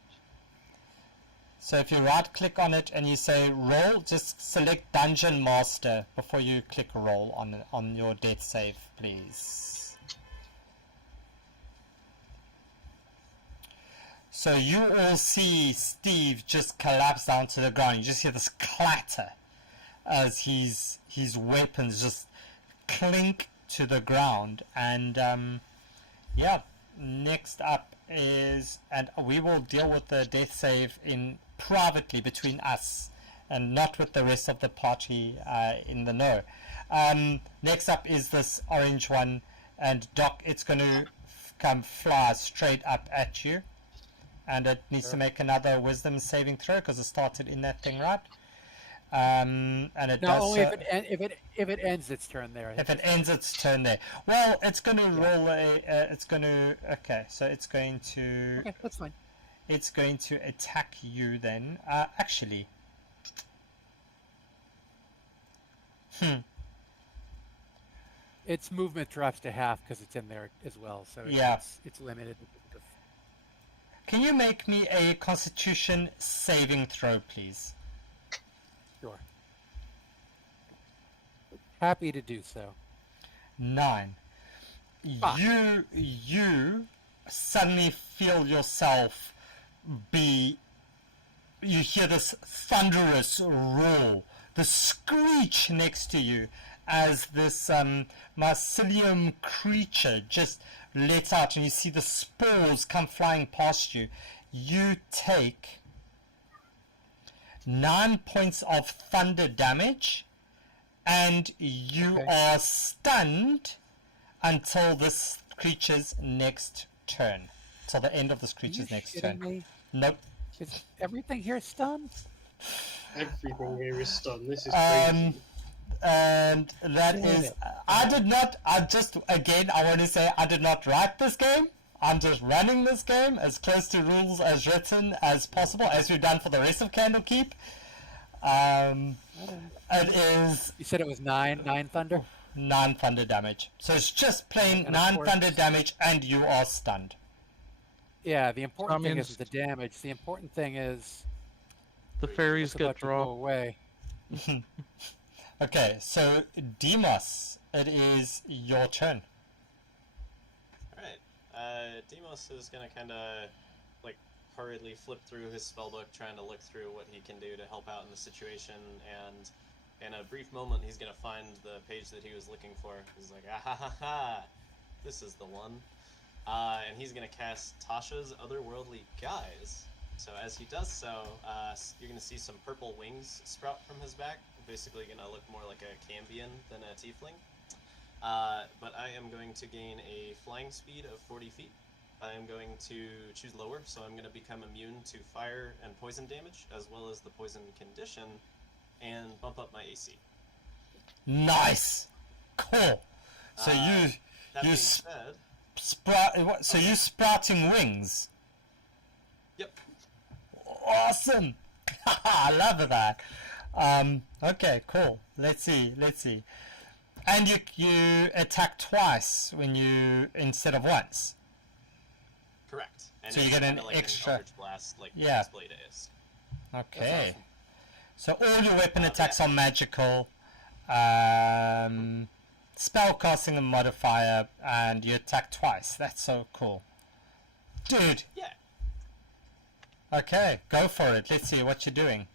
So if you right click on it and you say roll, just select Dungeon Master before you click roll on your death save, please. So you all see Steve just collapse down to the ground. You just hear this clatter as his weapons just clink to the ground. And yeah, next up is, and we will deal with the death save in privately between us and not with the rest of the party in the know. Next up is this orange one, and Doc, it's going to come fly straight up at you, and it needs to make another wisdom saving throw because it started in that thing, right? And it No, does only so, if it ends its turn there. if it ends its turn there. Well, it's going to roll a. It's going to. Okay, so it's going to. Okay, that's fine. It's going to attack you then. Actually. Its movement drops to half because it's in there as well, so Yeah. it's limited. Can you make me a Constitution saving throw, please? Sure. Happy to do so. 9. You suddenly feel yourself you hear this thunderous roar, the screech next to you as this mycelium creature just lets out, and you see the spores come flying past you. You take 9 points of thunder damage, and you are stunned until this creature's next turn. Till the end of this creature's next turn. Me? Nope. Is everything here stunned? Everything here is stunned. This is crazy. And that is, I want to say I did not write this game. I'm just running this game as close to rules as written as possible, as we've done for the rest of Candlekeep. It is You said it was 9 thunder? 9 thunder damage. So it's just plain And 9 of course- thunder damage, and you are stunned. Yeah, the important thing means- isn't the damage. The important thing is The fairies it's get about to go dropped. away. Okay, so Demos, it is your turn. Alright. Demos is gonna kinda like hurriedly flip through his spellbook, trying to look through what he can do to help out in the situation, and in a brief moment he's gonna find the page that he was looking for. He's like, ah ha ha ha, this is the one. And he's gonna cast Tasha's Otherworldly Guise. So as he does so, you're gonna see some purple wings sprout from his back, basically gonna look more like a Cambion than a Tiefling. But I am going to gain a flying speed of 40 feet. I am going to choose lower, so I'm going to become immune to fire and poison damage, as well as the poison condition, and bump up my AC. Nice! Cool! So That you being said, you're sprouting wings. yep. Awesome! I love that. Okay, cool. Let's see. And you attack twice when you instead of once. Correct. And So you it's get an kinda like extra- an Eldritch Blast, like Yeah. Blade-esque. Okay. awesome. So all your weapon attacks yeah. are magical. Spell casting a modifier, and you attack twice. That's so cool. Dude! Yeah. Okay, go for it. Let's see what you're doing.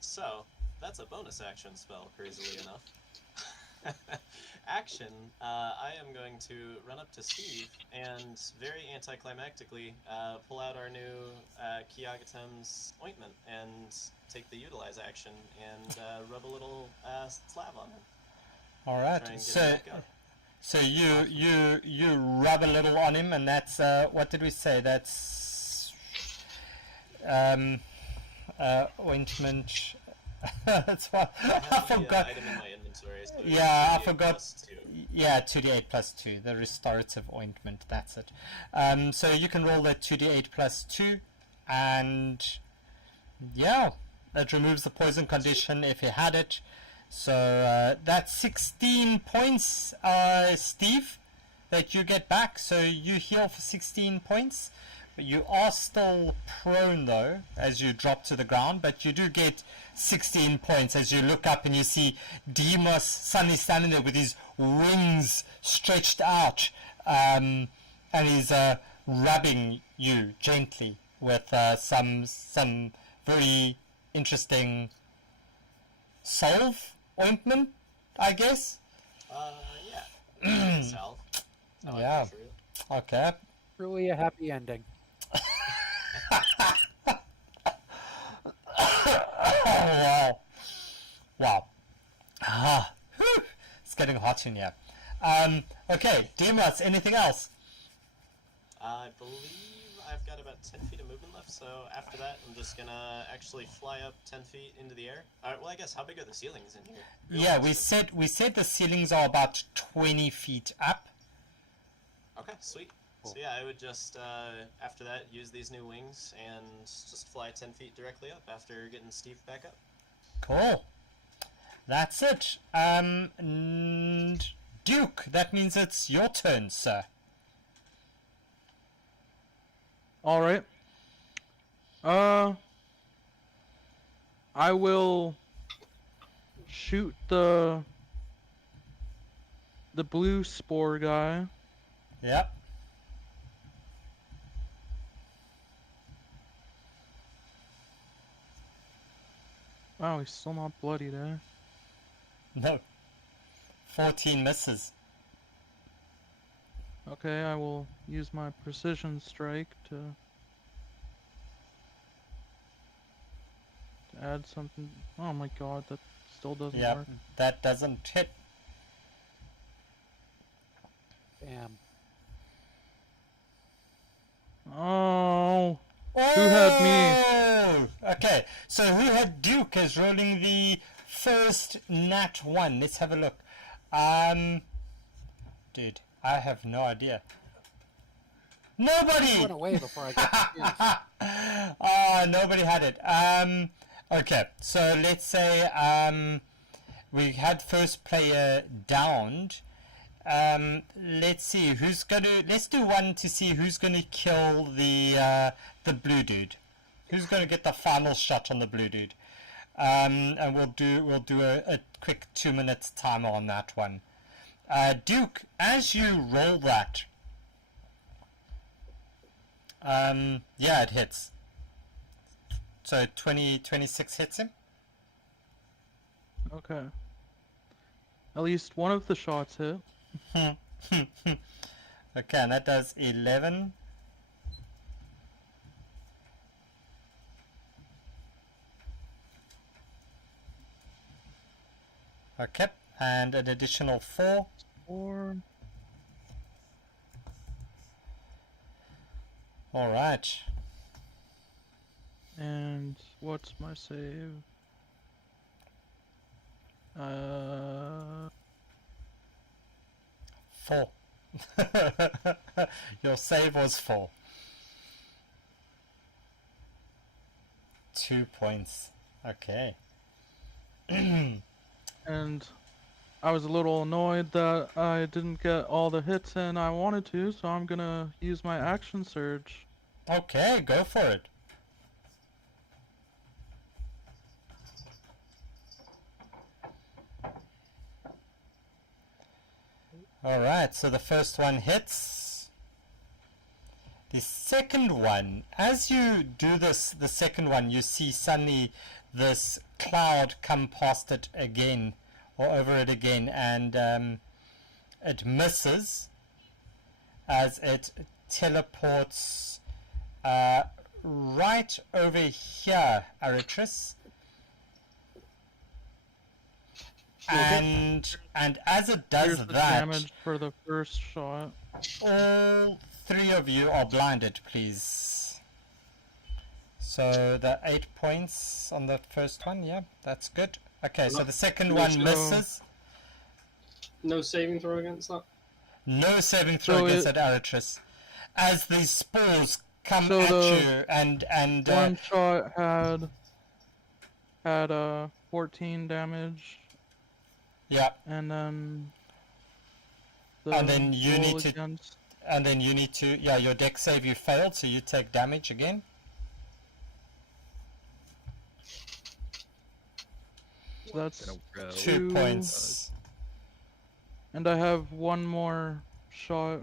So, that's a bonus action spell, crazily enough. Action, I am going to run up to Steve and very anticlimactically pull out our new Kiagatem's ointment and take the utilize action and rub a little slab on him. All Try right. and get So, him back up. so you rub a little on him, and that's what did we say? That's ointment. That's what I have the, forgot. item in my inventory, so it's Yeah, I 2d8 forgot. plus 2. Yeah, 2d8 plus 2, the restorative ointment, that's it. So you can roll that 2d8 plus 2, and yeah, that removes the poison condition if you had it. So that's 16 points, Steve, that you get back. So you heal for 16 points, You are still prone though as you drop to the ground, but you do get 16 points as you look up and you see Demos suddenly standing there with his wings stretched out, and he's rubbing you gently with some very interesting salve ointment, I guess. Yeah. Salve. I like Yeah. that for it. Okay. Truly a happy ending. Wow. Wow. Whew. It's getting hot in here. Okay, Demos, anything else? I believe I've got about 10 feet of movement left, so after that, I'm just gonna actually fly up 10 feet into the air. Alright, well, I guess, how big are the ceilings in here? Yeah, we said the ceilings are about 20 feet up. Okay, sweet. So yeah, I would just, after that, use these new wings and just fly 10 feet directly up after getting Steve back up. Cool. That's it. And Duke, that means it's your turn, sir. All right. I will shoot the blue spore guy. Yep. Wow, he's still not bloodied, eh? No. 14 misses. Okay, I will use my precision strike to add something. Oh my god, that still doesn't Yep, work. that doesn't hit. Damn. Oh, who had me? Okay, so who had Duke as rolling the first nat 1? Let's have a look. Dude, I have no idea. Nobody! Went away before I got confused. Oh, nobody had it. Okay, so let's say we had first player downed. Let's see who's gonna. Let's do one to see who's gonna kill the blue dude. Who's gonna get the final shot on the blue dude? And we'll do a quick 2 minutes timer on that one. Duke, as you roll that, yeah, it hits. So 26 hits him. Okay. At least one of the shots hit. Okay, and that does 11. Okay, and an additional 4. 4. Alright. And what's my save? 4. Your save was 4. 2 points. Okay. And I was a little annoyed that I didn't get all the hits in I wanted to, so I'm gonna use my action surge. Okay, go for it. Alright, so the first one hits. The second one, as you do this, the second one, you see suddenly this cloud come past it again, or over it again, and it misses as it teleports right over here, Aritris. And as it does Here's the that, damage for the first shot. all 3 of you are blinded, please. So the 8 points on the first one, yeah, that's good. Okay, so the second one misses. No saving throw against that? No saving throw So against that Aritris. As these spores come So at the you, and One shot had 14 damage, yeah, and then And then you roll need to- against And then you need to, yeah, your deck save you failed, so you take damage again. So that's Row. 2 points. And I have one more shot.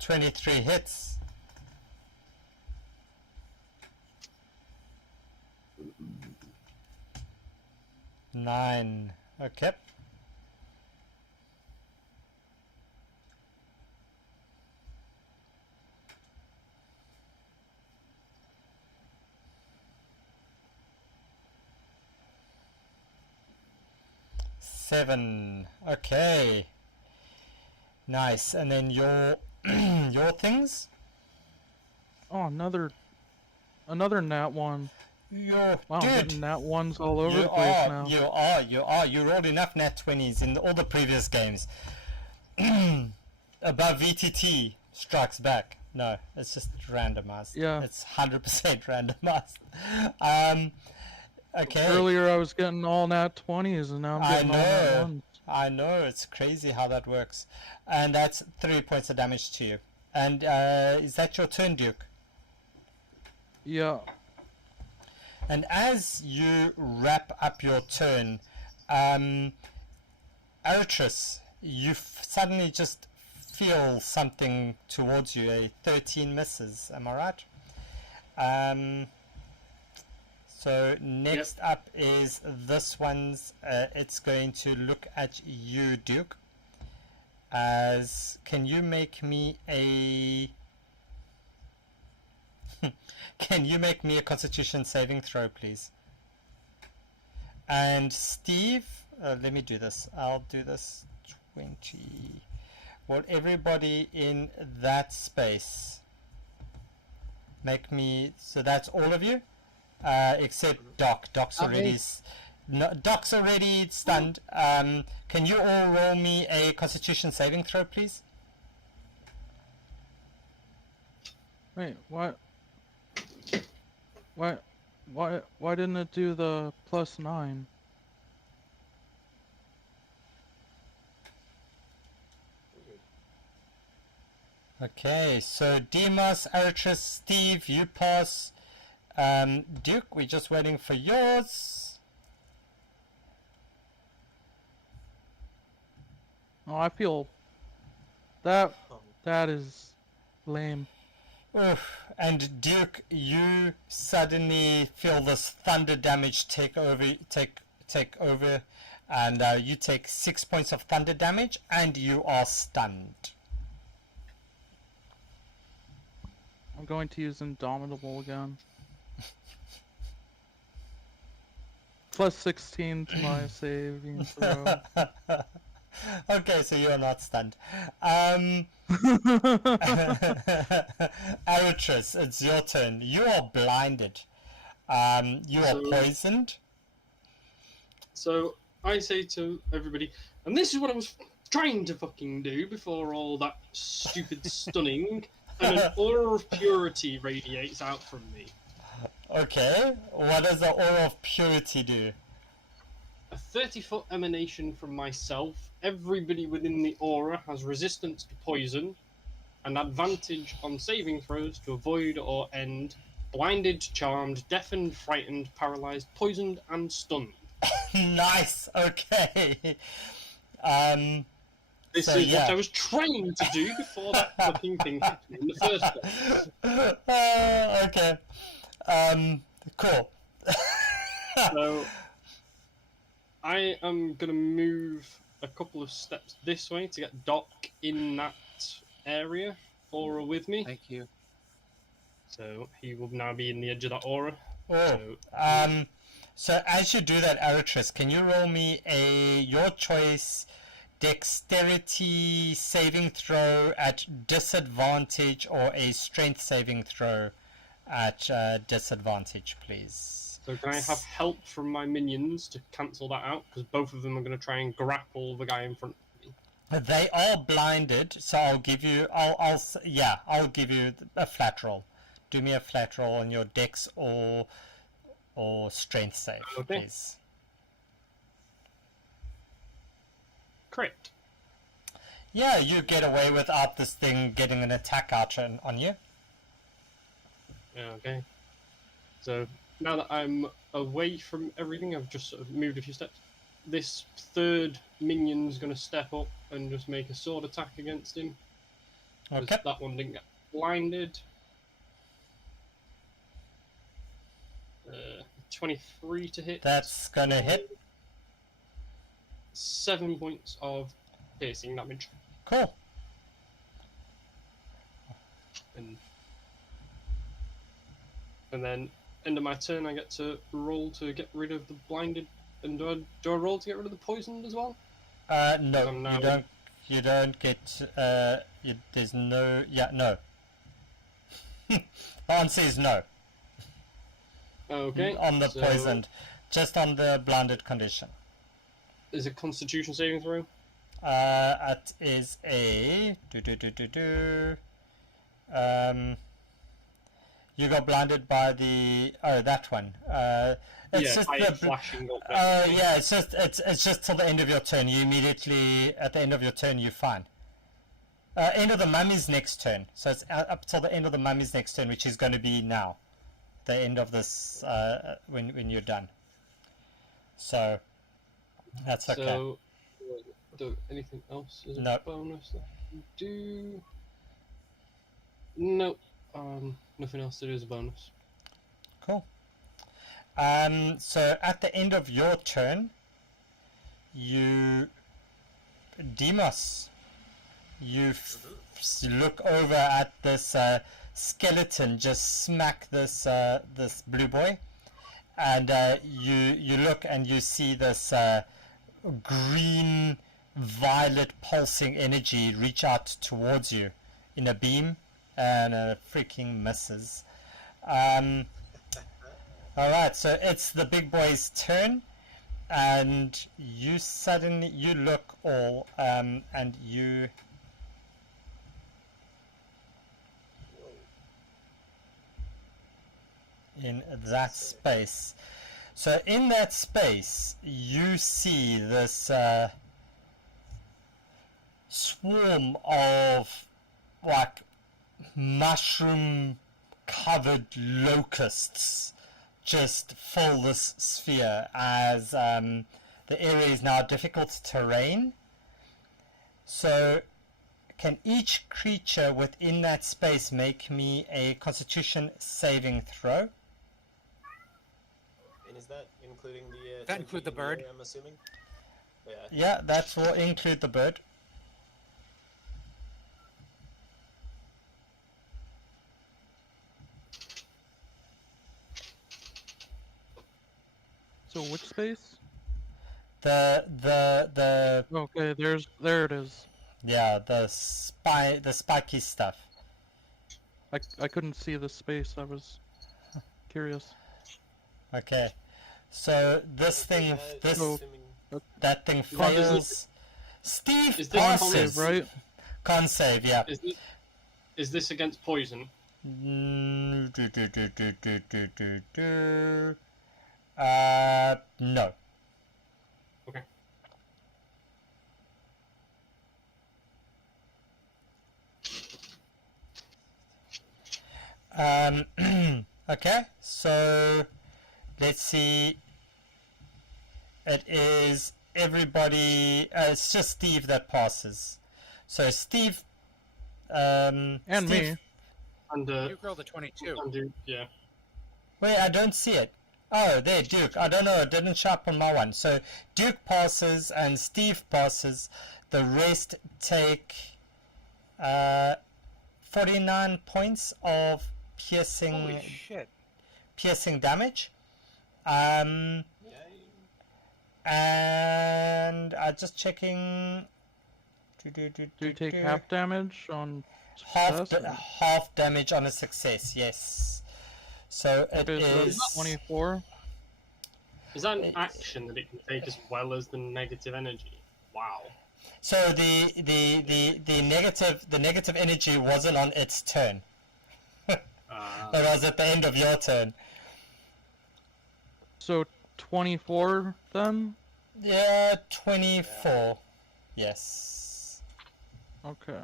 '23 hits. Nine. Okay. Seven. Okay. Nice. And then your your things? Oh, another nat one. Your Wow, I'm dude. getting nat ones all over You the place are, now. you rolled enough nat 20s in all the previous games. Above VTT strikes back. No, it's just randomized. Yeah. It's 100% randomized. Okay. Earlier I was getting all nat 20s and now I'm getting all nat ones. I know, it's crazy how that works. And that's 3 points of damage to you. And is that your turn, Duke? Yeah. And as you wrap up your turn, Aritris, you suddenly just feel something towards you. A 13 misses, am I right? So next up is this one's, it's going to look at you, Duke. Can you make me a... Can you make me a Constitution saving throw, please? And Steve, let me do this. I'll do this. 20. Will everybody in that space make me... So that's all of you? Except Doc. Doc's already... No, Doc's already stunned. Can you all roll me a Constitution saving throw, please? Wait, what? Why didn't it do the +9? Okay, so Demas, Aritris, Steve, you pass. Duke, we're just waiting for yours. Oh, I feel that is lame. Oof. And Duke, you suddenly feel this thunder damage take over, and you take 6 points of thunder damage, and you are stunned. I'm going to use Indomitable again. +16 to my saving throw. Okay, so you are not stunned. Aritris, it's your turn. You are blinded. You are poisoned. So I say to everybody, and this is what I was trying to fucking do before all that stupid stunning, and an aura of purity radiates out from me. Okay, what does the aura of purity do? A 30-foot emanation from myself. Everybody within the aura has resistance to poison, and advantage on saving throws to avoid or end blinded, charmed, deafened, frightened, paralyzed, poisoned, and stunned. Nice, okay. This So, is yeah. what I was trying to do before that fucking thing happened in the first place. Okay. Cool. So I am going to move a couple of steps this way to get Doc in that area, aura with me. Thank you. So he will now be in the edge of that aura. Oh, so as you do that, Aritris, can you roll me your choice dexterity saving throw at disadvantage or a strength saving throw at disadvantage, please? So can I have help from my minions to cancel that out? Because both of them are going to try and grapple the guy in front of me. They are blinded, so I'll give you. I'll give you a flat roll. Do me a flat roll on your dex or strength save, Okay. please. Crit. Yeah, you get away without this thing getting an attack out on you. Yeah, okay. So now that I'm away from everything, I've just sort of moved a few steps. This third minion's going to step up and just make a sword attack against him. 'Cause Okay. that one didn't get blinded. 23 to hit. That's gonna hit. 7 points of piercing damage. Cool. And then end of my turn, I get to roll to get rid of the blinded. And do I roll to get rid of the poisoned as well? No, I'm now- you don't. You don't get. There's no. Yeah, no. The answer is no. Okay. On the so poisoned, just on the blinded condition. Is it Constitution saving throw? It is a you got blinded by the that one. It's just by the flashing up. yeah. It's just till the end of your turn. You immediately at the end of your turn you're fine. End of the mummy's next turn. So it's up till the end of the mummy's next turn, which is going to be now. The end of this when you're done. So that's okay. So, anything else? Is No. a bonus that I can do? No. Nothing else to do as a bonus. Cool. So at the end of your turn, Demos, you look over at this skeleton just smack this this blue boy, and you look and you see this green violet pulsing energy reach out towards you in a beam, and freaking misses. Alright, so it's the big boy's turn, and you suddenly look all and you in that space. So in that space, you see this swarm of like mushroom covered locusts just fill this sphere as the area is now difficult terrain. So can each creature within that space make me a Constitution saving throw? And is that including the... That include the bird? I'm assuming? Yeah. Yeah, that will include the bird. So which space? The Okay, there it is. yeah, the spiky stuff. I couldn't see the space. I was curious. Okay, so this thing, So- that thing Con- is fails. Steve is this passes. Right? Con save, yeah. Is this against poison? No. Okay. Okay, so let's see. It is everybody. It's just Steve that passes. So Steve. And Steve, me. And You rolled a 22. yeah. Wait, I don't see it. Oh, there, Duke. I don't know. It didn't show up on my one. So Duke passes and Steve passes. The rest take 49 points of Holy shit. piercing damage. Yay. And just checking. Do you take half damage on half success? half damage on a success? Yes. So it Okay, so is that's 24. Is that an action that it can take as well as the negative energy? Wow. So the negative energy wasn't on its turn. It was at the end of your turn. So 24 then? Yeah, 24. Yes. Okay.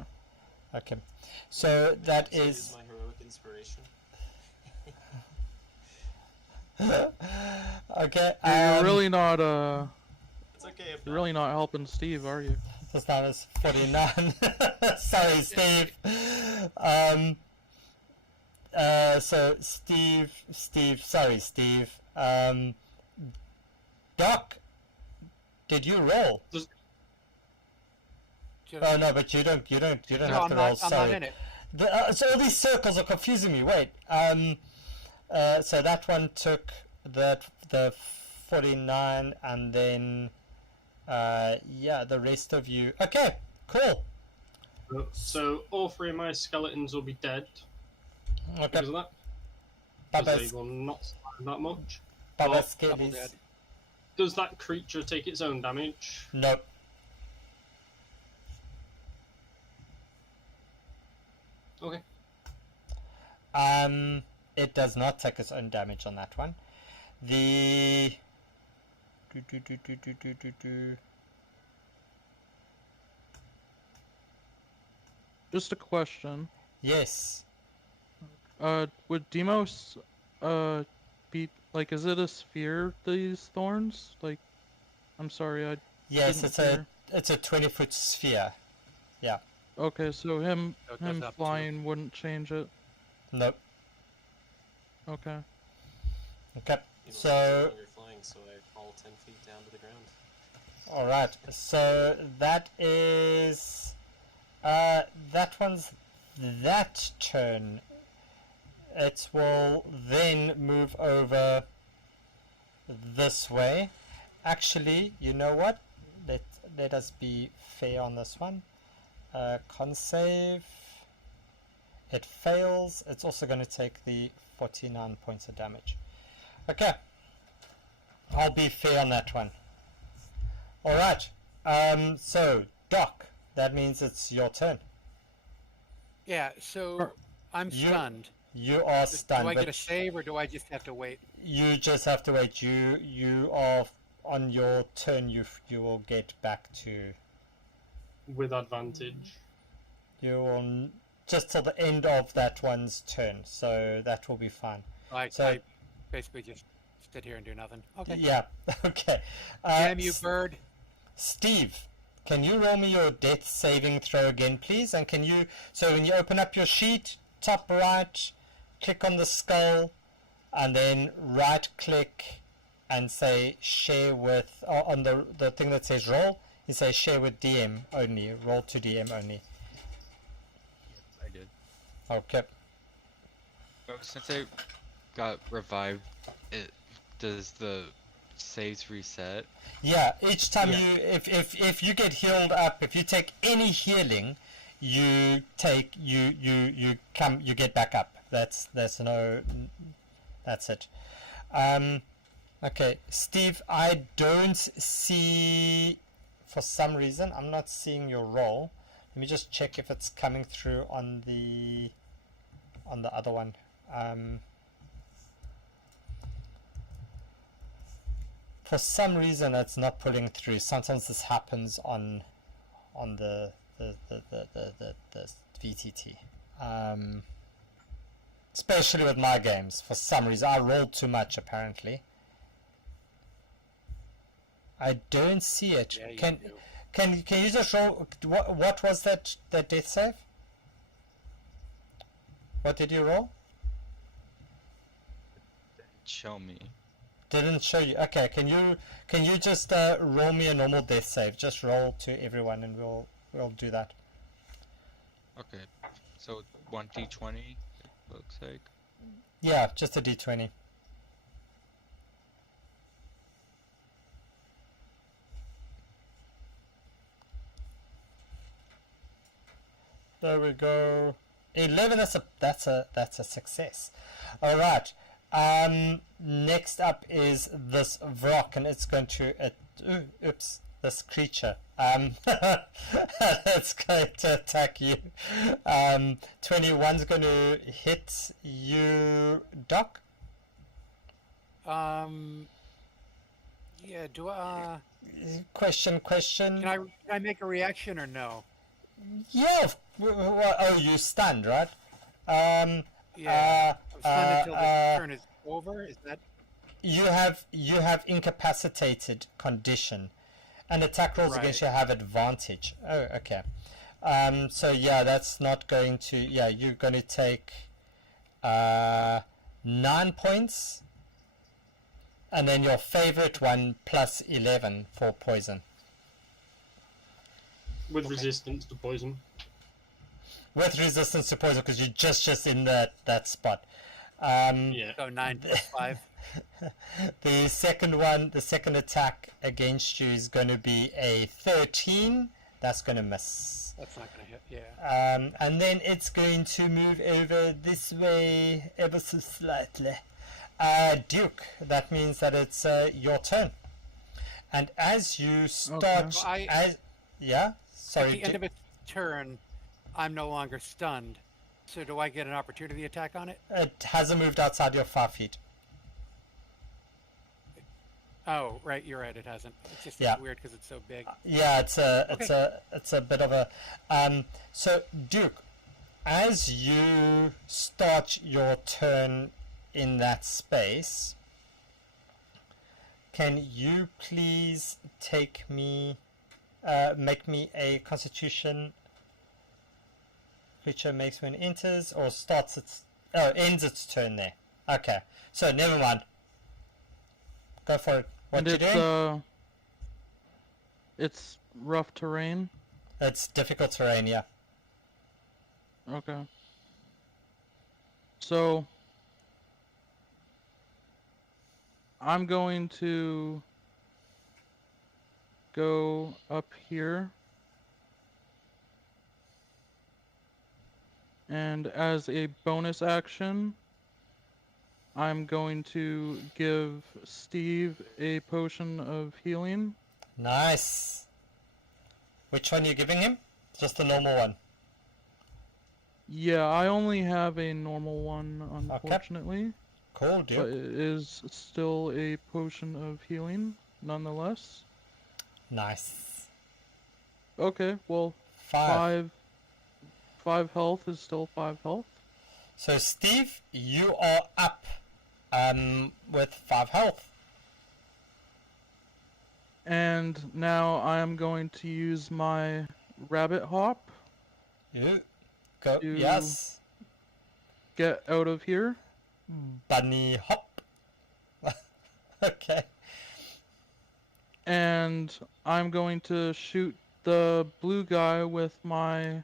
Okay. So that So is my heroic inspiration. okay. You're really not It's okay if you're really not helping Steve, are you? This now is 49. Sorry, Steve. So sorry, Steve. Doc, did you roll? Oh no, but you don't No, have to I'm roll. not Sorry. in it. So all these circles are confusing me. Wait. So that one took the 49, and then yeah, the rest of you. Okay, cool. So all three of my skeletons will be dead Okay. because of that. Because Baba's, they will not survive that much. Baba's Double scabies. dead. Does that creature take its own damage? Nope. Okay. It does not take its own damage on that one. The Just a question. Yes. Would Demos be like, is it a sphere, these thorns? Like, I'm sorry, I Yes, didn't it's hear. a 20-foot sphere. Yeah. Okay, so him So it goes up to- flying wouldn't change it. Nope. Okay. Okay. You know, So no longer flying, so I fall 10 feet down to the ground. all right. So that is that one's that turn. It will then move over this way. Actually, you know what? Let us be fair on this one. Con save. It fails. It's also going to take the 49 points of damage. Okay. I'll be fair on that one. Alright. So, Doc, that means it's your turn. Yeah, so I'm You- stunned. You are stunned, Do I but get a save or do I just have to wait? you just have to wait. You are on your turn. You will get back to. With advantage. You will just till the end of that one's turn, so that will be fine. I basically just sit here and do nothing. Okay. Yeah. Okay. Damn you, bird. Steve, can you roll me your death saving throw again, please? And can you? So when you open up your sheet, top right, click on the skull, and then right click and say share with on the thing that says roll. You say share with DM only. Roll to DM only. Yes, I did. Okay. But since I got revived, does the saves reset? Yeah, each time Yeah. if you get healed up, if you take any healing, you get back up. That's it. Okay, Steve, I don't see, for some reason I'm not seeing your roll. Let me just check if it's coming through on the other one. For some reason it's not pulling through. Sometimes this happens on the VTT. Especially with my games. For some reason I rolled too much apparently. I don't see it. Yeah, you Can do. you just roll? What was that death save? What did you roll? Show me. Didn't show you. Okay, can you just roll me a normal death save? Just roll to everyone, and we'll do that. Okay, so 1d20 it looks like. Yeah, just a d20. There we go. 11. That's a success. All right. Next up is this Vrock, and it's going to. Oops. this creature. It's going to attack you. 21's going to hit you, Doc. Yeah. Do I? Question. Can I make a reaction or no? Yeah. Oh, you stunned, right? Yeah. I'm stunned until this turn is over. Is that? You have incapacitated condition, and attack rolls against you have advantage. Oh, okay. So yeah, that's not going to. Yeah, you're going to take 9 points, and then your favorite one plus 11 for poison. With resistance to poison. With resistance to poison, because you're just in that spot. Yeah. So 9 plus 5. The second attack against you is going to be a 13. That's going to miss. That's not going to hit, yeah. And then it's going to move over this way ever so slightly. Duke, that means that it's your turn. And as you start... Okay. Yeah? Sorry. At the end of its turn, I'm no longer stunned. So do I get an opportunity attack on it? It hasn't moved outside your 5 feet. Oh, right, you're right, it hasn't. It's just Yeah. weird because it's so big. Yeah, it's a bit of a so Duke, as you start your turn in that space, can you please make me a Constitution? Creature makes when it enters or ends its turn there. Okay, so never mind. Go for it. What you doing? It's rough terrain. It's difficult terrain, yeah. Okay. So I'm going to go up here. And as a bonus action, I'm going to give Steve a potion of healing. Nice. Which one are you giving him? Just the normal one. Yeah, I only have a normal one, unfortunately. Okay. Cool, dude. But it is still a potion of healing, nonetheless. Nice. Okay, well, 5 health is still 5 health. So, Steve, you are up with 5 health. And now I am going to use my rabbit hop. You go. To Yes. Get out of here. Bunny hop. Okay. And I'm going to shoot the blue guy with my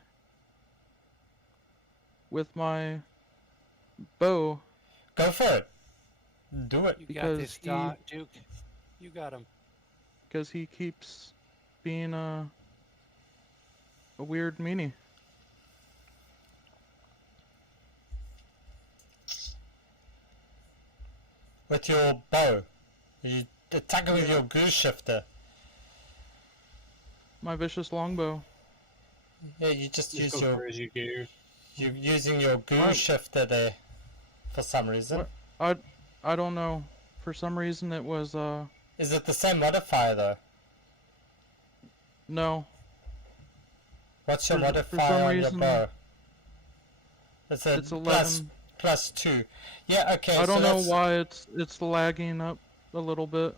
bow. Go for it. Do it. You got this, Duke. You got him. Because he keeps being a weird meanie. With your bow. You attack him with your goose shifter. My vicious longbow. Yeah, you just use go your... for it as you do. You're using your goose shifter there for some reason. What? I don't know. For some reason it was Is it the same modifier though? No. What's your For modifier some on your reason, bow? It's 11. plus 2. Yeah, okay. I don't so know why it's lagging up a little bit.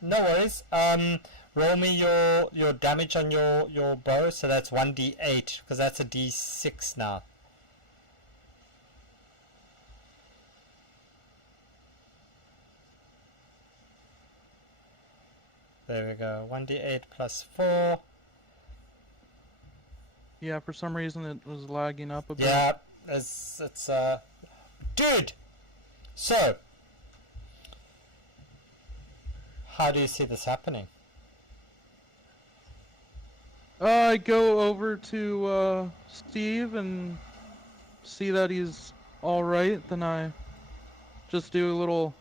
No worries. Roll me your damage on your bow. So that's 1d8 because that's a d6 now. There we go. 1d8 plus 4. Yeah, for some reason it was lagging up a bit. Yeah, it's dude. So, how do you see this happening? I go over to Steve and see that he's all right. Then I just do a little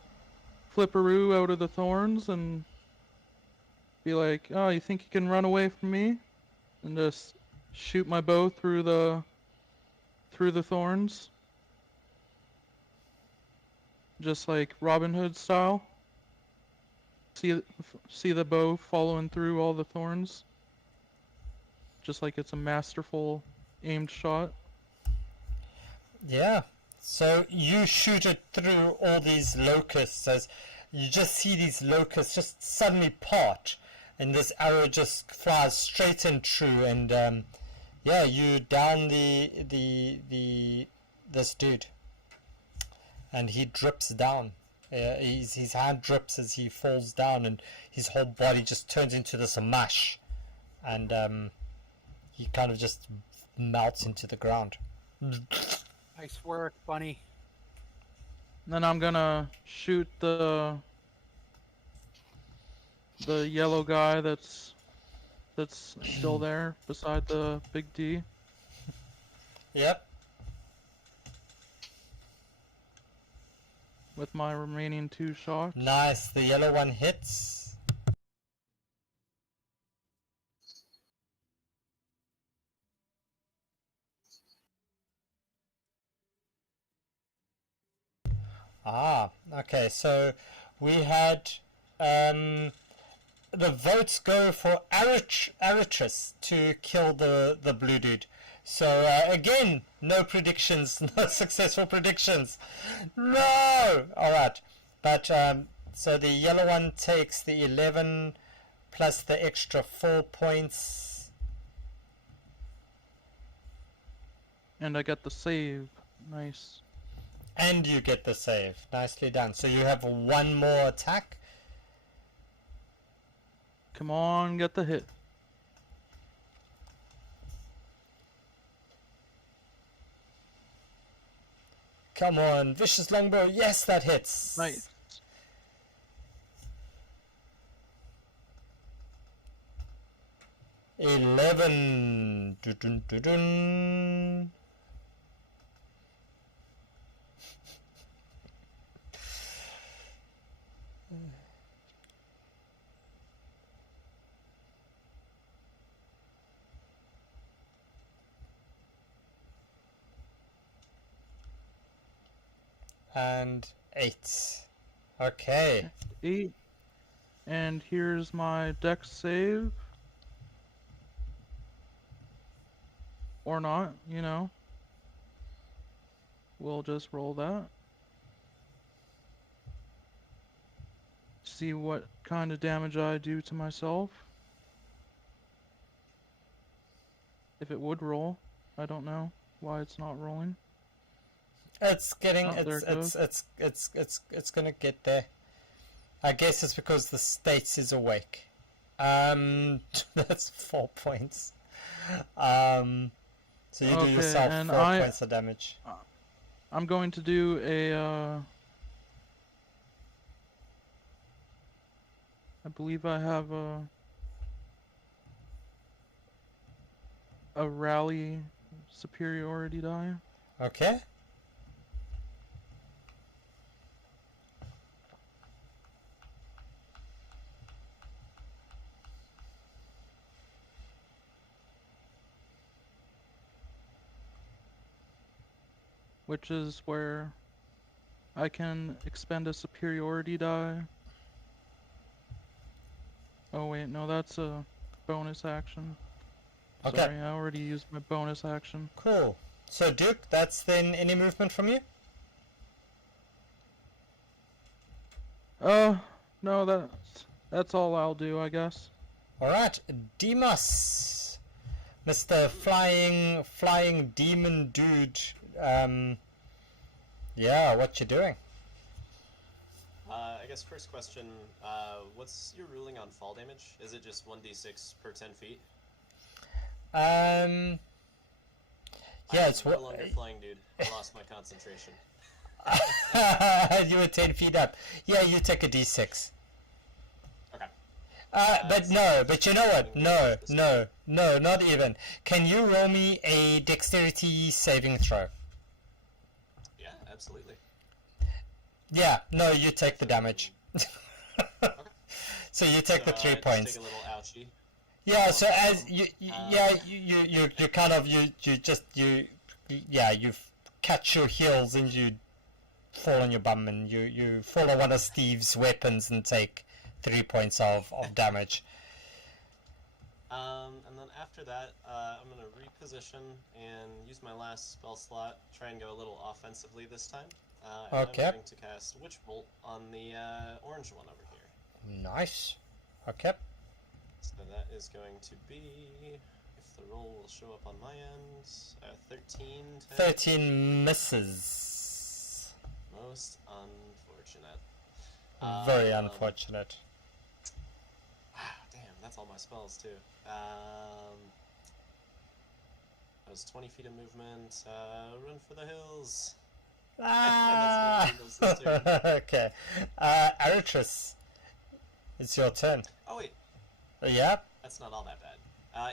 flipperoo out of the thorns and be like, "Oh, you think you can run away from me?" And just shoot my bow through the thorns, just like Robin Hood style. See the bow following through all the thorns, just like it's a masterful aimed shot. Yeah. So you shoot it through all these locusts as you just see these locusts just suddenly part, and this arrow just flies straight and true, and yeah, you down this dude, and he drips down. His hand drips as he falls down, and his whole body just turns into this mush, and he kind of just melts into the ground. Nice work, Bunny. Then I'm gonna shoot the yellow guy that's still there beside the big D. Yep. With my remaining 2 shots. Nice. The yellow one hits. Ah, okay. So we had the votes go for Aritris to kill the blue dude. So again, no predictions, no successful predictions. No. All right, but so the yellow one takes the 11 plus the extra 4 points, And I get the save. Nice. and you get the save. Nicely done. So you have one more attack. Come on, get the hit. Come on, vicious longbow. Yes, that hits. Nice. $11. Dun, dun, dun. And 8. Okay. 8. And here's my dex save. Or not, you know. We'll just roll that. See what kind of damage I do to myself. If it would roll. I don't know why it's not rolling. It's getting Oh, there it goes. it's gonna get there. I guess it's because the States is awake. That's 4 points. So you do Okay, yourself and 4 points of damage. I'm going to do a I believe I have a rally superiority die. Okay. Which is where I can expend a superiority die. Oh wait, no, that's a bonus action. Okay. Sorry, I already used my bonus action. Cool. So Duke, that's then any movement from you? No, that's all I'll do, I guess. Alright, Demos. Mr. Flying Demon Dude. Yeah, what you doing? I guess first question, what's your ruling on fall damage? Is it just 1d6 per 10 feet? Yeah, it's no what. longer flying, dude. I lost my concentration. You were 10 feet up. Yeah, you take a d6. Okay. But you know what? No, not even. Can you roll me a dexterity saving throw? Yeah, absolutely. Yeah, no, you take the damage. So you take the 3 just points. take a little ouchie. Yeah. So as you kind of you catch your heels and you fall on your bum and you fall on one of Steve's weapons and take 3 points of damage. And then after that, I'm going to reposition and use my last spell slot, try and go a little offensively this time. And Okay. I'm going to cast Witch Bolt on the orange one over here. Nice. Okay. So that is going to be, if the roll will show up on my end, 13. 13 misses. Most unfortunate. Very unfortunate. Damn, that's all my spells too. That was 20 feet of movement. Run for the hills. Ah! That's what it does. Okay. Aritris, it's your turn. Oh wait, Yeah? that's not all that bad.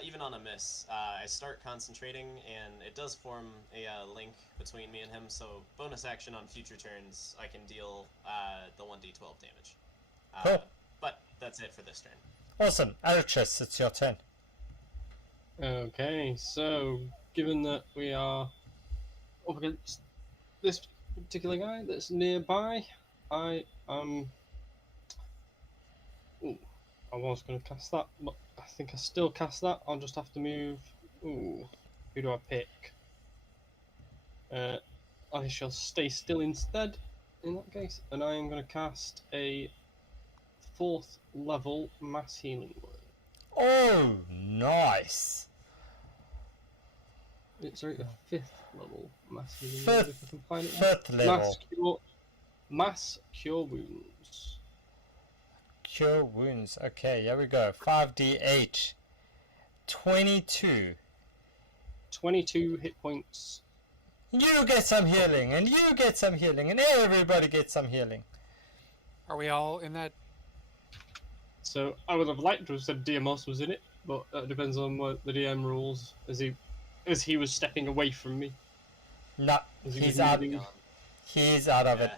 Even on a miss, I start concentrating, and it does form a link between me and him. So bonus action on future turns, I can deal the 1d12 damage. Cool. But that's it for this turn. Awesome. Aritris, it's your turn. Okay, so given that we are up against this particular guy that's nearby, I was going to cast that, but I think I still cast that. I'll just have to move. Ooh, who do I pick? I shall stay still instead, in that case, and I am going to cast a 4th level mass healing word. Oh, nice. Sorry, a 5th level mass healing Fifth- word, if I can find it. 5th level. Mass cure wounds. Cure wounds. Okay, here we go. 5d8. 22. 22 hit points. You get some healing, and you get some healing, and everybody gets some healing. Are we all in that? So I would have liked to have said DMOS was in it, but that depends on what the DM rules. As he was stepping away from me. No, As he he's was out. moving. He's out of it.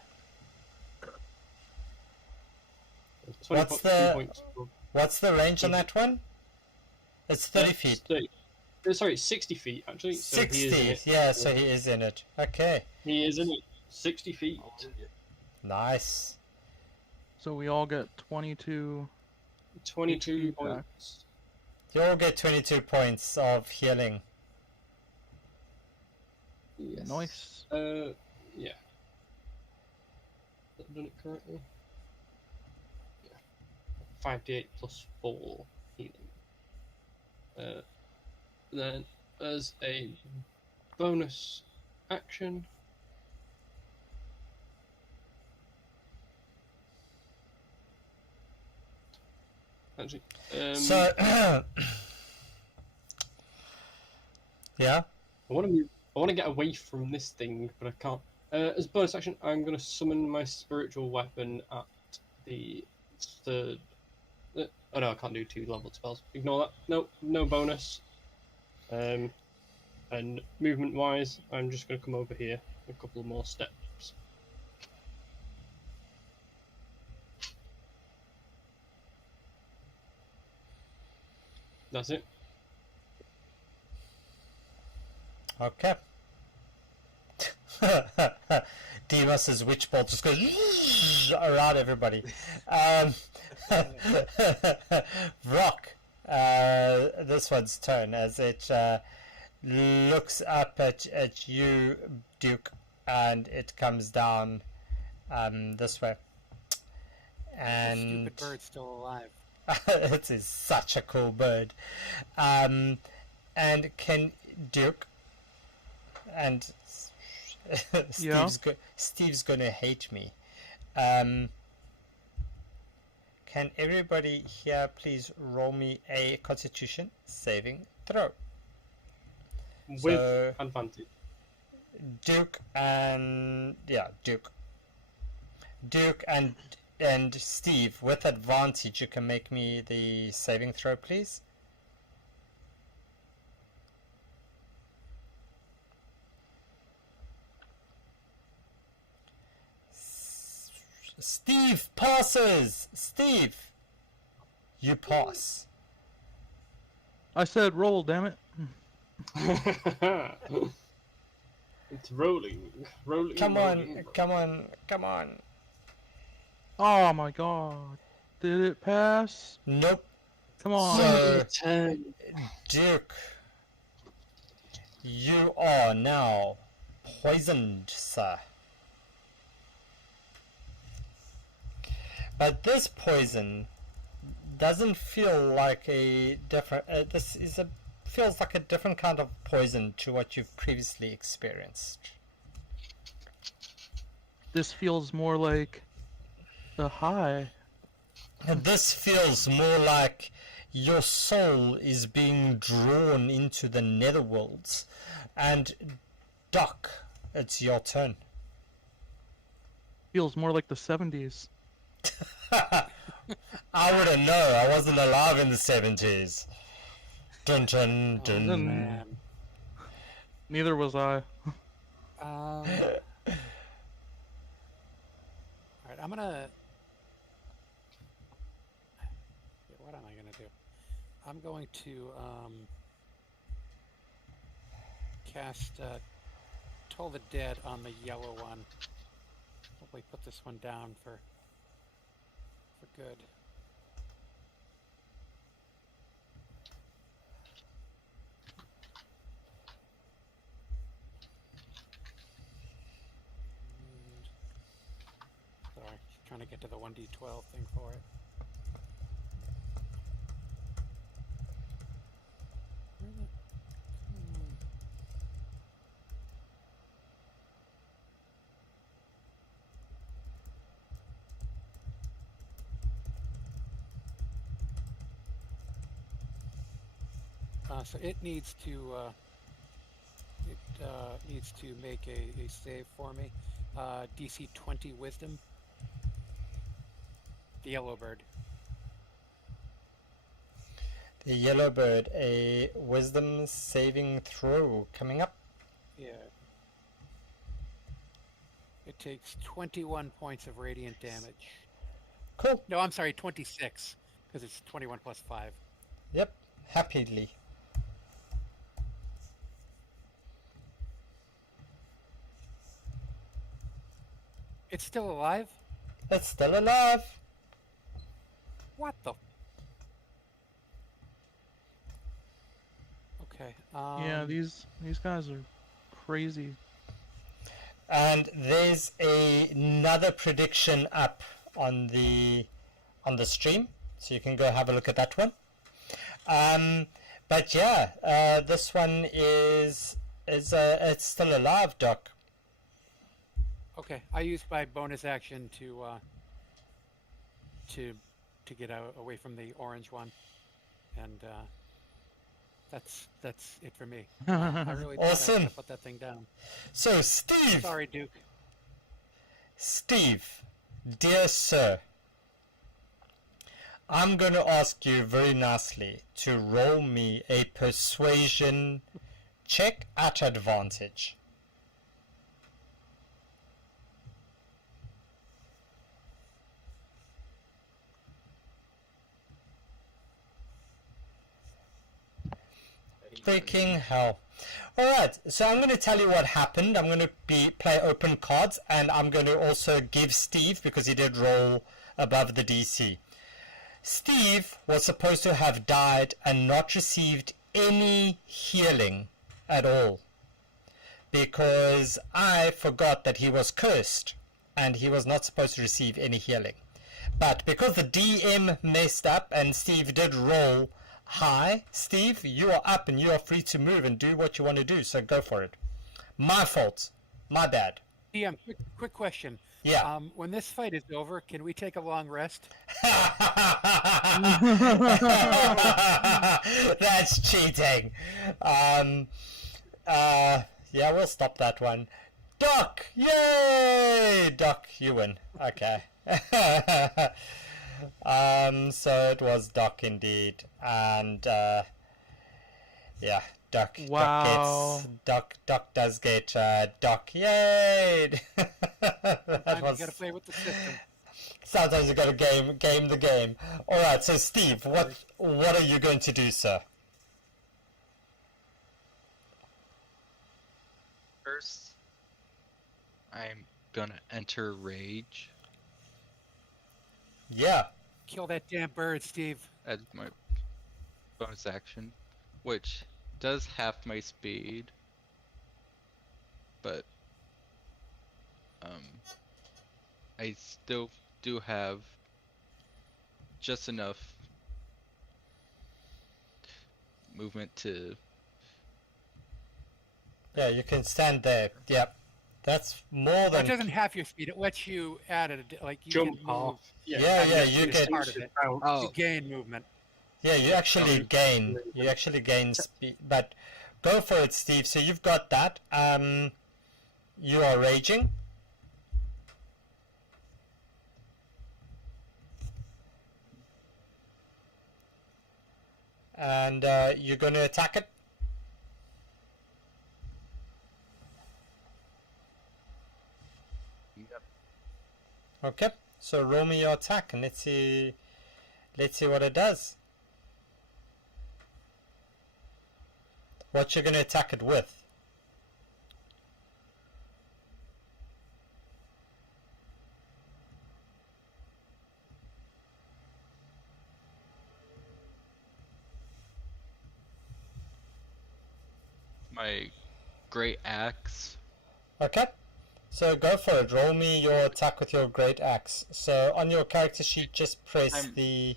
20 What's points, the- 2 points. What's the range on that one? It's 30 feet. Sorry, 60 feet actually. So 60. he is in it. Yeah, so he is in it. Okay, He is in it. 60 feet. nice. So we all get 22. 22 HP points. You all get 22 points of healing. Yes. Nice. Yeah. Have I done it correctly? Yeah. 5d8 plus 4 healing. Then, as a bonus action, actually, So, yeah. I want to move. I want to get away from this thing, but I can't. As a bonus action, I'm going to summon my spiritual weapon at the third. Oh no, I can't do 2 level spells. Ignore that. No, no bonus. And movement-wise, I'm just going to come over here a couple more steps. That's it. Okay. Deimos' witch bolt just goes around everybody. Rock, this one's turn as it looks up at you, Duke, and it comes down this way. And Stupid bird's still alive. it is such a cool bird. And can Duke and Steve's gonna hate me. Can everybody here please roll me a Constitution saving throw? With advantage. Duke and Duke and Steve, with advantage, you can make me the saving throw, please. Steve passes. Steve. You pass. I said roll, damn it. It's rolling. Rolling. Come rolling. on. Oh my god. Did it pass? Nope. Come on. So, 10. Duke, you are now poisoned, sir. But this poison doesn't feel like a different. Feels like a different kind of poison to what you've previously experienced. This feels more like a high. And this feels more like your soul is being drawn into the netherworlds. And Doc, it's your turn. Feels more like the 70s. I wouldn't know. I wasn't alive in the 70s. Dun dun dun. Oh, man. Neither was I. Alright, I'm gonna... What am I gonna do? I'm going to cast Toll the Dead on the yellow one. Hopefully put this one down for good. Sorry, trying to get to the 1d12 thing for it. Where the... So it needs to make a save for me. DC 20 Wisdom. The yellow bird. The yellow bird, a wisdom saving throw coming up. Yeah. It takes 21 points of radiant damage. Cool. No, I'm sorry, 26, because it's 21 plus 5. Yep, happily. It's still alive? It's still alive. What the? Okay. Yeah, these guys are crazy. And there's another prediction up on the stream, so you can go have a look at that one. But yeah, this one is it's still alive, Doc. Okay, I used my bonus action to get away from the orange one, and that's it for me. I really thought I was Awesome. gonna put that thing down. So Steve, Sorry, Duke. Steve, dear sir, I'm going to ask you very nicely to roll me a persuasion check at advantage. Freaking hell. Alright, so I'm going to tell you what happened. I'm going to play open cards, and I'm going to also give Steve, because he did roll above the DC. Steve was supposed to have died and not received any healing at all, because I forgot that he was cursed and he was not supposed to receive any healing. But because the DM messed up and Steve did roll high, Steve, you are up and you are free to move and do what you want to do, so go for it. My fault. My bad. DM, quick question. Yeah. When this fight is over, can we take a long rest? That's cheating. Yeah, we'll stop that one. Doc! Yay! Doc, you win. Okay. So it was Doc indeed, and yeah, Doc. Wow. Doc does get Doc. Yay! Sometimes you gotta play with the system. Sometimes you gotta game the game. All right. So Steve, what are you going to do, sir? First, I'm gonna enter rage Yeah. Kill that damn bird, Steve. as my bonus action, which does half my speed, but I still do have just enough movement to. Yeah, you can stand there. Yep. That's more Well, than. it doesn't have your speed. It lets you add it. Like you Jump can move. off. Yeah, and yeah, your you speed is get. part of it. Oh, You gain movement. Yeah, you actually gain. You actually gain speed. But go for it, Steve. So you've got that. You are raging. And you're going to attack it. yep. Okay. So roll me your attack and let's see what it does. What you're going to attack it with. My great axe. Okay. So go for it. Roll me your attack with your great axe. So on your character sheet, just press the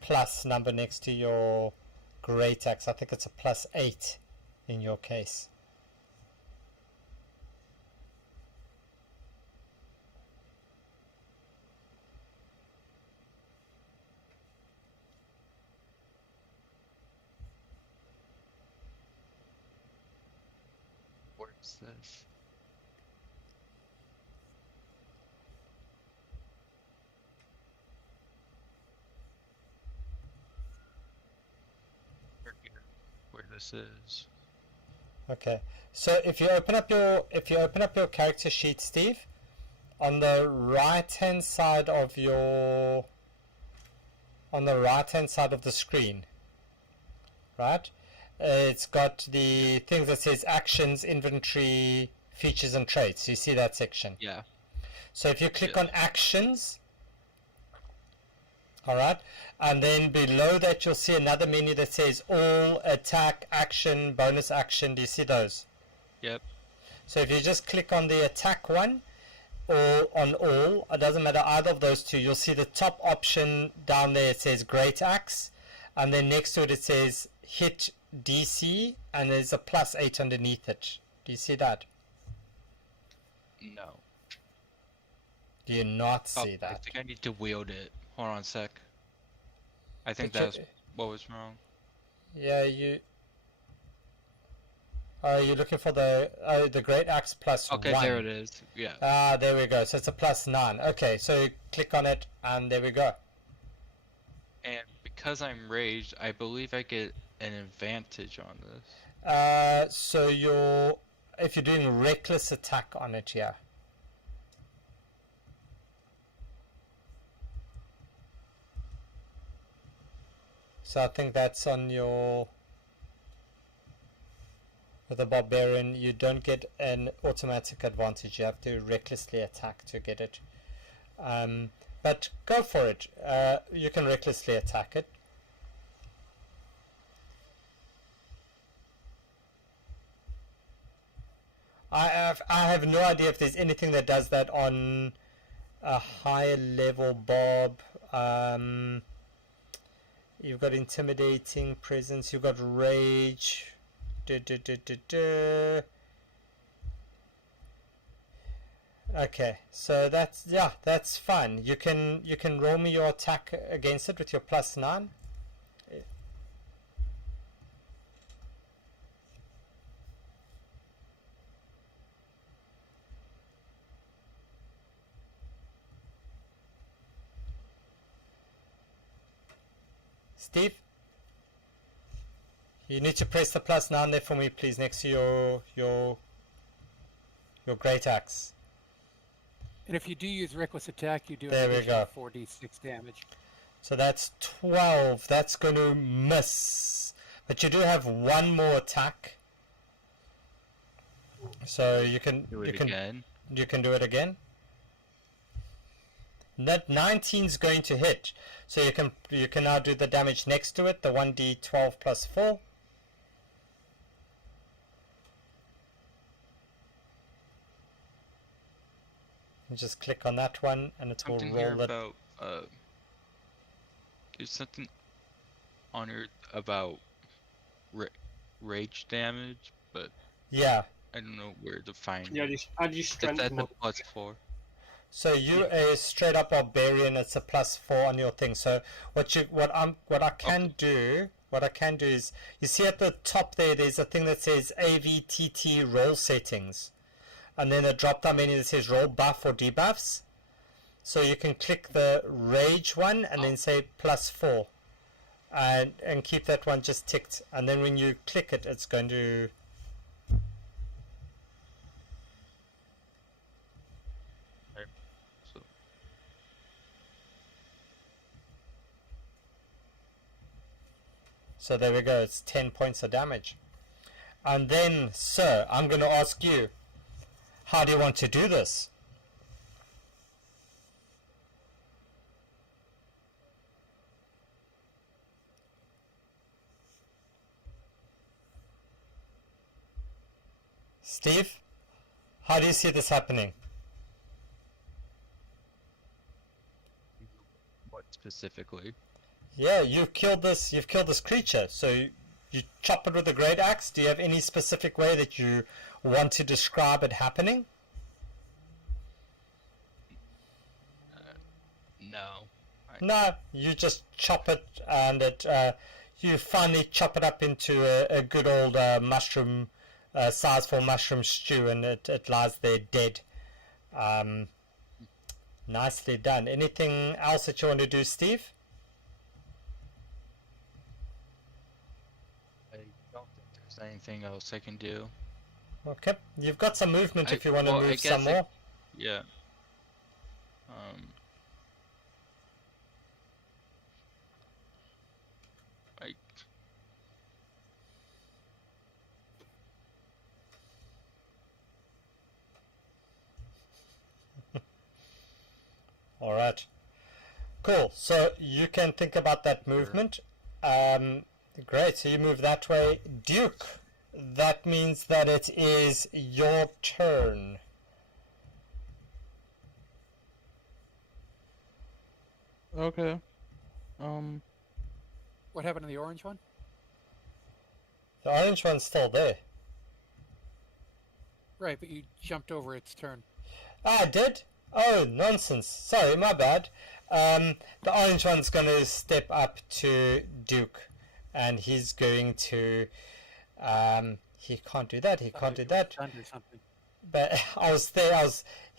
plus number next to your great axe. I think it's a +8 in your case. Where's this? Forget where this is. Okay. So if you open up your character sheet, Steve, on the right hand side of the screen, right? It's got the thing that says actions, inventory, features and traits. You see that section? Yeah. So if you click on actions, all right, and then below that you'll see another menu that says all, attack, action, bonus action. Do you see those? Yep. So if you just click on the attack one or on all, it doesn't matter either of those two, you'll see the top option down there. It says great axe, and then next to it it says hit DC, and there's a +8 underneath it. Do you see that? No. Do you not see I that? think I need to wield it. Hold on a sec. I think But you- that's what was wrong. Yeah, you're looking for the great axe +1. Okay, there it is. Yeah. Ah, there we go. So it's a +9. Okay, so you click on it, and there we go. And because I'm raged, I believe I get an advantage on this. So if you're doing reckless attack on it, yeah. So I think that's on with the barbarian. You don't get an automatic advantage. You have to recklessly attack to get it. But go for it. You can recklessly attack it. I have no idea if there's anything that does that on a higher level Bob. You've got intimidating presence, you've got rage. Okay, so that's fine. You can roll me your attack against it with your +9. Steve, you need to press the +9 there for me, please, next to your Your great axe. And if you do use reckless attack, you do There an we additional go. 4d6 damage. So that's 12. That's going to miss. But you do have one more attack. So you can again. You can do it again. That 19 is going to hit. So you can now do the damage next to it, the 1d12 plus 4. And just click on that one and it will Something roll here it. about there's something on here about rage damage, but Yeah. I don't know where to find Yeah, it. add your It's strength at the mod. +4. So you a straight up barbarian. It's a +4 on your thing. So what I can do is, you see at the top there's a thing that says AVTT roll settings, and then a drop down menu that says roll buff or debuffs. So you can click the rage one and then say +4, and keep that one just ticked. And then when you click it, it's going to. So there we go, it's 10 points of damage. And then, sir, I'm going to ask you, how do you want to do this? Steve, how do you see this happening? What specifically? Yeah, you've killed this creature, so you chop it with a great axe. Do you have any specific way that you want to describe it happening? No. No, you just chop it, and you finally chop it up into a good old mushroom, sizeful mushroom stew, and it lies there dead. Nicely done. Anything else that you want to do, Steve? I don't think there's anything else I can do. Okay, you've got some movement if you want to move some more. Yeah. All right. Cool. So you can think about that movement. Great. So you move that way. Duke, that means that it is your turn. Okay. What happened to the orange one? The orange one's still there. Right, but you jumped over its turn. Ah, I did? Oh, nonsense. Sorry, my bad. The orange one's going to step up to Duke, and he's going to... he can't do that, he can't do that. But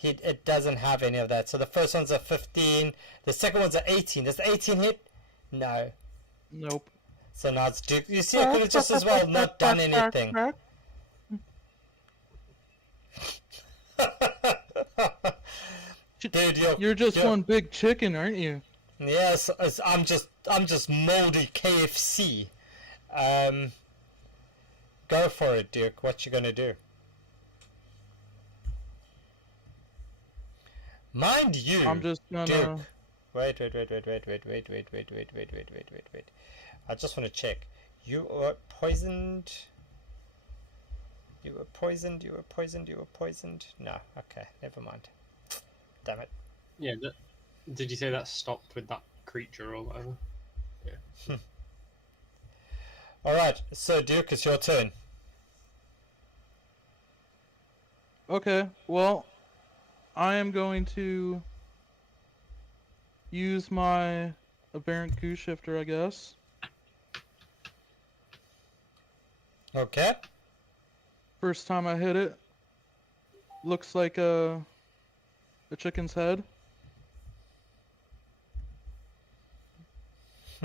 it doesn't have any of that. So the first one's a 15, the second one's a 18. Does the 18 hit? No. Nope. So now it's Duke. You see, I could have just as well not done anything. Dude, you're just one big chicken, aren't you? Yes, I'm just moldy KFC. Go for it, Duke. What you gonna do? Mind you, I'm just gonna... Duke. Wait. I just want to check. You are poisoned. You were poisoned. No, okay, never mind. Damn it. Yeah, did you say that stopped with that creature or whatever? Yeah. Alright, so Duke, it's your turn. Okay, well, I am going to use my aberrant coup shifter, I guess. Okay. First time I hit it, looks like a chicken's head.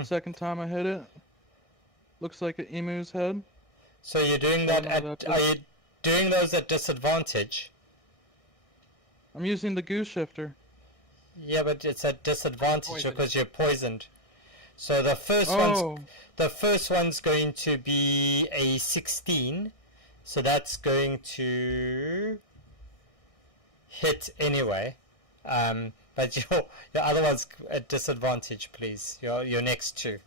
Second time I hit it, looks like an emu's head. So you're doing that are you doing those at disadvantage? I'm using the goo shifter. Yeah, but it's a disadvantage Poisoned. because you're poisoned. So the first one's going to be a 16. So that's going to hit anyway. But your other one's at disadvantage, please. Your next two.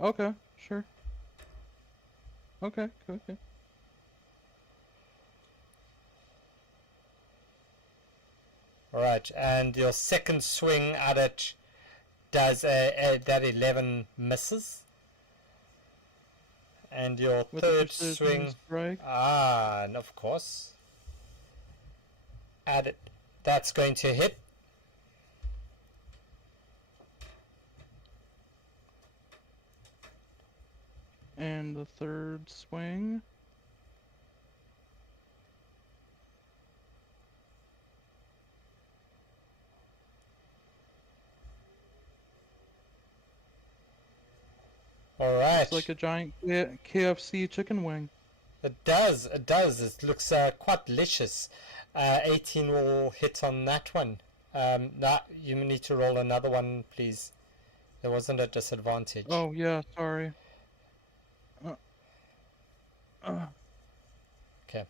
Okay, sure. Okay. Alright, and your second swing at it does that 11 misses. And your With the third precision swing, strike. and of course, add it. That's going to hit. And the third swing. All right. It's like a giant KFC chicken wing. It does. It looks quite delicious. 18 will hit on that one. You need to roll another one, please. There wasn't a disadvantage. Oh yeah, sorry. Okay.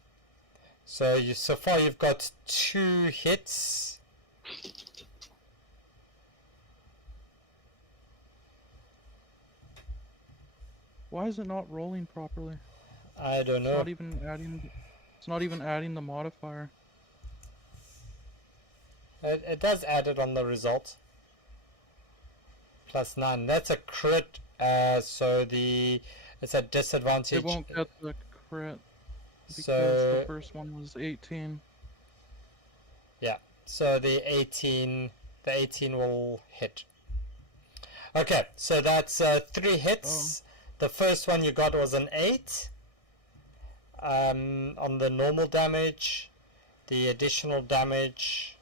So so far you've got 2 hits. Why is it not rolling properly? I don't know. It's not even adding the modifier. It does add it on the result. +9. That's a crit. So it's a disadvantage. It won't get the crit because So the first one was 18. yeah. So the 18 will hit. Okay, so that's 3 hits. The first one you got was an 8 on the normal damage. The additional damage.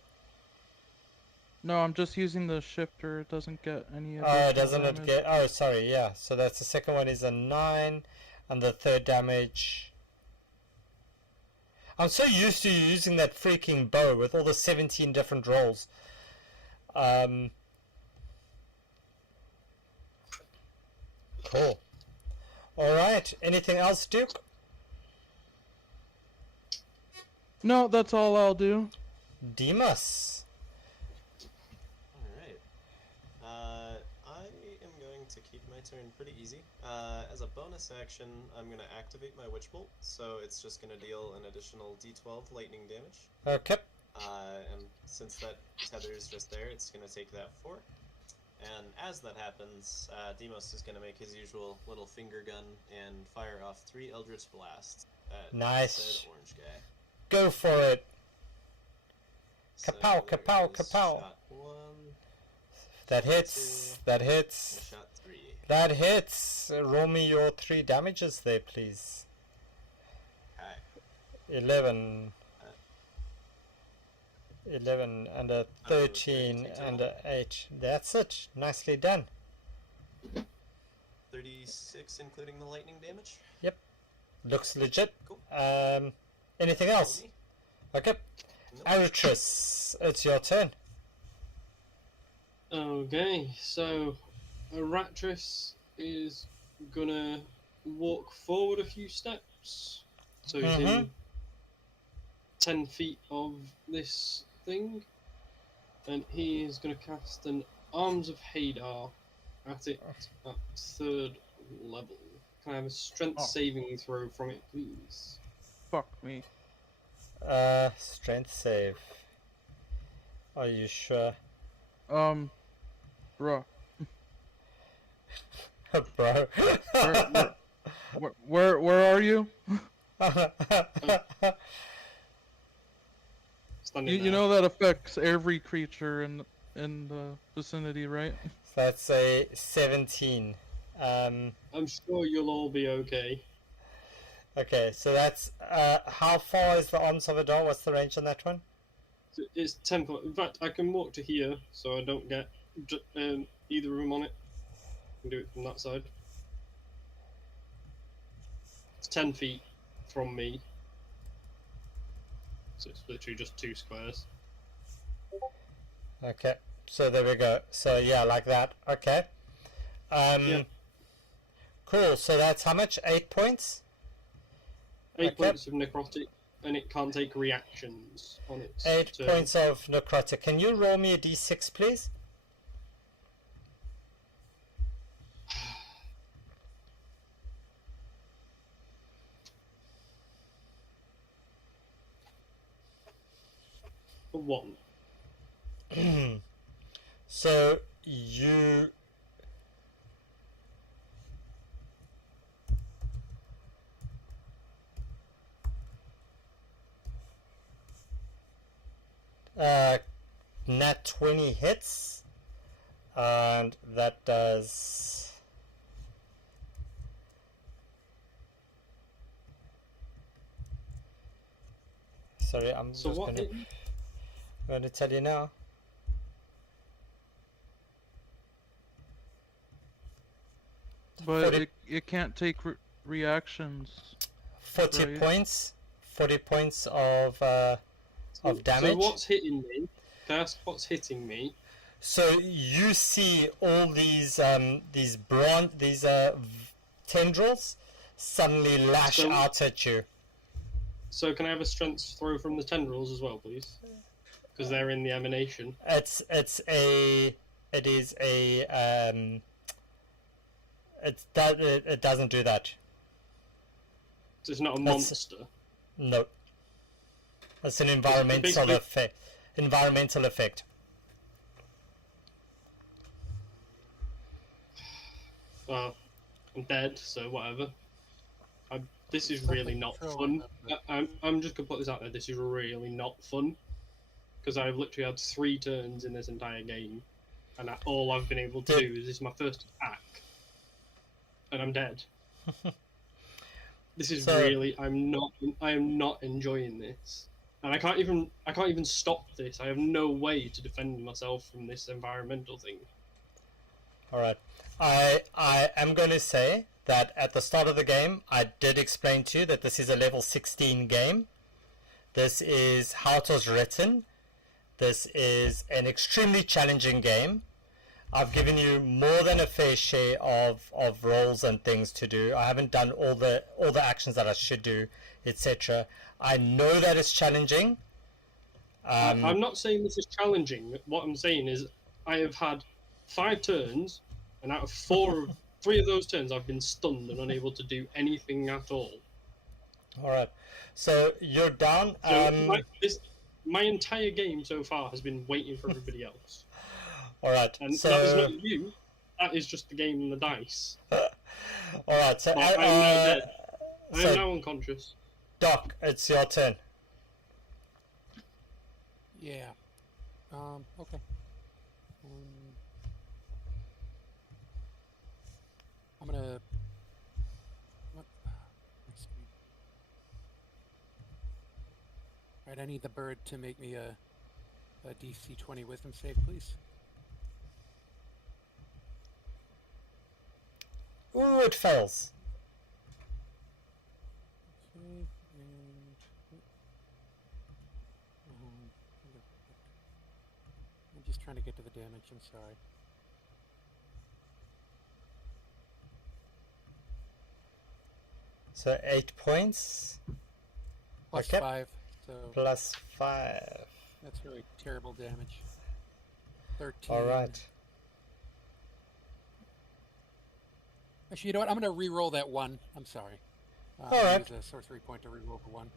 No, I'm just using the shifter. It doesn't get any. Oh, doesn't damage. it get? Oh, sorry. Yeah. So that's the second one is a 9, and the third damage. I'm so used to using that freaking bow with all the 17 different rolls. Cool. All right. Anything else, Duke? No, that's all I'll do. Demas. Alright. I am going to keep my turn pretty easy. As a bonus action, I'm going to activate my Witch Bolt, so it's just going to deal an additional d12 lightning damage. Okay. And since that tether is just there, it's going to take that 4. And as that happens, Demos is going to make his usual little finger gun and fire off 3 Eldritch Blasts at Nice. said orange guy. Go for it. So Kapow, there kapow, is kapow. Shot 1, That hits. That hits. and shot 3. That hits. Roll me your 3 damages there, please. Okay. 11. 11 and a 13 and a 8. That's it. Nicely done. 36 including the lightning damage. Yep. Looks legit. Cool. Anything else? Me? Okay. Nope. Aritris, it's your turn. Okay, so Aratris is gonna walk forward a few steps. So he's in 10 feet of this thing. And he is gonna cast an Arms of Hadar at it at 3rd level. Can I have a strength saving throw from it, please? Fuck me. Strength save. Are you sure? Bruh. Bro. Where are you? You know that affects every creature in the vicinity, right? That's a 17. I'm sure you'll all be okay. Okay, so that's how far is the Arms of Hadar? What's the range on that one? It's 10 foot. In fact, I can walk to here, so I don't get either of them on it. I can do it from that side. It's 10 feet from me. So it's literally just 2 squares. Okay, so there we go. So yeah, like that. Okay. Yeah. Cool. So that's how much? 8 points. 8 points of necrotic, and it can't take reactions on its 8 turn. points of necrotic. Can you roll me a d6, please? For 1. So you nat 20 hits, and that does sorry, I'm So just what going to tell you now. But 40 it can't take reactions. 40 Right. points. 40 points of damage. So what's hitting me? Can I ask what's hitting me? So you see all these tendrils suddenly lash out at you. So can I have a strength throw from the tendrils as well, please? Because they're in the emanation. It doesn't do that. So it's not a monster. No. It's an environmental effect. Environmental effect. Well, I'm dead, so whatever. This is really not fun. I'm just gonna put this out there. This is really not fun because I've literally had 3 turns in this entire game, and all I've been able to do is this is my first attack, and I'm dead. This is really. I am not enjoying this, and I can't even stop this. I have no way to defend myself from this environmental thing. All right. I am going to say that at the start of the game, I did explain to you that this is a level 16 game. This is how it was written. This is an extremely challenging game. I've given you more than a fair share of roles and things to do. I haven't done all the actions that I should do, etc. I know that it's challenging. I'm not saying this is challenging. What I'm saying is I have had 5 turns, and out of 3 of those turns, I've been stunned and unable to do anything at all. All right. So you're down. So my entire game so far has been waiting for everybody else. All right. And so that is not you. That is just the game and the dice. All right. So I'm now dead. I am now unconscious. Doc, it's your turn. Yeah. Okay. I'm gonna. Alright, I need the bird to make me a DC 20 wisdom save, please. Ooh, it fails. Okay, and I'm just trying to get to the damage. I'm sorry. So 8 points. Plus Okay. 5. So Plus 5. that's really terrible damage. 13. All right. Actually, you know what? I'm going to re-roll that 1. I'm sorry. All right. Use a sorcery point to re-roll the 1.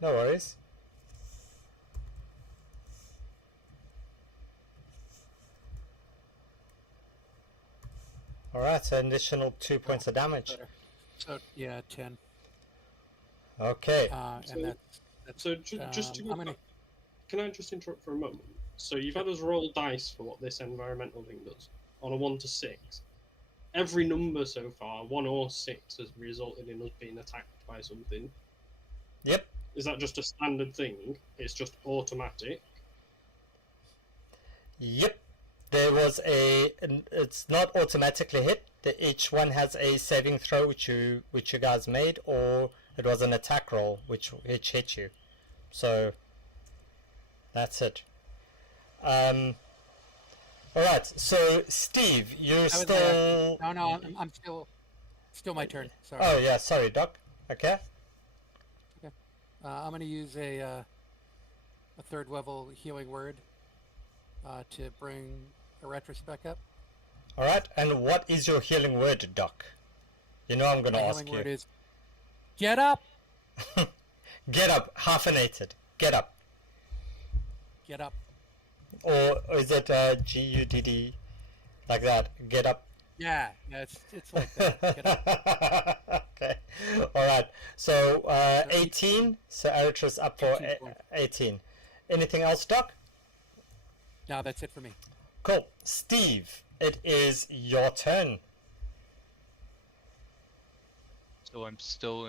No worries. All right. So additional 2 points of damage. Better. So yeah, 10. Okay. And that's So just to go I'm gonna. back, can I just interrupt for a moment? So you've had us roll dice for what this environmental thing does on a 1 to 6. Every number so far, 1 or 6, has resulted in us being attacked by something. Yep. Is that just a standard thing? It's just automatic? Yep. There was it's not automatically hit. Each one has a saving throw which you guys made, or it was an attack roll which hit you. So that's it. All right. So Steve, you're still. No, I'm still my turn. Sorry. Oh yeah, sorry, Doc. Okay. Okay. I'm going to use a third level healing word to bring Eretris back up. All right. And what is your healing word, Doc? You know I'm going to ask you. My healing word is get up. Get up, hyphenated. Get up. Get up. Or is it GUDD like that? Get up. Yeah, it's like that. Get up. Okay. All right. So 18. So Eritreus up for 18. Anything else, Doc? No, that's it for me. Cool. Steve, it is your turn. So I'm still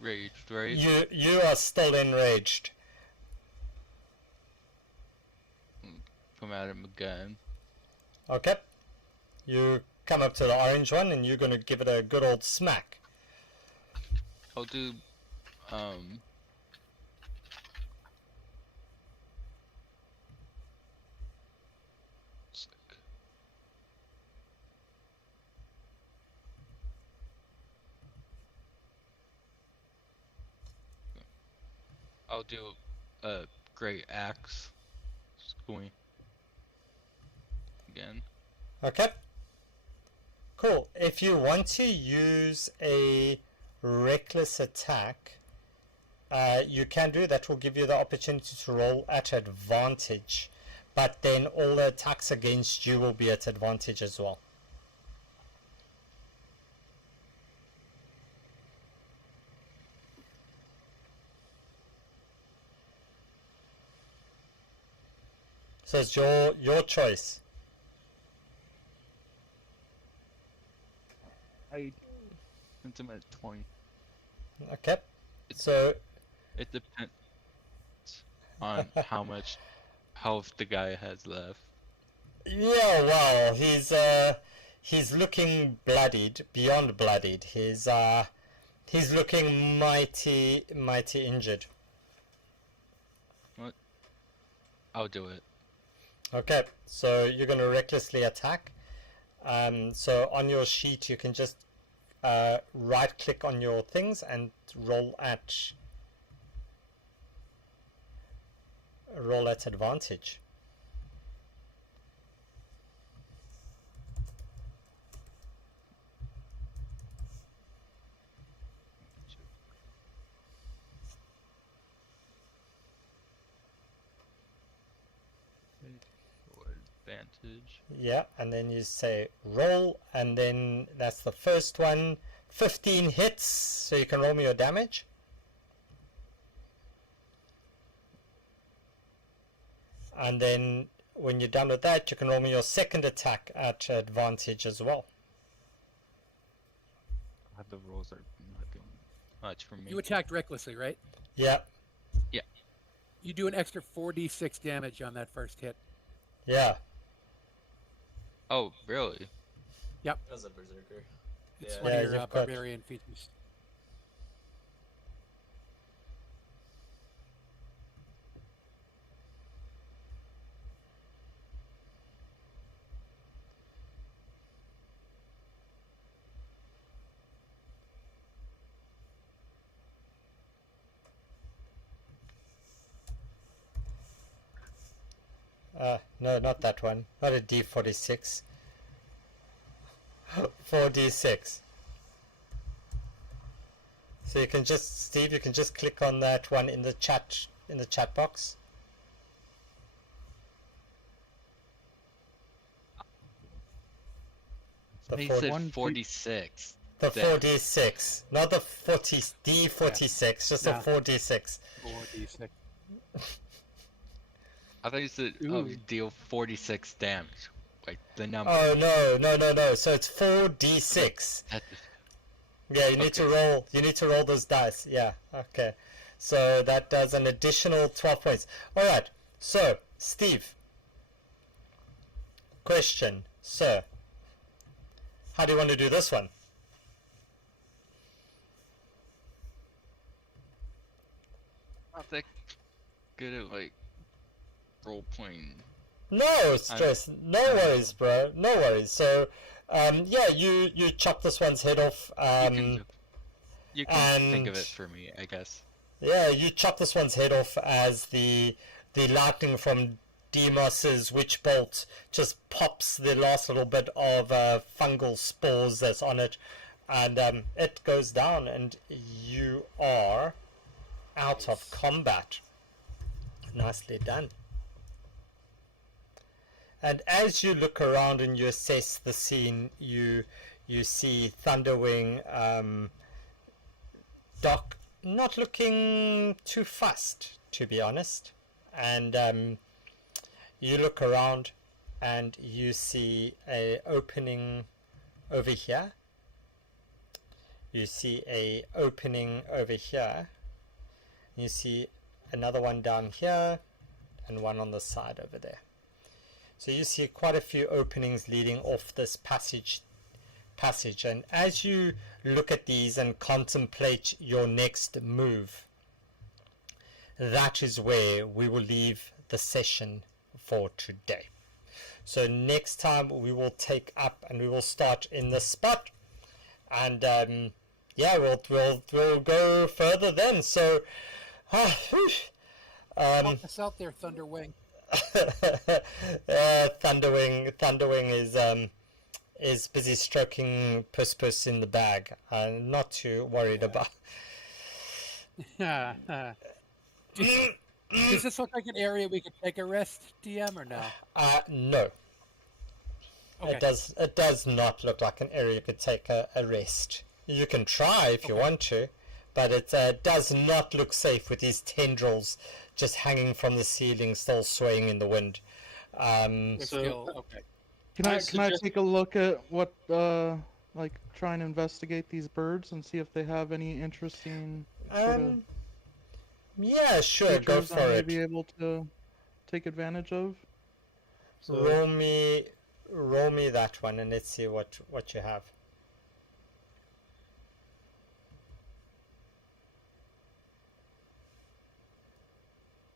enraged, right? You are still enraged. Come at him again. Okay. You come up to the orange one and you're gonna give it a good old smack. I'll do sick. I'll do a great axe. Going again. Okay. Cool. If you want to use a reckless attack, you can do that. Will give you the opportunity to roll at advantage, but then all the attacks against you will be at advantage as well. So it's your choice. I sent him at 20. Okay. So It depends on how much health the guy has left. yeah, well, he's looking bloodied, beyond bloodied. He's looking mighty injured. What? I'll do it. Okay, so you're going to recklessly attack. So on your sheet, you can just right click on your things and roll at advantage. Advantage. Yeah, and then you say roll, and then that's the first one. 15 hits, so you can roll me your damage. And then when you're done with that, you can roll me your second attack at advantage as well. The rolls are not doing much for me. You attacked recklessly, right? Yeah. Yeah. You do an extra 4d6 damage on that first hit. Yeah. Oh, really? Yep. As a berserker. It's Yeah. one Yeah, of your you've got- barbarian features. No, not that one. Not a D46. 4d6. So you can just, Steve, you can just click on that one in the chat box. The He 40, said 46. the Damn. 4d6, not the 40 D46, just Yeah. a 4d6. 4d6. I thought you said deal 46 damage. Like the number. Oh no. So it's 4d6. Yeah, you need to roll. You need to roll those dice. Yeah. Okay. So that does an additional 12 points. All right. So Steve, question, sir. How do you want to do this one? I think good at like role playing. No stress, no worries, bro. No worries. So, yeah, you chop this one's head off. You can think of it for me, I guess. Yeah, you chop this one's head off as the lightning from Demos's witch bolt just pops the last little bit of fungal spores that's on it, and it goes down, and you are out of combat. Nicely done. And as you look around and you assess the scene, you see Thunderwing, Doc not looking too fussed, to be honest. And you look around and you see a opening over here. You see a opening over here. You see another one down here and one on the side over there. So you see quite a few openings leading off this passage, and as you look at these and contemplate your next move, that is where we will leave the session for today. So next time we will take up and we will start in this spot, and yeah, we'll go further then. So help us out there, Thunderwing. Thunderwing is busy stroking Puss in the bag. Not too worried about. Does this look like an area we could take a rest, DM, or no? No. Okay. It does not look like an area you could take a rest. You can try if you want to, but it does not look safe with these tendrils just hanging from the ceiling, still swaying in the wind. Okay. Can I take a look at what like try and investigate these birds and see if they have any interesting sort of yeah, sure, go features for I may it. be able to take advantage of? So, roll me that one and let's see what you have.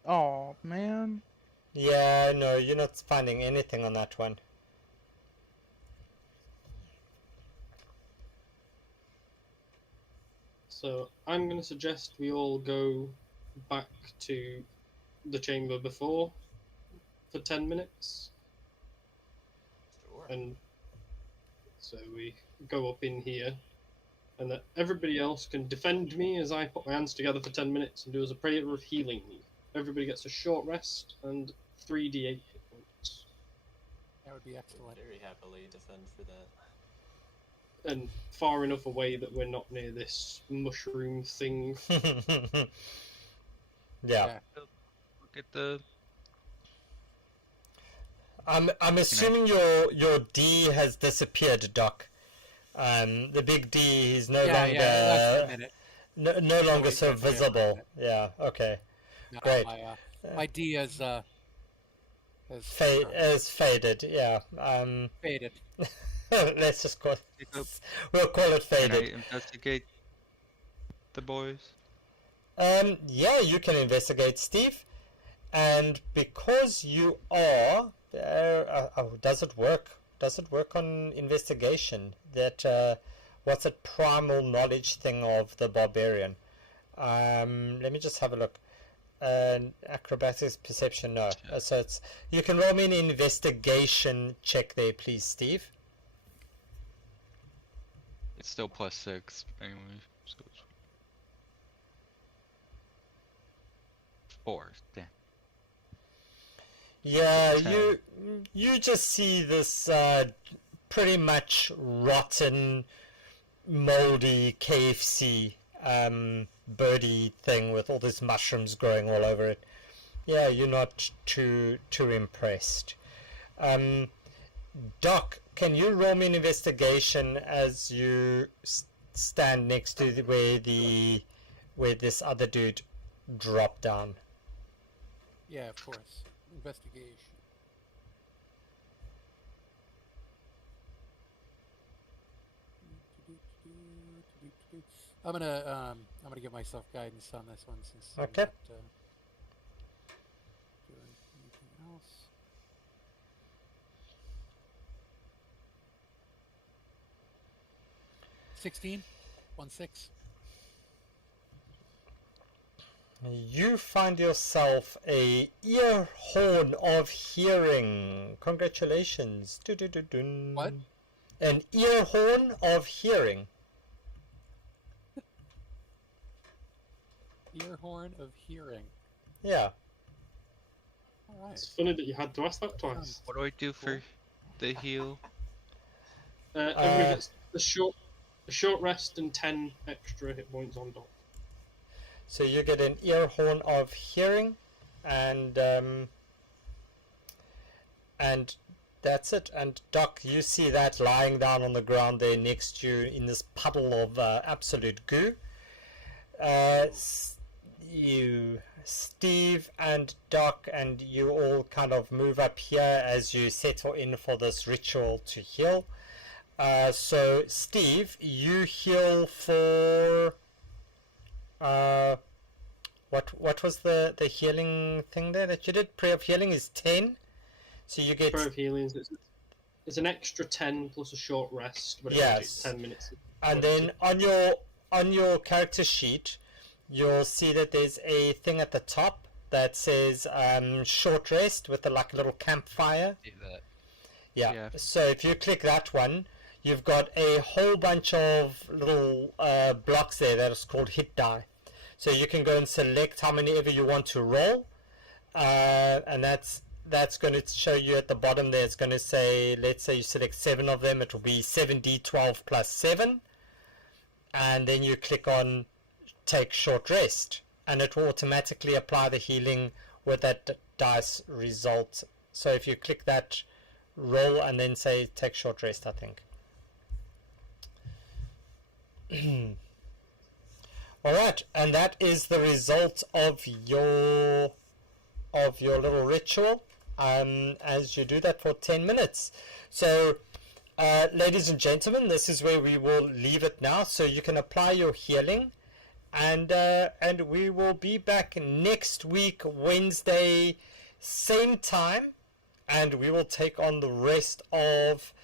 Oh man. Yeah, no, you're not finding anything on that one. So I'm going to suggest we all go back to the chamber before for 10 minutes. Sure. And so we go up in here, and that everybody else can defend me as I put my hands together for 10 minutes and do as a prayer of healing. Everybody gets a short rest and 3d8 hit points. That would be excellent. Very happily defend for that. And far enough away that we're not near this mushroom thing. Yeah. Look at the. I'm assuming your D has disappeared, Doc. The big D is no longer so visible. Yeah. Okay. No, Great. My D has faded. Yeah. faded. Let's just we'll call it Can I faded. investigate the boys? Yeah, you can investigate, Steve. And because you are, does it work? Does it work on investigation? That what's it? Primal knowledge thing of the barbarian. Let me just have a look. Acrobatics, perception, no. So it's you can roll me an investigation check there, please, Steve. It's still +6 anyway. So it's 4. Damn. Yeah, 10. you just see this pretty much rotten, moldy KFC birdie thing with all these mushrooms growing all over it. Yeah, you're not too impressed. Doc, can you roll me an investigation as you stand next to where this other dude dropped down? Yeah, of course. Investigation. I'm gonna give myself guidance on this one since Okay. else. $16. 1-6. You find yourself a ear horn of hearing. Congratulations. Dun-dun-dun-dun. What? An ear horn of hearing. Ear horn of hearing. Yeah. Alright. It's funny that you had to ask that twice. What do I do for the heal? Everybody gets a short rest and 10 extra hit points on dock. So you get an ear horn of hearing, and that's it. And Doc, you see that lying down on the ground there next to you in this puddle of absolute goo. Steve and Doc and you all kind of move up here as you settle in for this ritual to heal. So Steve, you heal for what was the healing thing there that you did? Prayer of healing is 10. So you get Prayer of healing. It's an extra 10 plus a short rest, but yes. 10 minutes. And then on your character sheet, you'll see that there's a thing at the top that says short rest with like a little campfire. See that. Yeah. So if you click that one, you've got a whole bunch of little blocks there that is called hit die. So you can go and select how many ever you want to roll, and that's going to show you at the bottom there. It's going to say, let's say you select 7 of them, it will be 7d12 plus 7, and then you click on take short rest, and it will automatically apply the healing with that dice result. So if you click that, roll, and then say take short rest, I think. Alright, and that is the result of your little ritual as you do that for 10 minutes. So ladies and gentlemen, this is where we will leave it now, so you can apply your healing, and we will be back next week, Wednesday, same time, and we will take on the rest of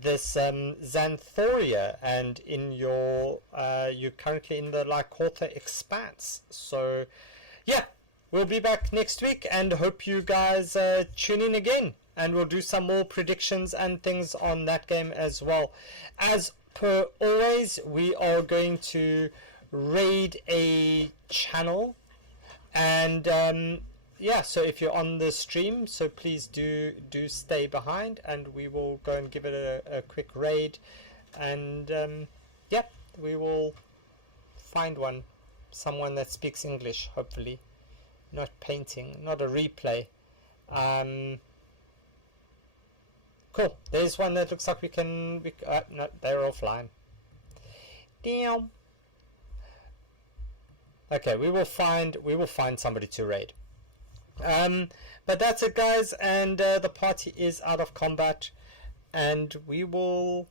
this Xanthoria, and in you're currently in the Lycotha Expanse. So yeah, we'll be back next week, and hope you guys tune in again, and we'll do some more predictions and things on that game as well. As per always, we are going to raid a channel, and yeah, so if you're on the stream, so please do stay behind, and we will go and give it a quick raid, and yeah, we will find someone that speaks English, hopefully, not painting, not a replay. Cool, there's one that looks like we no, they're offline. Damn. Okay, we will find somebody to raid. But that's it, guys, and the party is out of combat, and we will,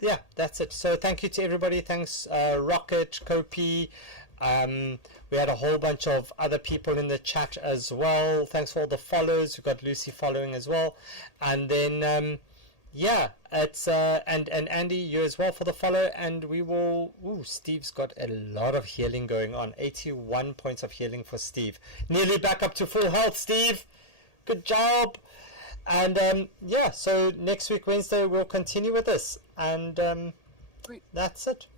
yeah, that's it. So thank you to everybody. Thanks Rocket, Kopi, we had a whole bunch of other people in the chat as well. Thanks for all the follows. We've got Lucy following as well, and then yeah, it's and Andy, you as well for the follow, and we will. Steve's got a lot of healing going on. 81 points of healing for Steve. Nearly back up to full health, Steve. Good job. And yeah, so next week Wednesday we'll continue with this, and that's it.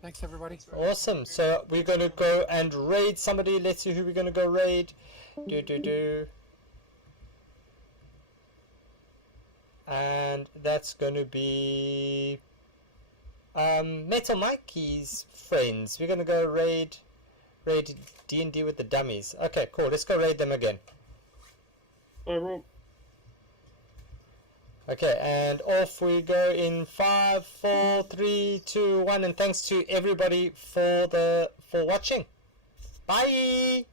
Thanks, everybody. Awesome. So we're going to go and raid somebody. Let's see who we're going to go raid. And that's going to be Metal Mikey's friends. We're going to go raid D&D with the dummies. Okay, cool. Let's go raid them again. Okay, and off we go in 5, 4, 3, 2, 1, and thanks to everybody for watching. Bye.